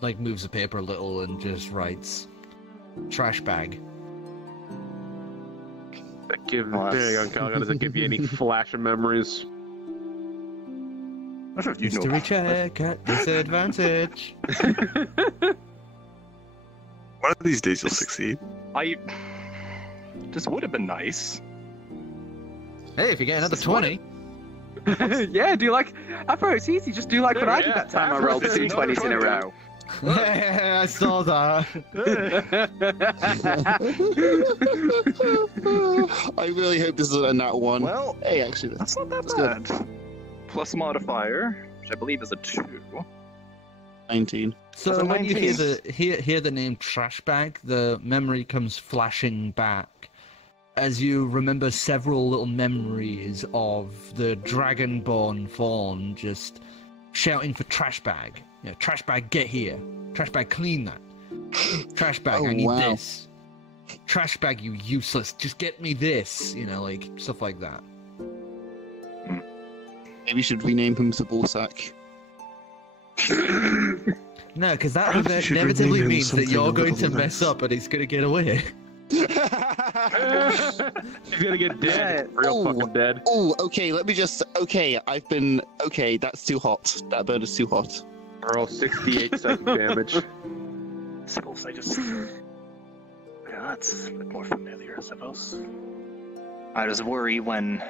Like, moves the paper a little and just writes, trash bag. There you go, Ancalagon. Does it give you any flash of memories? I'm not sure if you know. History check at disadvantage. One of these days you'll succeed. This would have been nice. Hey, if you get another 20. Yeah, do like... I thought it's easy, just do like what I did Yeah, that time I Afro rolled said two 20s in a another row. Yeah, I saw that. I really hope this isn't a nat 1. Well, Hey, actually, that's not that That's bad. Plus modifier, which I believe is a 2. 19. So That's a when you 19. hear the name trash bag, the memory comes flashing back as you remember several little memories of the dragonborn fawn just shouting for trash bag. You know, trash bag, get here. Trash bag, clean that. Trash bag, Oh, I need wow. this. Trash bag, you useless. Just get me this. You know, like stuff like that. Maybe you should rename him to Ballsack. No, because that Perhaps you should inevitably rename him means that something you're a going to little mess less. up and he's going to get away. He's gonna get dead. Yeah. Real Oh. fucking dead. Oh, okay, let me just... Okay, Okay, that's too hot. That bird is too hot. Roll 68 psychic damage. I suppose I just... Yeah, that's a bit more familiar, I suppose. I just worry when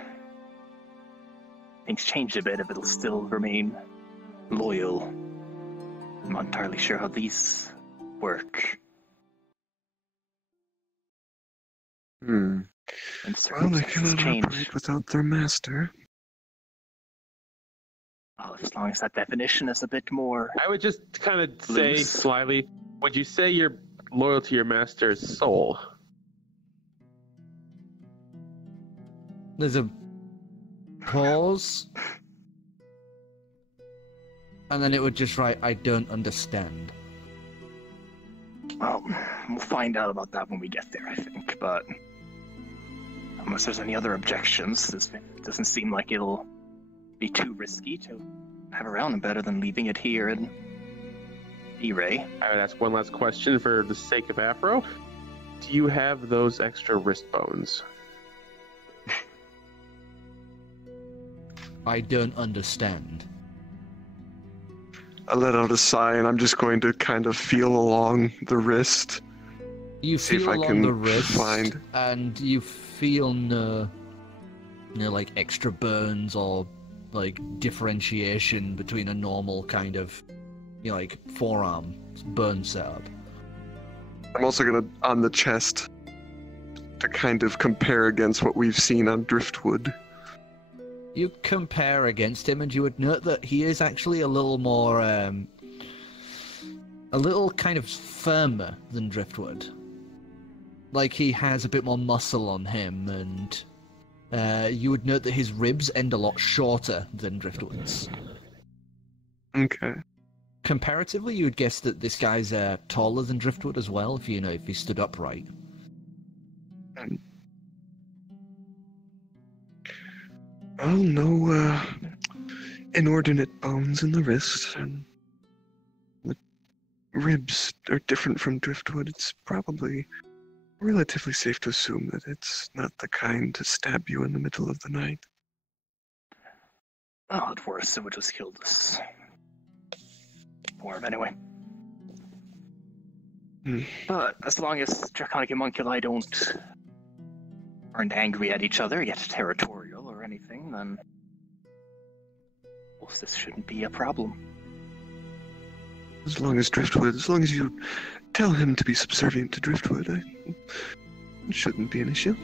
things change a bit if it'll still remain loyal. I'm not entirely sure how these work. Well, And they circumstances cannot change. operate without their master. Well, as long as that definition is a bit more... I would just kind of say Loose. slyly, would you say you're loyal to your master's soul? There's a pause. And then it would just write, I don't understand. Well, we'll find out about that when we get there, I think, but... Unless there's any other objections, this doesn't seem like it'll be too risky to have around, and better than leaving it here in D-Ray. I would ask one last question for the sake of Afro. Do you have those extra wrist bones? I don't understand. I let out a sigh, and I'm just going to kind of feel along the wrist. You See if feel I along can the wrist, find- and you feel no, like extra burns or like differentiation between a normal kind of, like forearm burn setup. I'm also gonna, on the chest, to kind of compare against what we've seen on Driftwood. You compare against him, and you would note that he is actually a little more, a little kind of firmer than Driftwood. Like he has a bit more muscle on him, and you would note that his ribs end a lot shorter than Driftwood's. Okay. Comparatively, you would guess that this guy's taller than Driftwood as well, if he stood upright. Well, no inordinate bones in the wrist, and the ribs are different from Driftwood. It's probably relatively safe to assume that it's not the kind to stab you in the middle of the night. Oh, at worst, it would just kill this dwarf anyway. But as long as Draconic Homunculi aren't angry at each other, yet territorial or anything, then well, this shouldn't be a problem. As long as you tell him to be subservient to Driftwood, it shouldn't be an issue.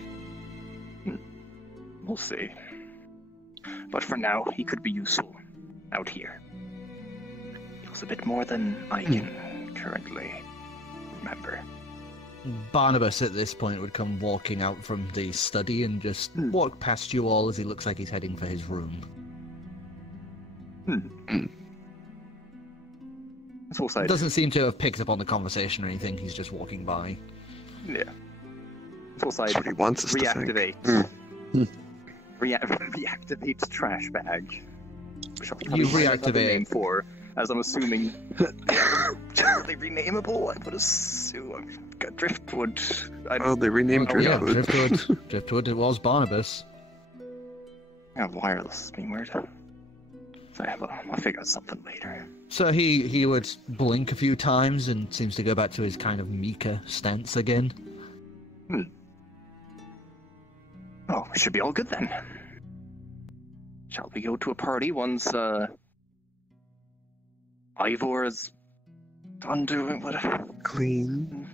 We'll see. But for now, he could be useful out here. It was a bit more than I can currently remember. Barnabas at this point would come walking out from the study and just walk past you all as he looks like he's heading for his room. Full side. Doesn't seem to have picked up on the conversation or anything, he's just walking by. Yeah. Full side. That's what he wants us to think. Reactivate. Reactivate trash bag. You reactivate. Name for, as I'm assuming, generally renameable. I would assume I've got Driftwood. Oh, they renamed Yeah, Driftwood. Driftwood. Driftwood, it was Barnabas. Yeah, wireless is being weird. So, well, I'll figure out something later. So he would blink a few times and seems to go back to his kind of meeker stance again. Oh, we should be all good then. Shall we go to a party once Ivor is done doing whatever? Clean.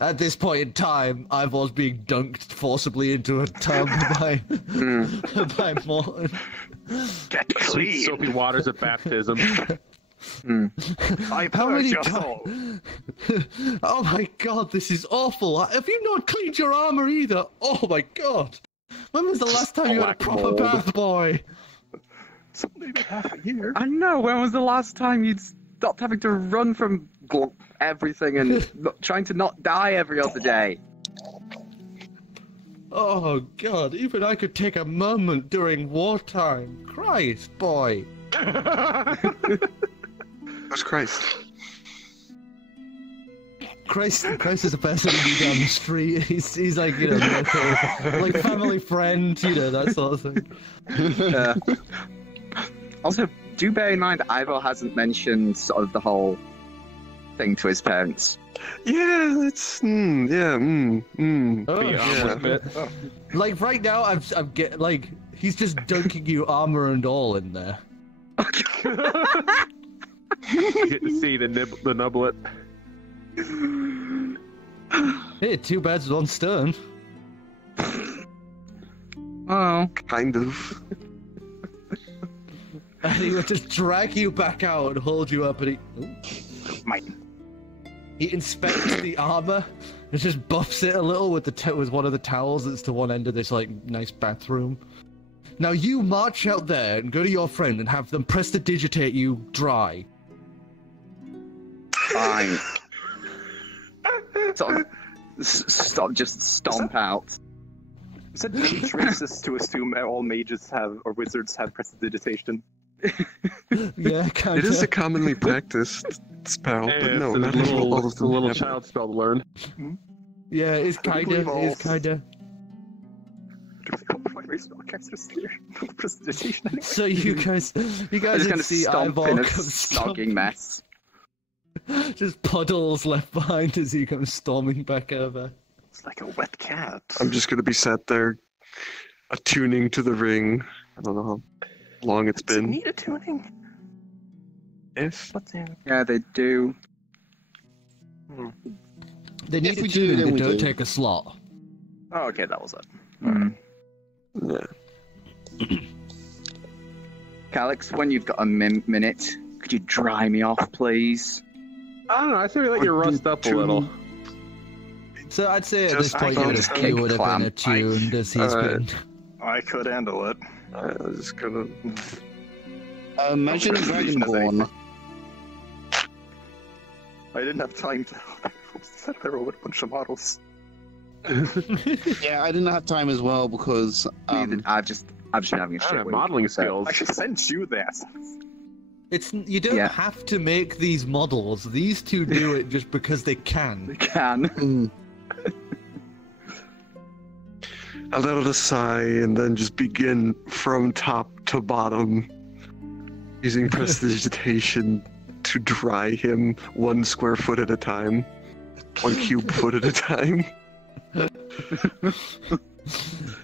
At this point in time, Ivor's being dunked forcibly into a tub by Morton. Get clean! Soapy waters at baptism. I How many purge us all. Oh my god, this is awful. Have you not cleaned your armor either? Oh my god. When was the last time you had a proper mold. bath, boy? So maybe half a year. I know. When was the last time you'd stopped having to run from everything and trying to not die every other day? Oh god, even I could take a moment during wartime. Christ, boy. Who's Christ? Christ is a person you meet down the street. He's like, you know, local, like family friend, you know, that sort of thing. Also, do bear in mind, Ivor hasn't mentioned sort of the whole thing to his parents. Yeah, that's Oh, yeah. Bit. Like right now, I'm get like he's just dunking you armor and all in there. You get to see the nublet. Hey, two birds with one stone. Oh. Kind of. And he would just drag you back out and hold you up, and he inspects the armor and just buffs it a little with with one of the towels that's to one end of this like nice bathroom. Now you march out there and go to your friend and have them prestidigitate you dry. Fine. Just stomp out. Is it mage racist to assume all mages have, or wizards have prestidigitation? Yeah, kind It of. is a commonly practiced spell, but Yeah, no, it's not a all of it's a them little have it. child spell to learn. Yeah, it's kind of. It's kind of. Spellcasters here. Prestidigitation anyway. So you guys I just can kind of see stomp Ivor in a come sogging mess. just puddles left behind as he comes storming back over. It's like a wet cat. I'm just gonna be sat there, attuning to the ring. I don't know how long it's Does it been. need a tuning? Yes. What's in? Yeah, they do. They need we to do, tune, then they we don't do. take a slot. Oh, okay, that was it. Yeah. Calix, when you've got a minute, could you dry me off, please? I don't know. I say we let you rust up a little. So I'd say at Just this point I you thought would have Clam. been attuned as he's been. I could handle it. I was just gonna. Imagine Dragonborn. I didn't have time to set there with a bunch of models. Yeah, I didn't have time as well because I've just been having a I shit don't have week, modeling so- skills. I sent you that. It's you don't Yeah. have to make these models. These two do it just because they They can. can. I let out a sigh and then just begin from top to bottom, using prestidigitation to dry him 1 square foot at a time, 1 cube foot at a time.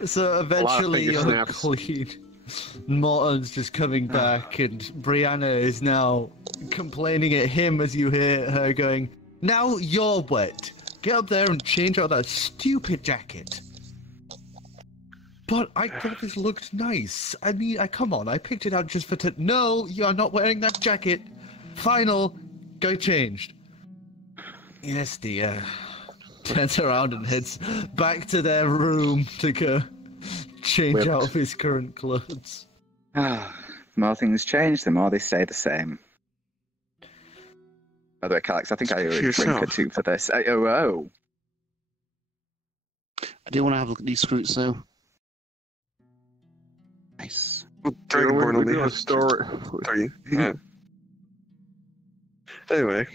So eventually finger you're snaps. clean. Morton's just coming back, and Brianna is now complaining at him as you hear her going, "Now you're wet. Get up there and change out that stupid jacket." But I thought this looked nice. I mean, come on, I picked it out just for No, you're not wearing that jacket. Final, go changed. Yes, dear. Turns around and heads back to their room to go change Whipped. out of his current clothes. The more things change, the more they stay the same. By the way, Calix, I think I owe a drink or Yourself. two for this. Oh. I do want to have a look at these fruits though. Nice. Dragonborn we only do a has story. Are you? Yeah. Anyway.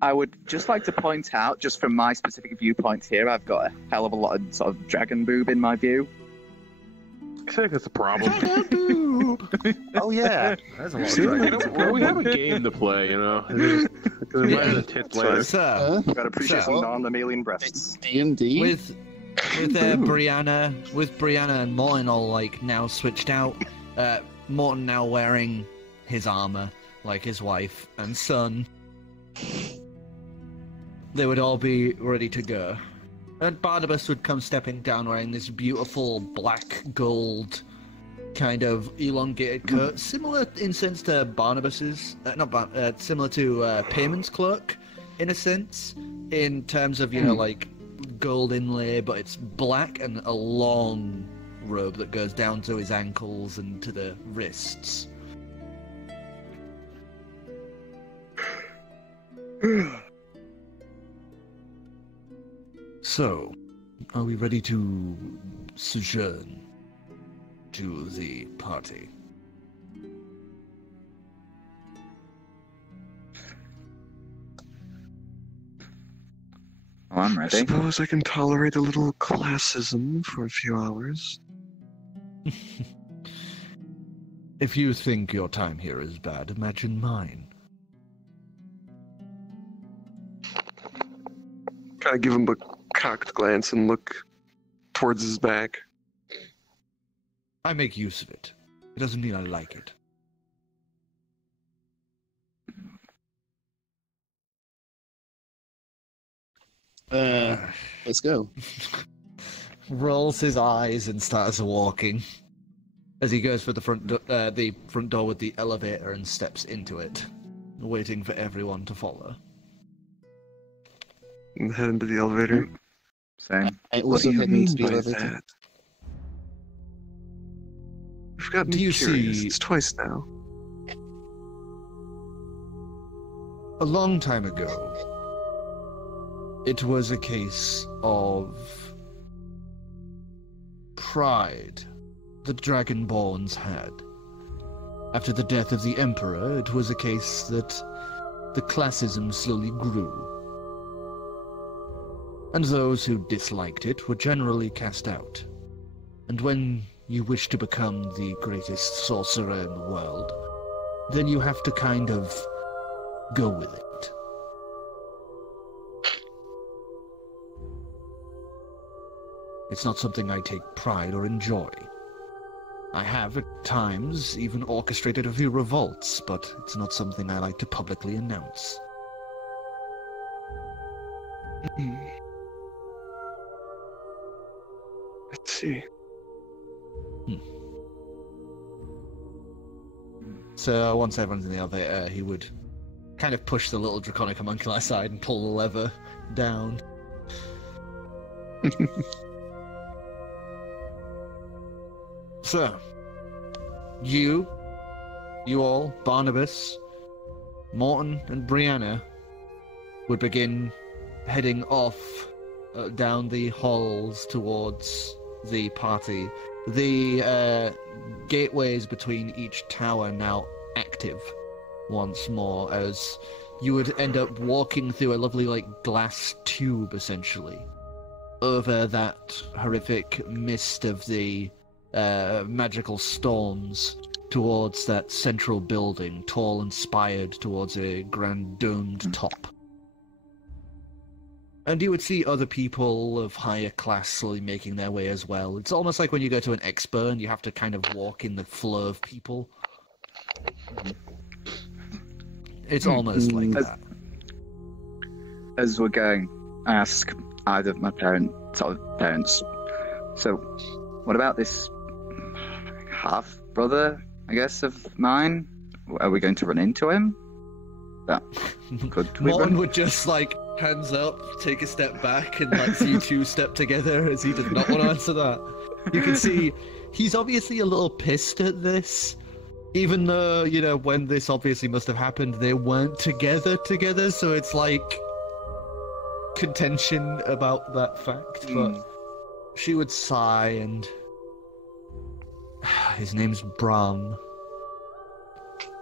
I would just like to point out, just from my specific viewpoint here, I've got a hell of a lot of sort of dragon boob in my view. I think that's a problem. Oh yeah. There's a lot of See? dragons. We have a game to play, you know. Because yeah. The tits later. So, Gotta appreciate So- some non-mammalian breasts. D&D. with Brianna and Morton all like now switched out. Morton now wearing his armor, like his wife and son. They would all be ready to go. And Barnabas would come stepping down wearing this beautiful black gold kind of elongated coat, similar in sense to Barnabas's, similar to Payman's cloak, in a sense, in terms of, you know, like gold inlay, but it's black and a long robe that goes down to his ankles and to the wrists. So, are we ready to sojourn to the party? Oh, I'm I ready. suppose I can tolerate a little classism for a few hours. If you think your time here is bad, imagine mine. Kind of give him a cocked glance and look towards his back. I make use of it. It doesn't mean I like it. Let's go. Rolls his eyes and starts walking as he goes for the front door with the elevator and steps into it, waiting for everyone to follow. And head into the elevator. Same. I What also do you head mean into the by elevator. that? You've got Do me you curious. see- It's twice now. A long time ago, it was a case of pride the Dragonborns had. After the death of the Emperor, it was a case that the classism slowly grew. And those who disliked it were generally cast out. And when you wish to become the greatest sorcerer in the world, then you have to kind of go with it. It's not something I take pride or enjoy. I have, at times, even orchestrated a few revolts, but it's not something I like to publicly announce. Let's see. So once everyone's in the elevator, he would kind of push the little draconic homunculi aside and pull the lever down. So, you all, Barnabas, Morton, and Brianna would begin heading off down the halls towards the party. The gateways between each tower now active once more, as you would end up walking through a lovely, like, glass tube, essentially, over that horrific mist of the magical storms towards that central building, tall and spired towards a grand domed top. And you would see other people of higher class slowly making their way as well. It's almost like when you go to an expo and you have to kind of walk in the flow of people. It's almost like that. As we're going, I ask either of my parents, so what about this half-brother, I guess, of mine? Are we going to run into him? That could we Morton run? would just, like, hands up, take a step back, and lets you two step together, as he does not want to answer that. You can see he's obviously a little pissed at this, even though, you know, when this obviously must have happened, they weren't together, so it's like contention about that fact, but she would sigh and... His name's Bram.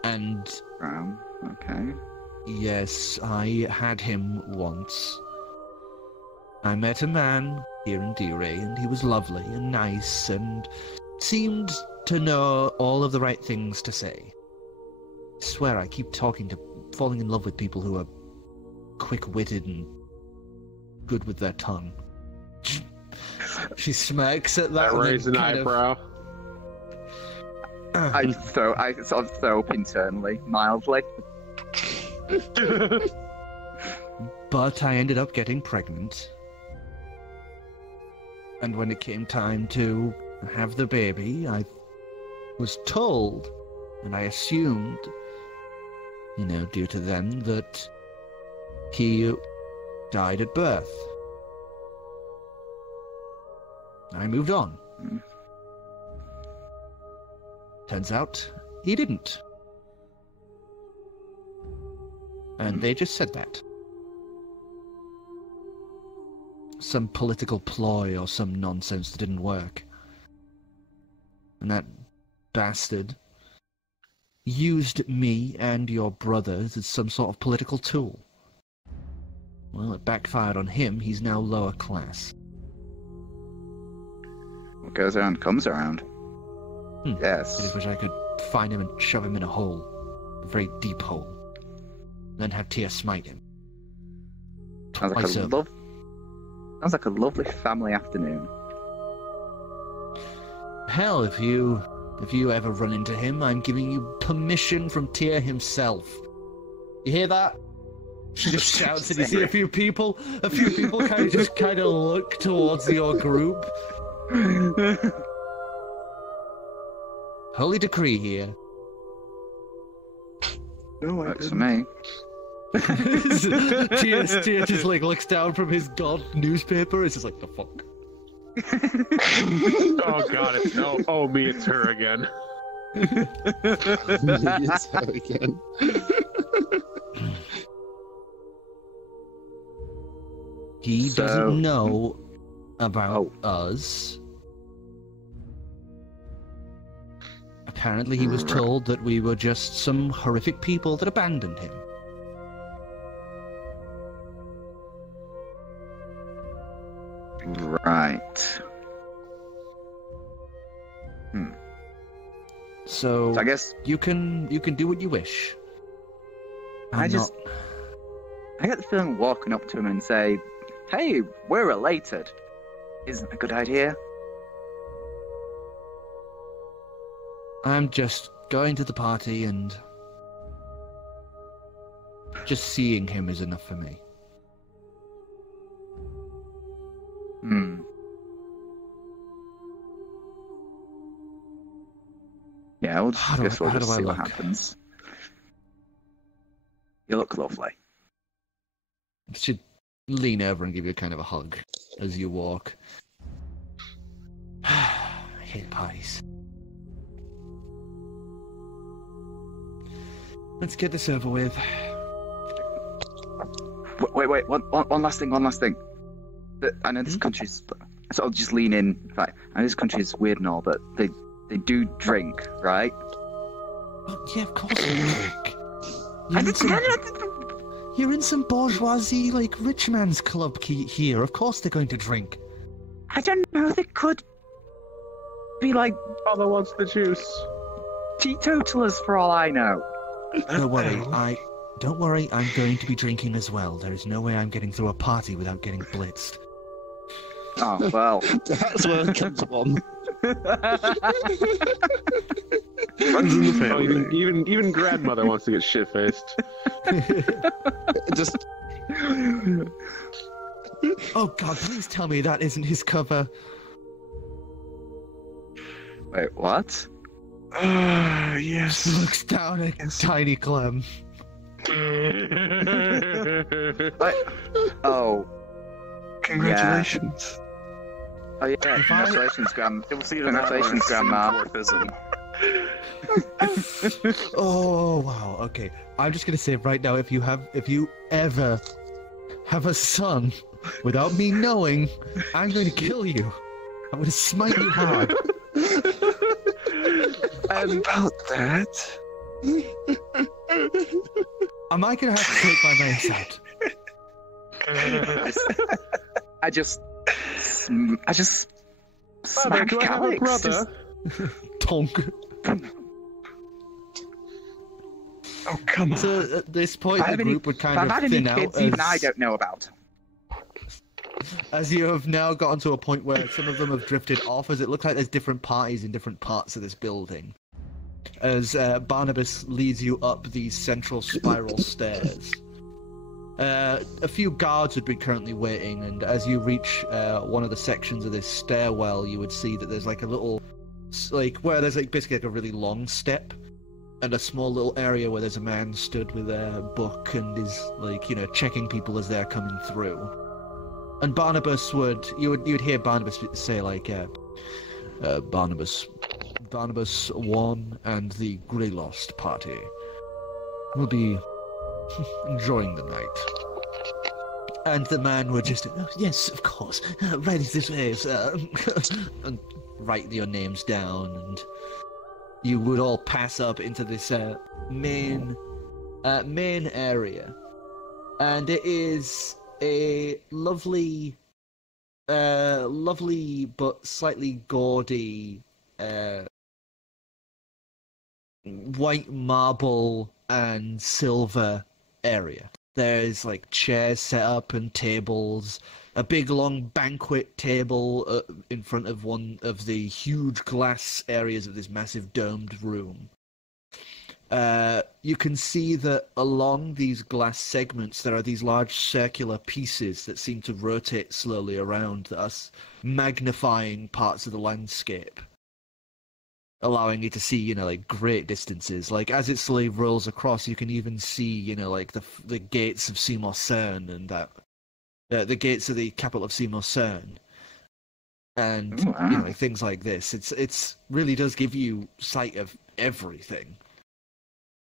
And... Brown. Okay. Yes, I had him once. I met a man here in D-Ray, and he was lovely and nice and seemed to know all of the right things to say. I swear I keep falling in love with people who are quick-witted and good with their tongue. She smirks at that. I raise an eyebrow. I sort of throw up internally, mildly. But I ended up getting pregnant. And when it came time to have the baby, I was told, and I assumed, due to them, that he died at birth. I moved on. Turns out, he didn't. And they just said that. Some political ploy or some nonsense that didn't work. And that bastard used me and your brothers as some sort of political tool. Well, it backfired on him. He's now lower class. What goes around comes around. Yes. I just wish I could find him and shove him in a hole. A very deep hole. Then have Tia smite him. Sounds like a lovely family afternoon. Hell, if you ever run into him, I'm giving you permission from Tia himself. You hear that? She just shouts and you see a few people kind of look towards your group. Holy decree here. No, Works for me. Tia just looks down from his god newspaper. It's just like, the fuck. Oh god, me, it's her again. It's her again. He doesn't know about us. Apparently he was told that we were just some horrific people that abandoned him. Right. So I guess you can do what you wish. I get the feeling walking up to him and say, "Hey, we're related," isn't a good idea. I'm just going to the party and just seeing him is enough for me. Yeah, we'll just see I what look? happens. You look lovely. I should lean over and give you kind of a hug as you walk. I hate parties. Let's get this over with. Wait, one last thing. I know this country's... So I'll just lean in. Right, I know this country is weird and all, but they do drink, right? Oh, yeah, of course they drink. You're in some bourgeoisie, rich man's club here. Of course they're going to drink. I don't know, they could be Father wants the juice. teetotalers for all I know. Don't worry, I'm going to be drinking as well. There is no way I'm getting through a party without getting blitzed. Oh, well. That's where it comes from. Runs in the family. Even grandmother wants to get shit-faced. Just... Oh god, please tell me that isn't his cover. Wait, what? Yes. Looks down at tiny Clem. Oh. Congratulations. Oh yeah, congratulations, Congratulations, Grandma. Oh wow, okay. I'm just gonna say right now, if you ever have a son without me knowing, I'm going to kill you. I'm gonna smite you hard. About that. Am I gonna have to take my mace out? I just smack do I have a Calix. brother? Tonk. Oh, come on. So at this point, If I the have any- group would if kind I've of had any thin out kids even I as, don't know about. as you have now gotten to a point where some of them have drifted off, as it looks like there's different parties in different parts of this building. As Barnabas leads you up these central spiral stairs. A few guards would be currently waiting, and as you reach one of the sections of this stairwell, you would see that there's like a little, like, where there's like basically like a really long step, and a small little area where there's a man stood with a book and is like, you know, checking people as they're coming through. And Barnabas you'd hear Barnabas say like, Barnabas 1 and the Grayllost party will be enjoying the night. And the man would just, oh, yes, of course, right this way, sir. And write your names down, and you would all pass up into this main area. And it is a lovely but slightly gaudy white marble and silver area. There's like chairs set up and tables, a big long banquet table in front of one of the huge glass areas of this massive domed room. You can see that along these glass segments there are these large circular pieces that seem to rotate slowly around, thus magnifying parts of the landscape, allowing you to see, you know, like great distances. Like as it slowly rolls across, you can even see, you know, like the gates of Seymour Cern and that the gates of the capital of Seymour Cern, and you know, like, things like this. It's really does give you sight of everything.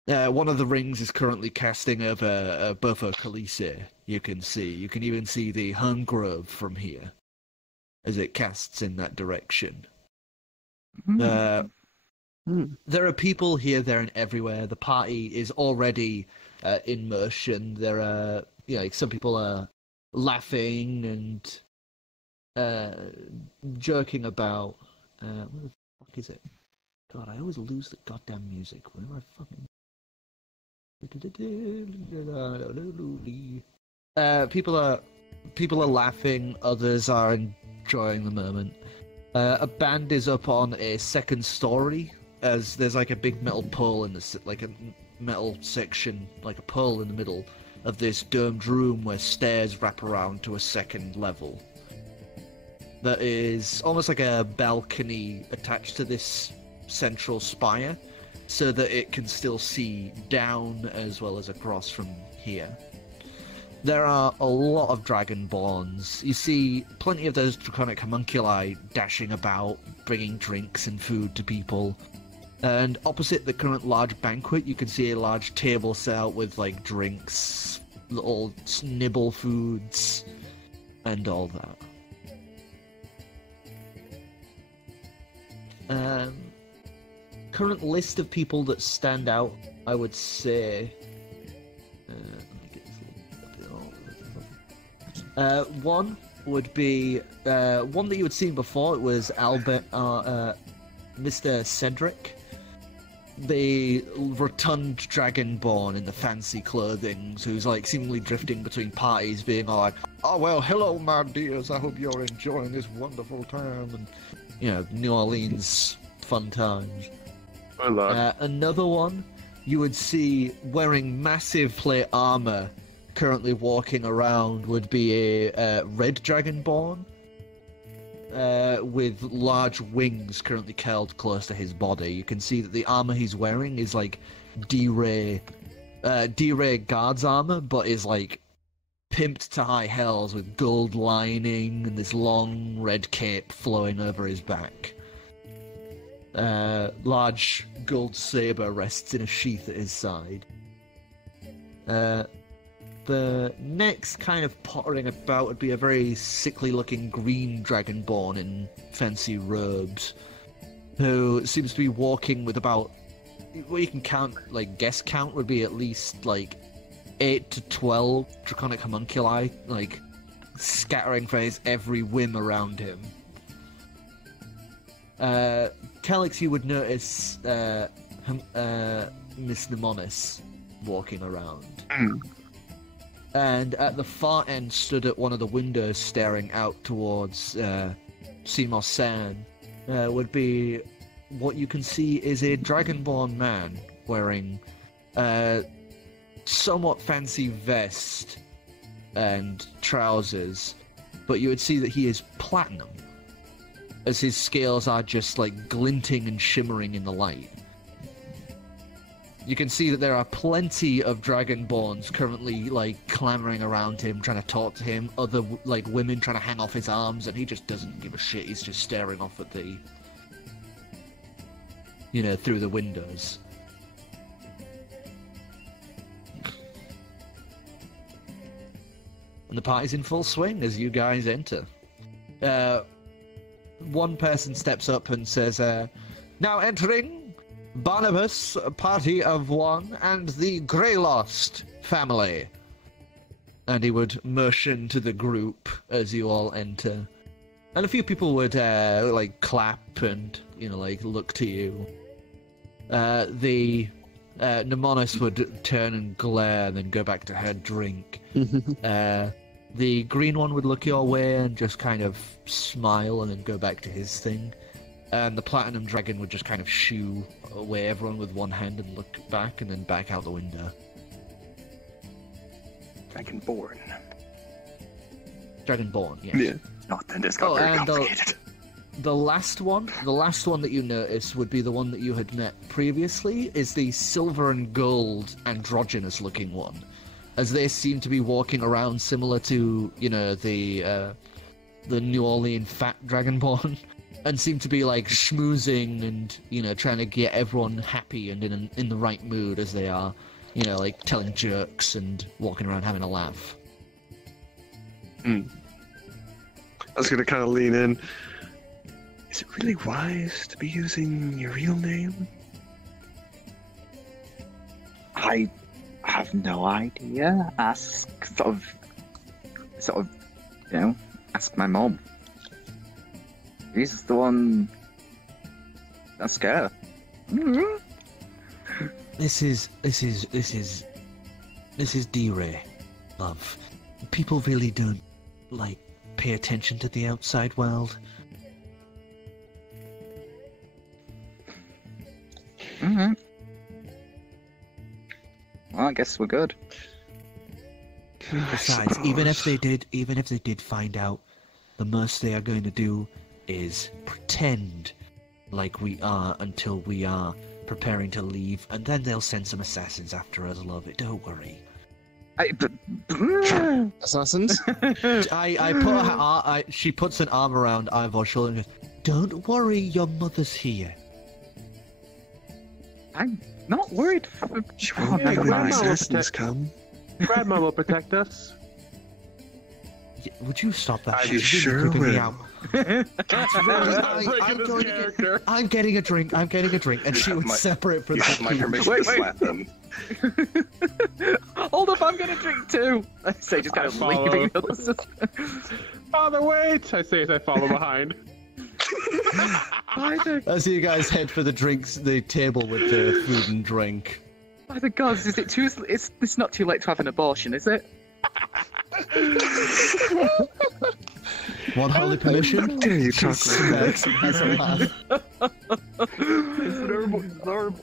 One of the rings is currently casting over Bofo Calise. You can even see the Hung Grove from here as it casts in that direction. There are people here, there, and everywhere. The party is already in motion. There are, you know, like some people are laughing and joking about. What the fuck is it? God, I always lose the goddamn music whenever I fucking. People are laughing. Others are enjoying the moment. A band is up on a second story, as there's like a big metal pole in the like a metal section, like a pole in the middle of this domed room where stairs wrap around to a second level. That is almost like a balcony attached to this central spire, so that it can still see down as well as across from here. There are a lot of Dragonborns. You see plenty of those draconic homunculi dashing about, bringing drinks and food to people. And opposite the current large banquet, you can see a large table set out with, like, drinks, little nibble foods, and all that. Current list of people that stand out, I would say. One would be one that you had seen before. It was Mr. Cedric, the rotund dragonborn in the fancy clothing, who's like seemingly drifting between parties, being all like, "Oh well, hello, my dears. I hope you're enjoying this wonderful time," and you know, New Orleans fun times. Another one you would see wearing massive plate armor, currently walking around, would be a red dragonborn with large wings currently curled close to his body. You can see that the armor he's wearing is like D-Ray guard's armor, but is like pimped to high hells with gold lining and this long red cape flowing over his back. Large gold saber rests in a sheath at his side. The next kind of pottering about would be a very sickly-looking green dragonborn in fancy robes, who seems to be walking with about, what you can count, like, guess count would be at least, like, 8 to 12 draconic homunculi, like, scattering for his every whim around him. Calix, you would notice Miss Mnemonis walking around. And at the far end, stood at one of the windows staring out towards Seymour San, would be what you can see is a dragonborn man wearing a somewhat fancy vest and trousers, but you would see that he is platinum, as his scales are just like glinting and shimmering in the light. You can see that there are plenty of dragonborns currently like clamoring around him, trying to talk to him, other like women trying to hang off his arms, and he just doesn't give a shit. He's just staring off at the, you know, through the windows. And the party's in full swing as you guys enter. One person steps up and says, now entering Barnabas, a party of one, and the Grayllost family. And he would motion to the group as you all enter. And a few people would, like, clap and, you know, like, look to you. The Mnemonis would turn and glare and then go back to her drink. The green one would look your way and just kind of smile and then go back to his thing. And the platinum dragon would just kind of shoo away everyone with one hand and look back and then back out the window. Dragonborn. Dragonborn, yes. Yeah. Not then this got very complicated. The last one that you notice would be the one that you had met previously, is the silver and gold androgynous looking one. As they seem to be walking around similar to, you know, the New Orleans fat dragonborn, and seem to be like schmoozing and, you know, trying to get everyone happy and in the right mood as they are, you know, like telling jokes and walking around having a laugh. I was gonna kind of lean in. Is it really wise to be using your real name? I have no idea. Ask sort of, you know, ask my mom. She's the one that's scared. This is D-Ray, love. People really don't, like, pay attention to the outside world. Well, I guess we're good. Besides, even if they did find out, the most they are going to do is pretend like we are until we are preparing to leave, and then they'll send some assassins after us, love it. Don't worry. Assassins? She puts an arm around Ivor's shoulder and goes, "Don't worry, your mother's here." I'm not worried. She won't be when the assassins come. Grandma will protect us. Yeah, would you stop that? She She's really sure creeping me will. out. I'm getting a drink, and she would separate from You have my permission to slap them. Hold up, I'm gonna drink too. I say, just kind of leaving. Father, wait! I say as I follow behind. As you guys head for the table with the food and drink. By the gods, is it too? It's not too late to have an abortion, is it? One holy permission? Dare you talk like that?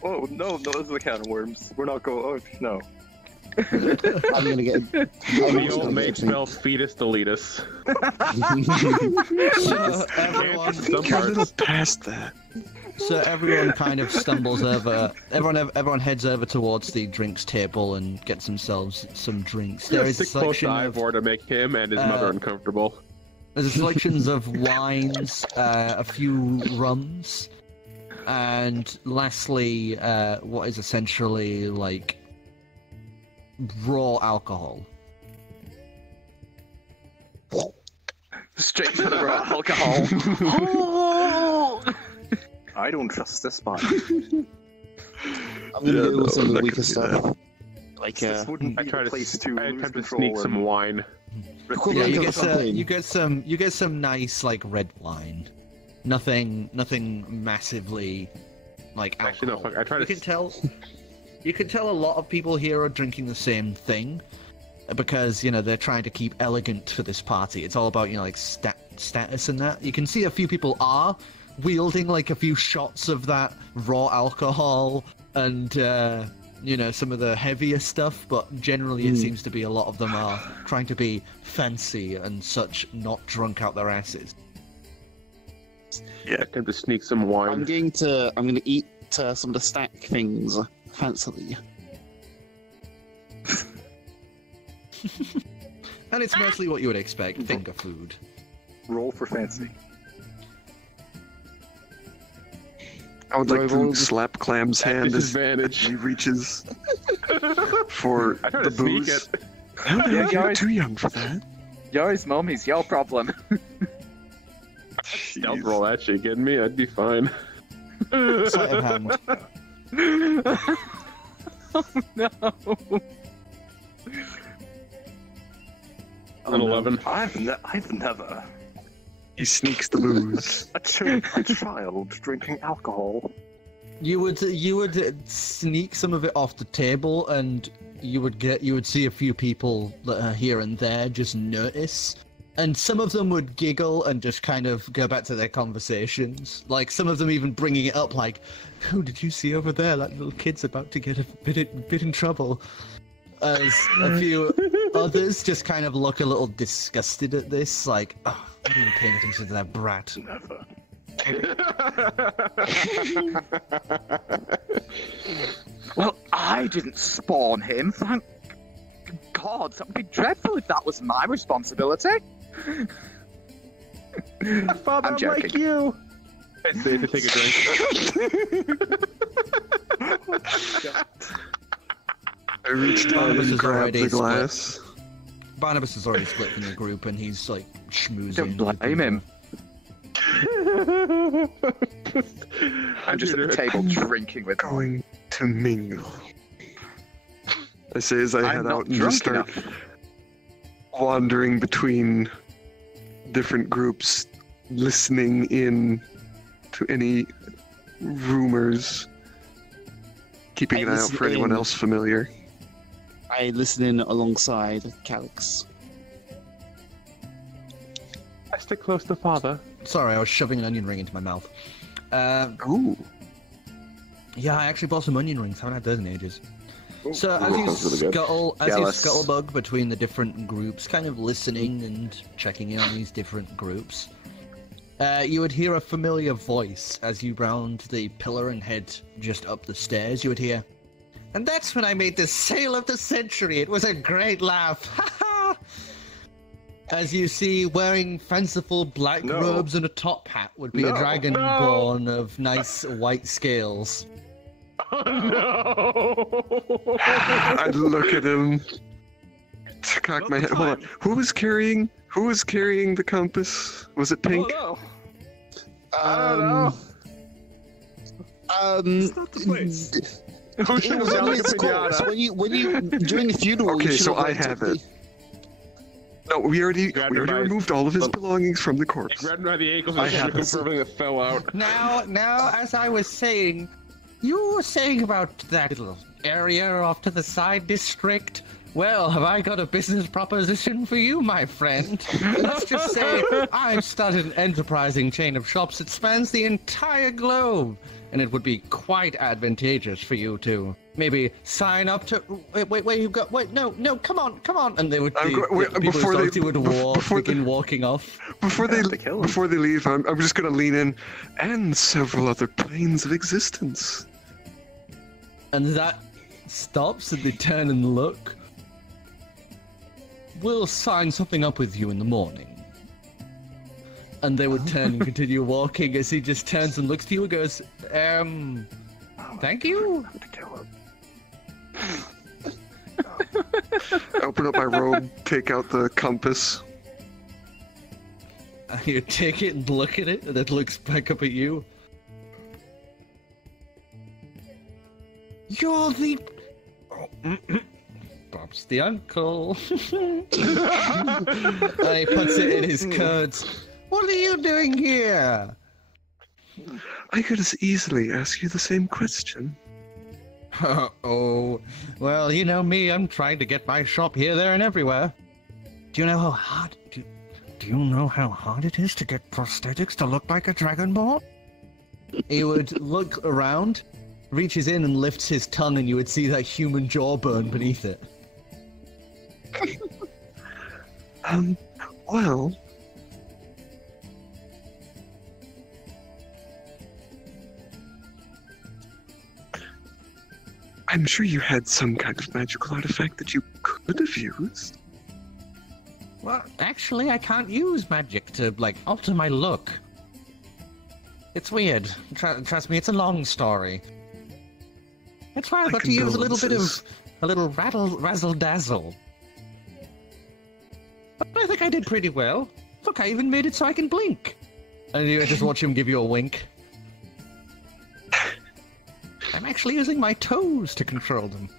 Oh, no, this is a can of worms. We're not going. Oh, no. I'm gonna get. The old maid spells fetus deletus. So everyone, You're a little past that. So everyone kind of stumbles over. Everyone heads over towards the drinks table and gets themselves some drinks. There is a Stick close to selection of Ivor to make him and his mother uncomfortable. there's selections of wines, a few rums, and lastly, what is essentially like raw alcohol. Straight for the raw alcohol. Oh! I don't trust this body. I'm gonna go with some of the weaker stuff. Like, This wouldn't I be try the place to I lose attempt to control sneak and some wine. Yeah, you Equivalent get of you get some nice like red wine. Nothing massively like Actually, no, alcohol. fuck, I try to You can tell a lot of people here are drinking the same thing because they're trying to keep elegant for this party. It's all about like status and that. You can see a few people are wielding like a few shots of that raw alcohol and some of the heavier stuff, but generally it seems to be a lot of them are trying to be fancy and such, not drunk out their asses. I attempt to sneak some wine. I'm going to eat some of the stack things fancily. And it's mostly what you would expect, finger food. roll for fancy. I would like to slap Clam's hand as disadvantage. he reaches for I try the to sneak booze. it. No, Yeah, you're guys. too young for that. Yours, mummy's your problem. Don't roll that shit, kidding me? I'd be fine. Sleight of hand. Oh no. An 11. I've never He sneaks the booze. a child drinking alcohol. You would sneak some of it off the table, and you would see a few people that are here and there just notice, and some of them would giggle and just kind of go back to their conversations. Like some of them even bringing it up, like, "Oh, did you see over there? That little kid's about to get a bit in trouble." As a few others just kind of look a little disgusted at this, like, "Oh, I didn't pay attention to that brat." Never. Well, I didn't spawn him, thank God. That would be dreadful if that was my responsibility. Father, I'm I'm joking. like you. It's safe to take a drink. I reach down Barnabas and is grab already the glass. Barnabas is already split from the group, and he's like schmoozing. Don't with blame him. I'm just at the table drinking with him. Going to mingle. I say as I head I'm out not and just drunk start wandering between different groups, listening in to any rumors, keeping an eye out for anyone else familiar. I listen in alongside Calix. I stick close to father. Sorry, I was shoving an onion ring into my mouth. Ooh. Yeah, I actually bought some onion rings. Haven't had those in ages. So as you sounds really good. Jealous. scuttlebug between the different groups, kind of listening and checking in on these different groups, you would hear a familiar voice as you round the pillar and head just up the stairs. You would hear, "And that's when I made the sale of the century. It was a great laugh." Ha ha! As you see, wearing fanciful black No. robes and a top hat would be a No. dragonborn of nice white scales. Oh no! I look at him, to cock my head. Hold on. Who was carrying the compass? Was it Pink? Oh, no. I don't know. It's not the place. Who It should was have on like a its corpse. pinata? When you during the funeral. you Okay, should so have I looked have at it. No, we already Grabbed him by- removed all of his belongings from the He corpse. grabbed him by the ankles I and should have have this. confirmed that fell out. Now, as I was saying, you were saying about that little area off to the side district. Well, have I got a business proposition for you, my friend? Let's just say I've started an enterprising chain of shops that spans the entire globe, and it would be quite advantageous for you to maybe sign up to. No, come on, and they would. Before they begin walking off. Before they leave, I'm just gonna lean in, and several other planes of existence. And that stops, and they turn and look. We'll sign something up with you in the morning. And they would turn and continue walking as he just turns and looks to you and goes, thank you. To kill him. I open up my robe, take out the compass. You take it and look at it, and it looks back up at you. You're the... Bob's the uncle. And he puts it in his coat. What are you doing here? I could as easily ask you the same question. Oh, well, you know me, I'm trying to get my shop here, there, and everywhere. Do you know how hard... Do you know how hard it is to get prosthetics to look like a Dragonborn? He would look around, reaches in and lifts his tongue, and you would see that human jawbone beneath it. Well... I'm sure you had some kind of magical artifact that you could have used. Well, actually, I can't use magic to, like, alter my look. It's weird. Trust me, it's a long story. That's why I've got to use a little bit of... a little razzle-dazzle. But I think I did pretty well. Look, I even made it so I can blink. And you just watch him give you a wink. I'm actually using my toes to control them.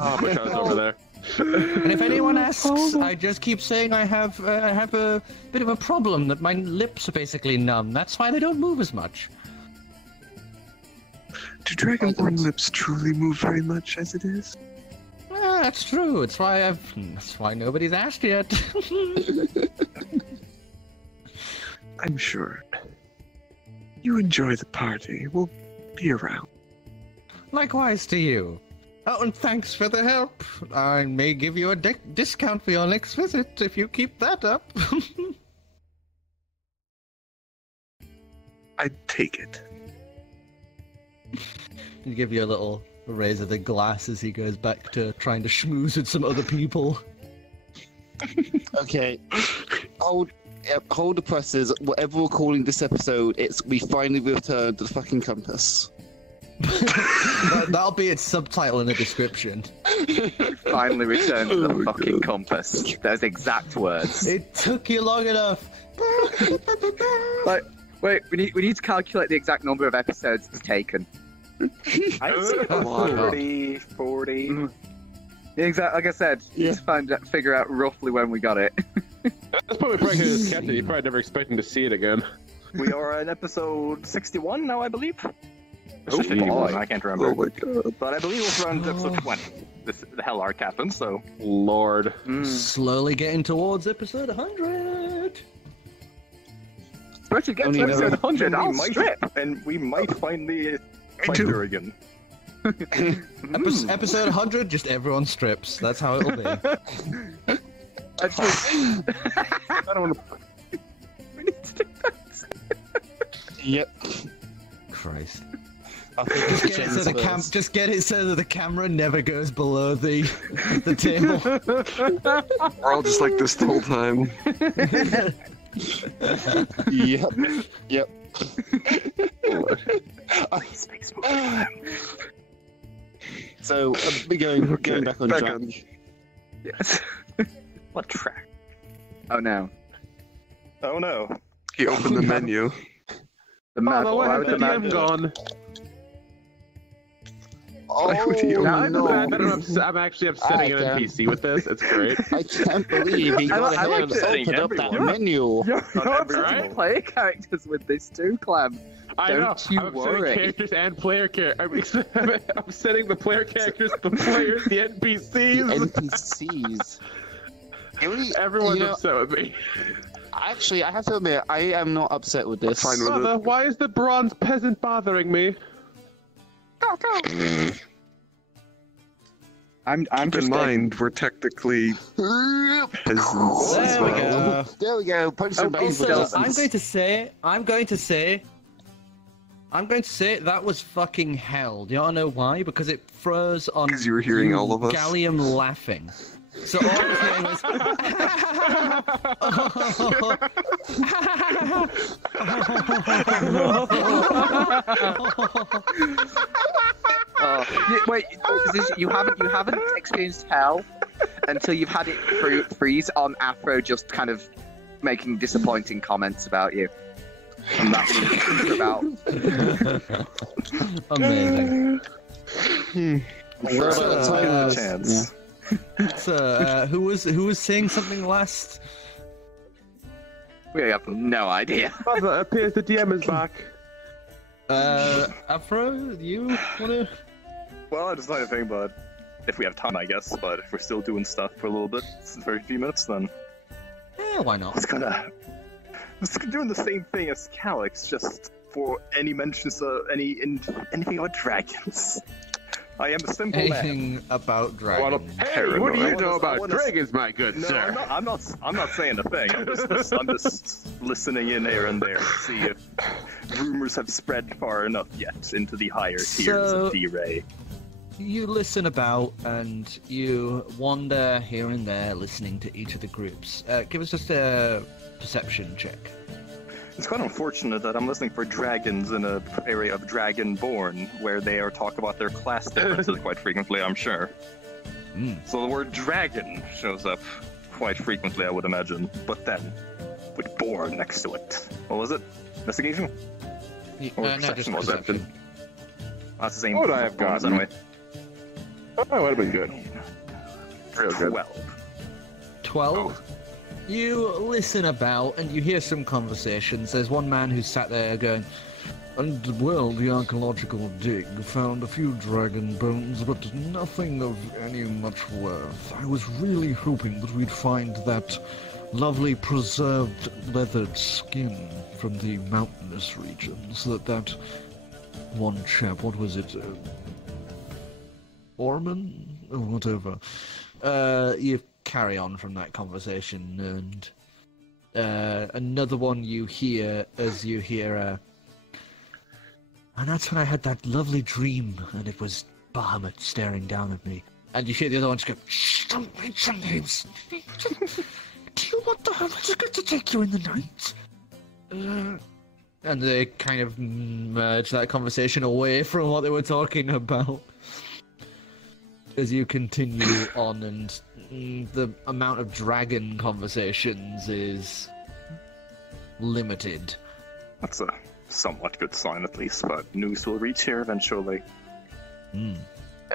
Oh, my toes over there. And if anyone asks, I just keep saying I have a bit of a problem, that my lips are basically numb. That's why they don't move as much. Do Dragonborn lips truly move very much as it is? That's true. That's why nobody's asked yet. I'm sure. You enjoy the party. We'll be around. Likewise to you. Oh, and thanks for the help. I may give you a discount for your next visit if you keep that up. I'd take it. He'll give you a little raise of the glass as he goes back to trying to schmooze with some other people. Okay. Hold the presses. Whatever we're calling this episode, we finally returned to the fucking compass. That'll be its subtitle in the description. Finally returned to the fucking compass. Those exact words. It took you long enough. Like, wait, we need to calculate the exact number of episodes it's taken. I'd say 40. Exactly, like I said, just figure out roughly when we got it. That's probably could have kept it. You're probably never expecting to see it again. We are on episode 61 now, I believe. Oh, 51, I can't remember. Oh my god. But I believe it was around episode 20. The hell arc happened, so... Lord. Slowly getting towards episode 100. Once you get to episode 100, I'll strip. And we might finally find her again. Episode 100, just everyone strips. That's how it'll be. I don't want to... We need to do that. Yep. Christ. Just get it so that the camera never goes below the table. We're all just like this the whole time. Yep. So, going back on track. Yes. What track? Oh no. Oh no. He opened the menu. The map. Oh, why would the DM gone? Why would he open no. I'm actually upsetting an NPC with this. It's great. I can't believe he got ahead and opened up that menu. You're upsetting right? player characters with this too, Clem. I know. you I'm upsetting worry. characters and player characters. I'm upsetting the player characters, the players, the NPCs. NPCs. Everyone's upset with me. Actually, I have to admit, I am not upset with this. Fine with Mother, why is the bronze peasant bothering me? I'm Keep just in mind, we're technically peasants as There we well. go. There we go. Punch some buttons. Also, I'm going to say that was fucking hell. Do you want to know why? Because it froze on 'Cause you were hearing all of us. Gallium laughing. So all I was hearing Wait, you haven't experienced hell? until you've had it freeze on Afro just kind of making disappointing comments about you. And that's for about. Amazing. Sure, So, chance. So, who was saying something last? We have no idea. It appears the DM is back. Afro, you wanna? Well, I just not a thing, but if we have time, I guess. But if we're still doing stuff for a little bit, for a few minutes, then Yeah, why not? It's doing the same thing as Calix, just for any mentions of anything about dragons. I am a simple man. Anything about dragons? Hey, what do you know about wanna- dragons, my good No, sir? I'm not saying a thing. I'm just listening in here and there to see if rumors have spread far enough yet into the higher tiers of D-Ray. You listen about and you wander here and there, listening to each of the groups. Give us just a perception check. It's quite unfortunate that I'm listening for dragons in an area of Dragonborn, where they are talk about their class differences quite frequently, I'm sure. So the word dragon shows up quite frequently, I would imagine. But then, with born next to it. What was it? Investigation? Or No, just perception was it? perception. That's the same. What would I have bonus gotten? anyway. That would have been good. Real good. 12. You listen about and you hear some conversations. There's one man who sat there going, and well, the archaeological dig found a few dragon bones, but nothing of any much worth. I was really hoping that we'd find that lovely preserved leathered skin from the mountainous regions that one chap, what was it? Orman? Or whatever. You carry on from that conversation, and another one you hear as you hear, and that's when I had that lovely dream, and it was Bahamut staring down at me. And you hear the other one just go, shh, don't mention names. Do you want the Hermit to take you in the night? And they kind of merge that conversation away from what they were talking about. As you continue on, and the amount of dragon conversations is limited. That's a somewhat good sign, at least, but news will reach here eventually. And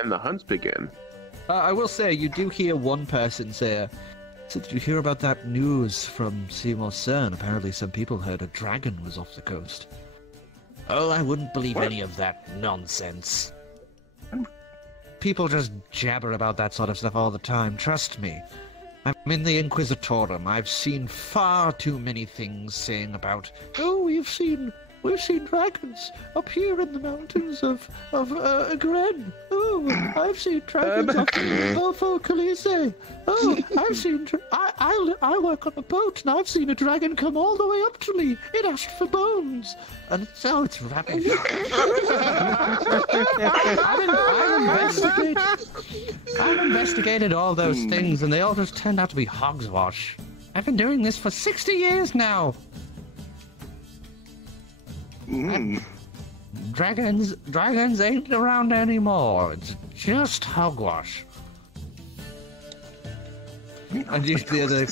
the hunts begin. I will say, you do hear one person say, so did you hear about that news from Seymour Cern? Apparently some people heard a dragon was off the coast. Oh, I wouldn't believe any of that nonsense. People just jabber about that sort of stuff all the time, trust me. I'm in the Inquisitorum. I've seen far too many things saying about, oh, we've seen dragons up here in the mountains of Gren. Oh, I've seen dragons off Calix. Oh, I've seen... I work on a boat, and I've seen a dragon come all the way up to me. It asked for bones. And so it's rubbish. I've investigated all those things, and they all just turned out to be hogswash. I've been doing this for 60 years now. Dragons ain't around anymore. It's just hogwash. And you, the other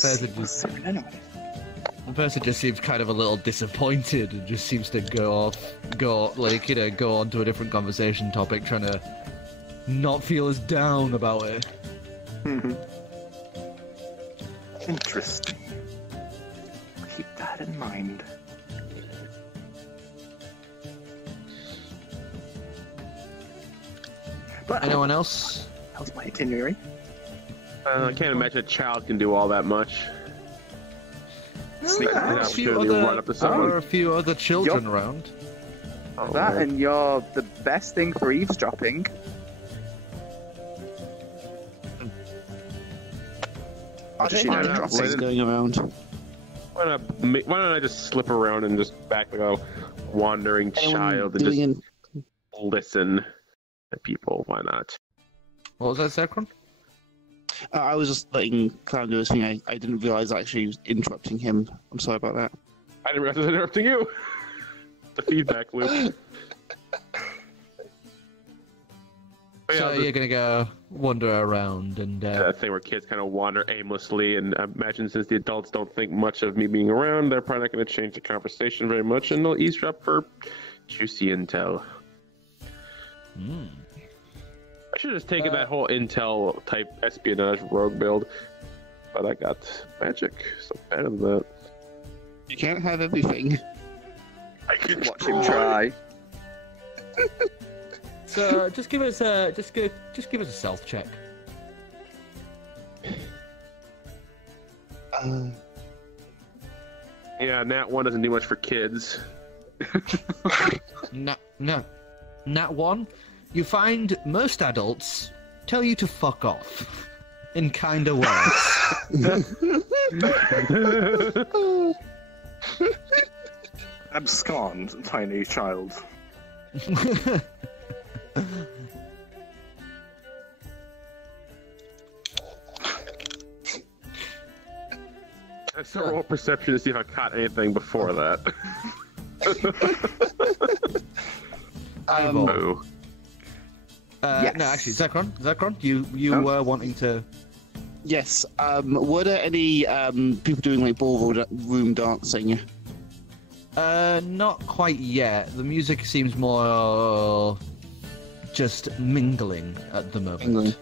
person just seems kind of a little disappointed and just seems to go on to a different conversation topic, trying to not feel as down about it. Interesting. Keep that in mind. But Anyone else? how's my itinerary? I can't imagine a child can do all that much. Sneak There are a few other children around. That and you're the best thing for eavesdropping. I don't know not what's let it- going around. Why don't I just slip around and just back like a wandering child and just listen to people? Why not? What was that, Zircron? I was just letting Clam do his thing. I didn't realise I actually was interrupting him. I'm sorry about that. I didn't realize I was interrupting you. The feedback loop. But So yeah, you're gonna go wander around and that thing where kids kind of wander aimlessly, and I imagine since the adults don't think much of me being around, they're probably not going to change the conversation very much, and they'll eavesdrop for juicy intel. I should have just taken that whole intel type espionage rogue build, but I got magic, so better than that. You can't have everything. I can Watch him try. so just give us a give us a stealth check. Yeah, Nat 1 doesn't do much for kids. No, Nat 1. You find most adults tell you to fuck off in kinder ways. Abscond, tiny child. Let's roll perception to see if I caught anything before that. Ivor. Oh. Yes. No, actually, Zircron, you were wanting to. Yes. Were there any people doing like ballroom dancing? Not quite yet. The music seems more just mingling at the moment. England.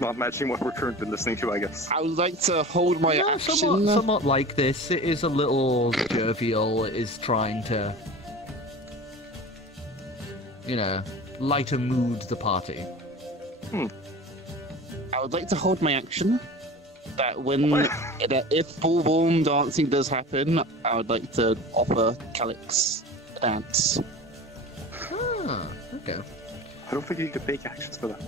Not matching what we're currently listening to, I guess. I would like to hold my Yeah, action. somewhat like this. It is a little jovial. It is trying to, lighter mood the party. I would like to hold my action. That if ballroom dancing does happen, I would like to offer Calix a dance. Ah, okay. I don't think you need to make actions for that.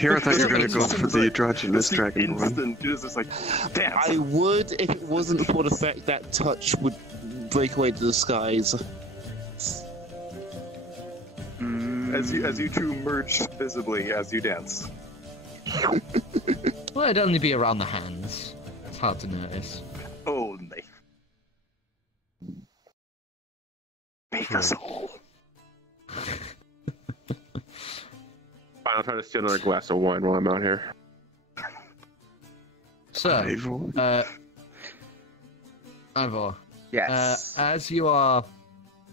Here I thought you were going to go for the androgynous It's dragon one. instant. It's just like, dance. I would if it wasn't for the fact that touch would break away the disguise. As you two merge visibly as you dance. Well, it'd only be around the hands. It's hard to notice. Only. Make us all. Fine, I'll try to steal another glass of wine while I'm out here. So, Ivor. Ivor, Yes. as you are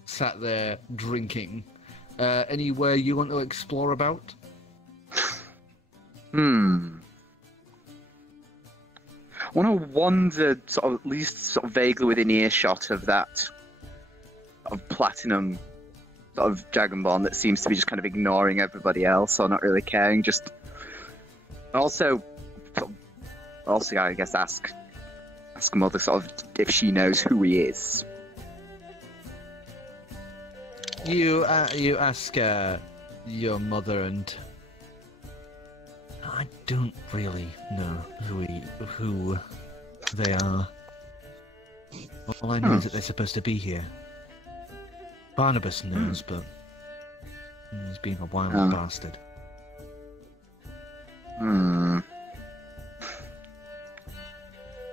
sat there drinking, anywhere you want to explore about? I want to wander sort of at least sort of vaguely within earshot of that sort of platinum sort of Dragonborn that seems to be just kind of ignoring everybody else or not really caring. Just also I guess ask Mother sort of if she knows who he is. You ask your mother, and I don't really know who they are. All I know is that they're supposed to be here. Barnabas knows, but he's being a wild bastard.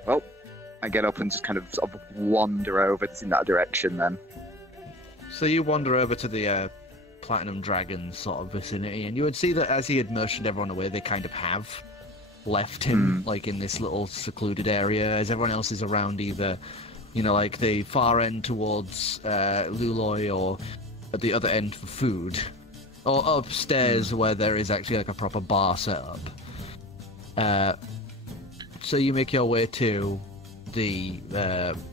Well, I get up and just kind of sort of wander over in that direction then. So you wander over to the Platinum Dragon sort of vicinity, and you would see that as he had motioned everyone away, they kind of have left him, like in this little secluded area, as everyone else is around either, like the far end towards Luloy, or at the other end for food, or upstairs where there is actually like a proper bar set up. So you make your way to the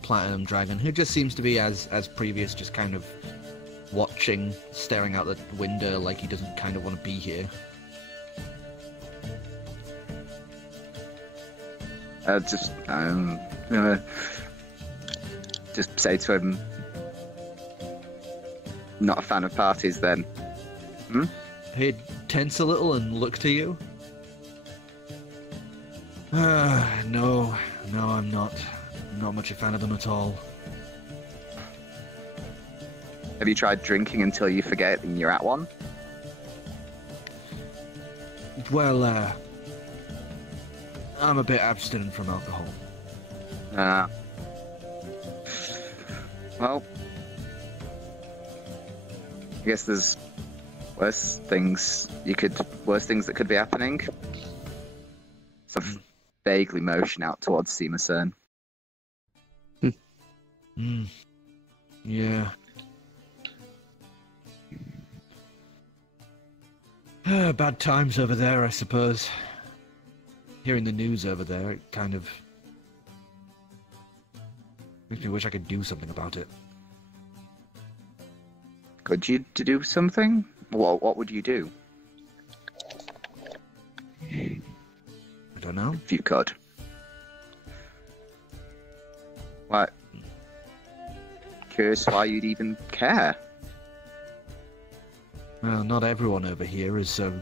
Platinum Dragon, who just seems to be as previous, just kind of watching, staring out the window like he doesn't kind of want to be here. Just say to him, not a fan of parties then. He'd tense a little and look to you. No, I'm not. I'm not much a fan of them at all. Have you tried drinking until you forget and you're at one? Well, I'm a bit abstinent from alcohol. Well, I guess there's worse things that could be happening. Sort of vaguely motion out towards Seamer. Yeah. Bad times over there, I suppose. Hearing the news over there, it kind of makes me wish I could do something about it. Could you do something? What would you do? I don't know. If you could. What? Curious why you'd even care. Well, not everyone over here is so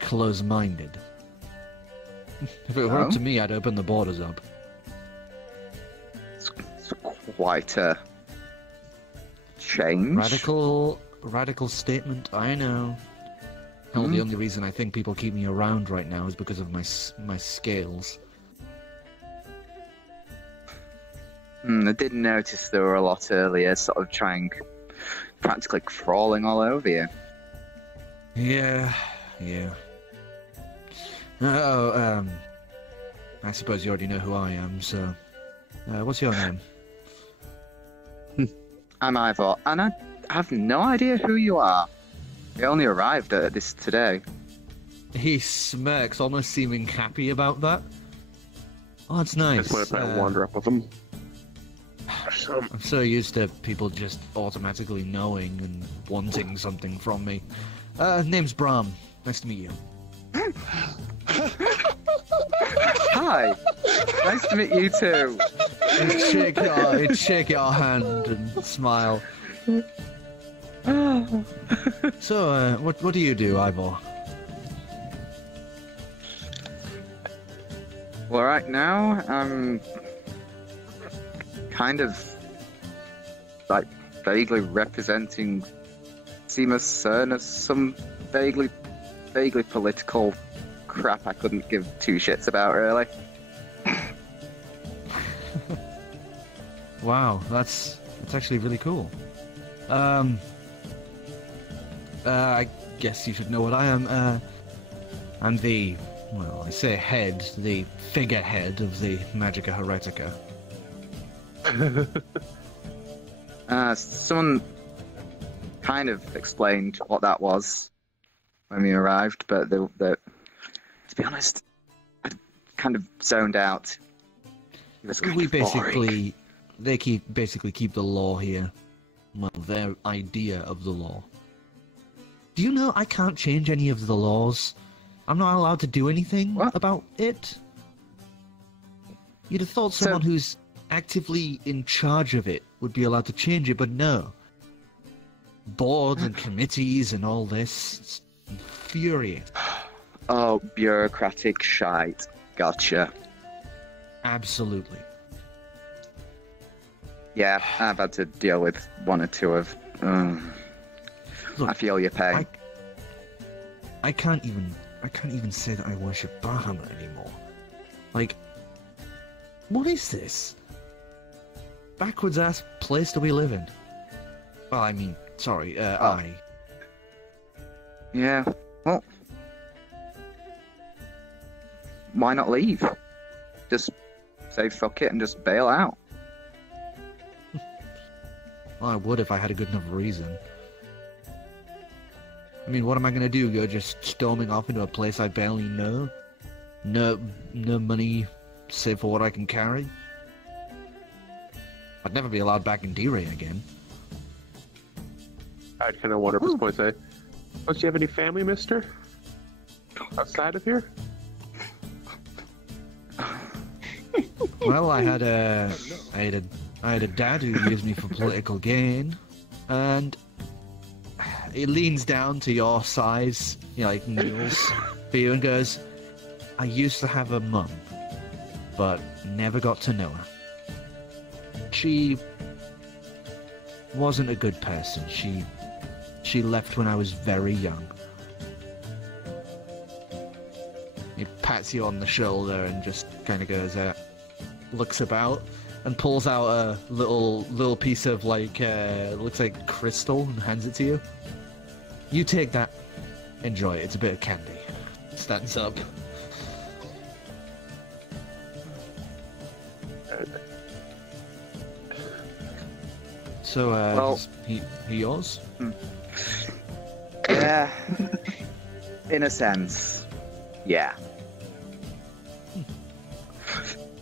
close-minded. If it were up to me, I'd open the borders up. It's quite a change. Radical statement, I know. Hell, the only reason I think people keep me around right now is because of my scales. I did notice there were a lot earlier, sort of practically crawling all over you. Yeah. Oh, I suppose you already know who I am, so... what's your name? I'm Ivor, and I have no idea who you are. We only arrived at this today. He smirks, almost seeming happy about that. Oh, that's nice. That's what I wander up with him. I'm so used to people just automatically knowing and wanting something from me. Name's Bram. Nice to meet you. Hi. Nice to meet you too. He'd shake your hand and smile. So, what do you do, Ivor? Well, right now, I'm kind of like vaguely representing Seamer's son as some vaguely political crap I couldn't give two shits about, really. Wow, that's actually really cool. I guess you should know what I am. I'm the, well, I say head, the figurehead of the Magica Heretica. Someone kind of explained what that was when we arrived, but to be honest, I kind of zoned out. It was kind of boring. They keep the law here. Well, their idea of the law. Do you know I can't change any of the laws? I'm not allowed to do anything about it? You'd have thought someone who's actively in charge of it would be allowed to change it, but no. Boards and committees and all this. It's infuriating. Oh, bureaucratic shite. Gotcha. Absolutely. Yeah, I've had to deal with one or two of... Look, I feel your pain. I can't even say that I worship Bahamut anymore. Like, what is this? Backwards ass place do we live in? Well, I mean, sorry, I. Yeah, well... Why not leave? Just say fuck it and just bail out. Well, I would if I had a good enough reason. I mean, what am I gonna do? Go just storming off into a place I barely know? No money, save for what I can carry? I'd never be allowed back in D-Ray again. I'd kind of wonder at this point, say, don't you have any family, mister? Outside of here? Well, I had a dad who used me for political gain, and he leans down to your size, you know, like kneels for you and goes, I used to have a mum, but never got to know her. She wasn't a good person. She left when I was very young. He pats you on the shoulder and just kind of goes, looks about and pulls out a little piece of like looks like crystal and hands it to you. You take that. Enjoy it. It's a bit of candy. Stands up. So, Well- he yours? Yeah. In a sense. Yeah.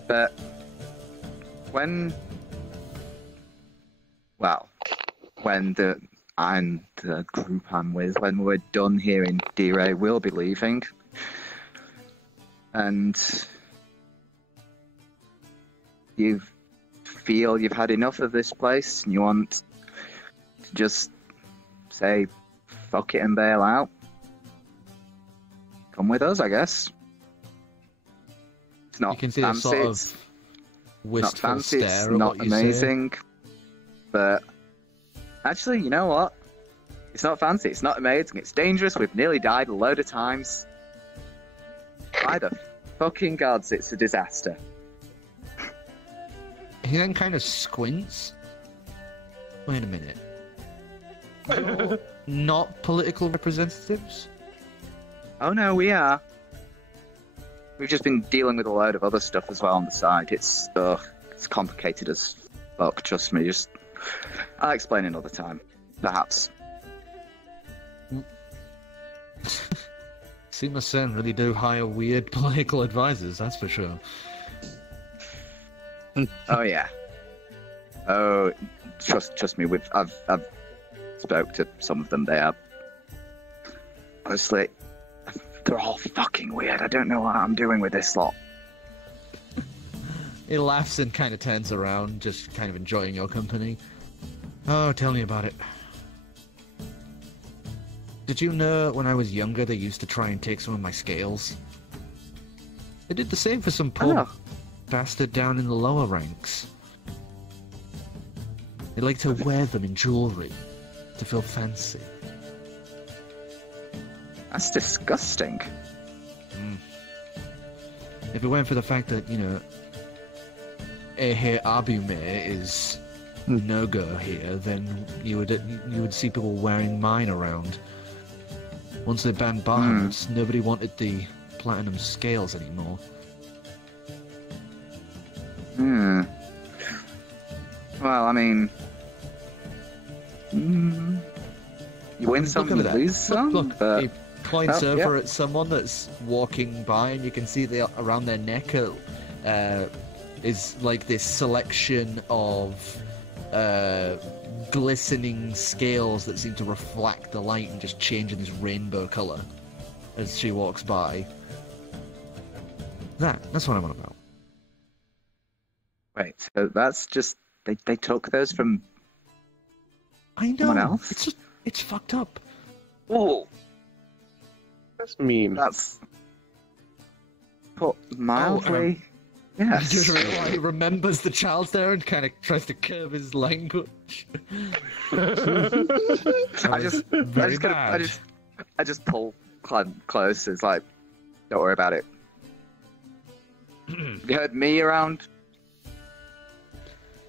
But when the group I'm with, when we're done here in D-Ray, we'll be leaving. And you feel you've had enough of this place and you want to just say fuck it and bail out. Come with us, I guess. It's not You can see fancy, a sort it's of not wistful fancy, it's stare at not what you say. amazing. But actually, you know what? It's not fancy, it's not amazing, it's dangerous, we've nearly died a load of times. By the fucking gods, it's a disaster. He then kind of squints. Wait a minute. You're not political representatives? Oh no, we are. We've just been dealing with a load of other stuff as well on the side. It's complicated as fuck, trust me. I'll explain another time, perhaps. CMSN really do hire weird political advisors, that's for sure. Oh yeah. Oh, trust me. I've spoke to some of them. They are honestly, they're all fucking weird. I don't know what I'm doing with this lot. He laughs and kind of turns around, just kind of enjoying your company. Oh, tell me about it. Did you know when I was younger they used to try and take some of my scales? They did the same for some poor bastard down in the lower ranks. They like to wear them in jewellery to feel fancy. That's disgusting. If it weren't for the fact that, you know, Ehe Abume is no-go here, then you would see people wearing mine around. Once they banned bards, nobody wanted the platinum scales anymore. Well, I mean, you win some, you lose some. Look, but... he points over at someone that's walking by, and you can see around their neck is like this selection of glistening scales that seem to reflect the light and just change in this rainbow colour as she walks by. That's what I'm on about. Wait, so that's just they took those from I know. someone else? It's fucked up. Oh, That's mean. that's put mildly. Yes. He remembers the child's there and kind of tries to curb his language. I just pull Clem close. It's like, don't worry about it. You heard me around?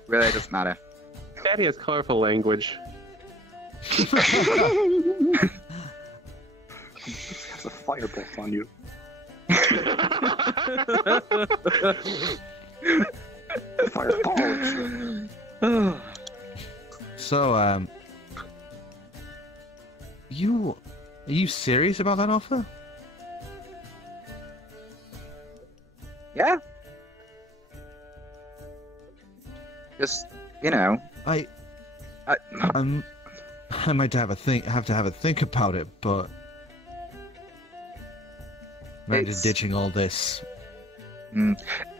Really doesn't matter. Daddy has colorful language. Has a fireball on you. Fireball. So, are you serious about that offer? Yeah. Just, you know. I might have to have a think about it, but I'm just ditching all this.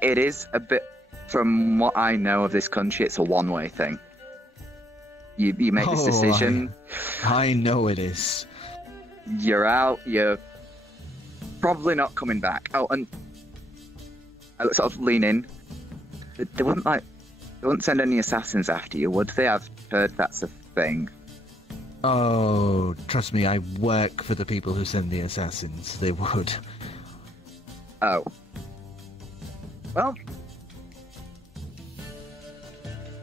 It is a bit, from what I know of this country, it's a one-way thing. You make this decision. I know it is. You're out. You're probably not coming back. Oh, and I sort of lean in. They wouldn't send any assassins after you, would they? I've heard that's a thing. Oh, trust me, I work for the people who send the assassins. They would. Oh. Well,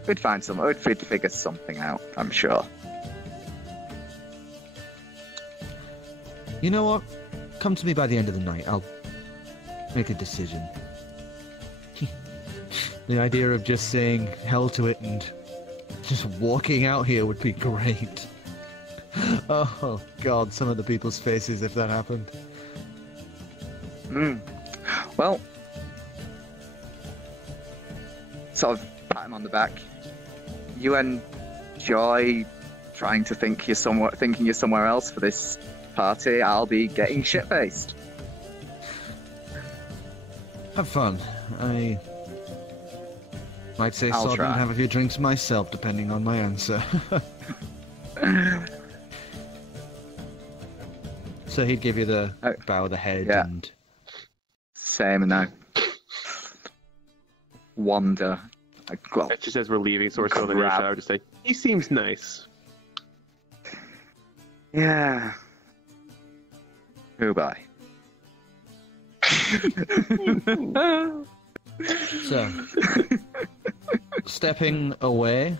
we'd figure something out, I'm sure. You know what? Come to me by the end of the night. I'll make a decision. The idea of just saying hell to it and just walking out here would be great. Oh, God, some of the people's faces if that happened. Well, sort of pat him on the back. You enjoy trying to thinking you're somewhere else for this party. I'll be getting shit-faced. Have fun. I might say I'll sod try. and have a few drinks myself, depending on my answer. So he'd give you the bow of the head and... Same, and I wander. Well, Just as we're leaving, so we're still in the grab. shower, just say, he seems nice. Yeah. Goodbye. So, stepping away,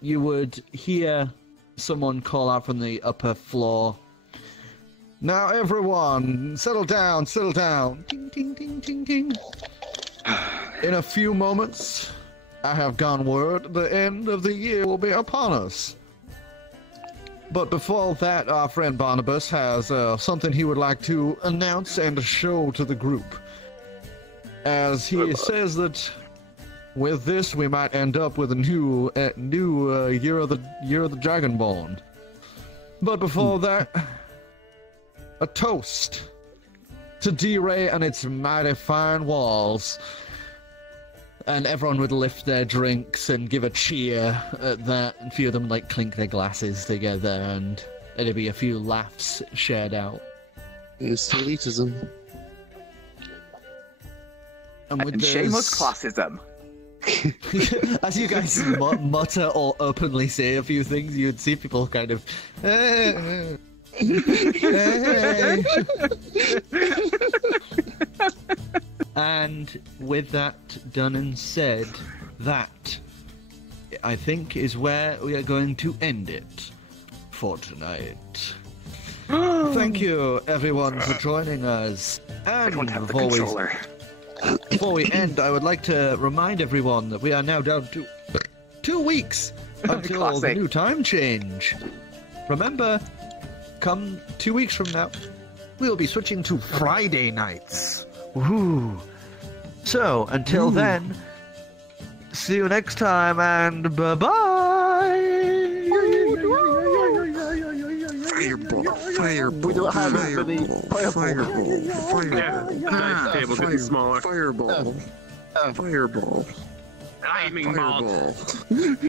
you would hear someone call out from the upper floor. Now everyone, settle down, settle down. Ding, ding, ding, ding, ding. In a few moments, I have gone word the end of the year will be upon us. But before that, our friend Barnabas has something he would like to announce and show to the group. As he says that with this, we might end up with a new year of the Dragonborn. But before that, a toast to D-Ray and its mighty fine walls. And everyone would lift their drinks and give a cheer at that, and a few of them like clink their glasses together, and there'd be a few laughs shared out. It's elitism. And with Shameless classism. as you guys mutter or openly say a few things, you'd see people kind of... Hey. And with that done and said, that, I think, is where we are going to end it for tonight. Thank you, everyone, for joining us. And I don't have the controller. before we end, I would like to remind everyone that we are now down to 2 weeks until the Classic. new time change. Remember, come 2 weeks from now, we'll be switching to Friday nights. Woohoo! So, until then, see you next time, and bye-bye! Fireball, fireball, fireball, Nice table getting smaller. fireball, fireball, Lightning bolt. fireball.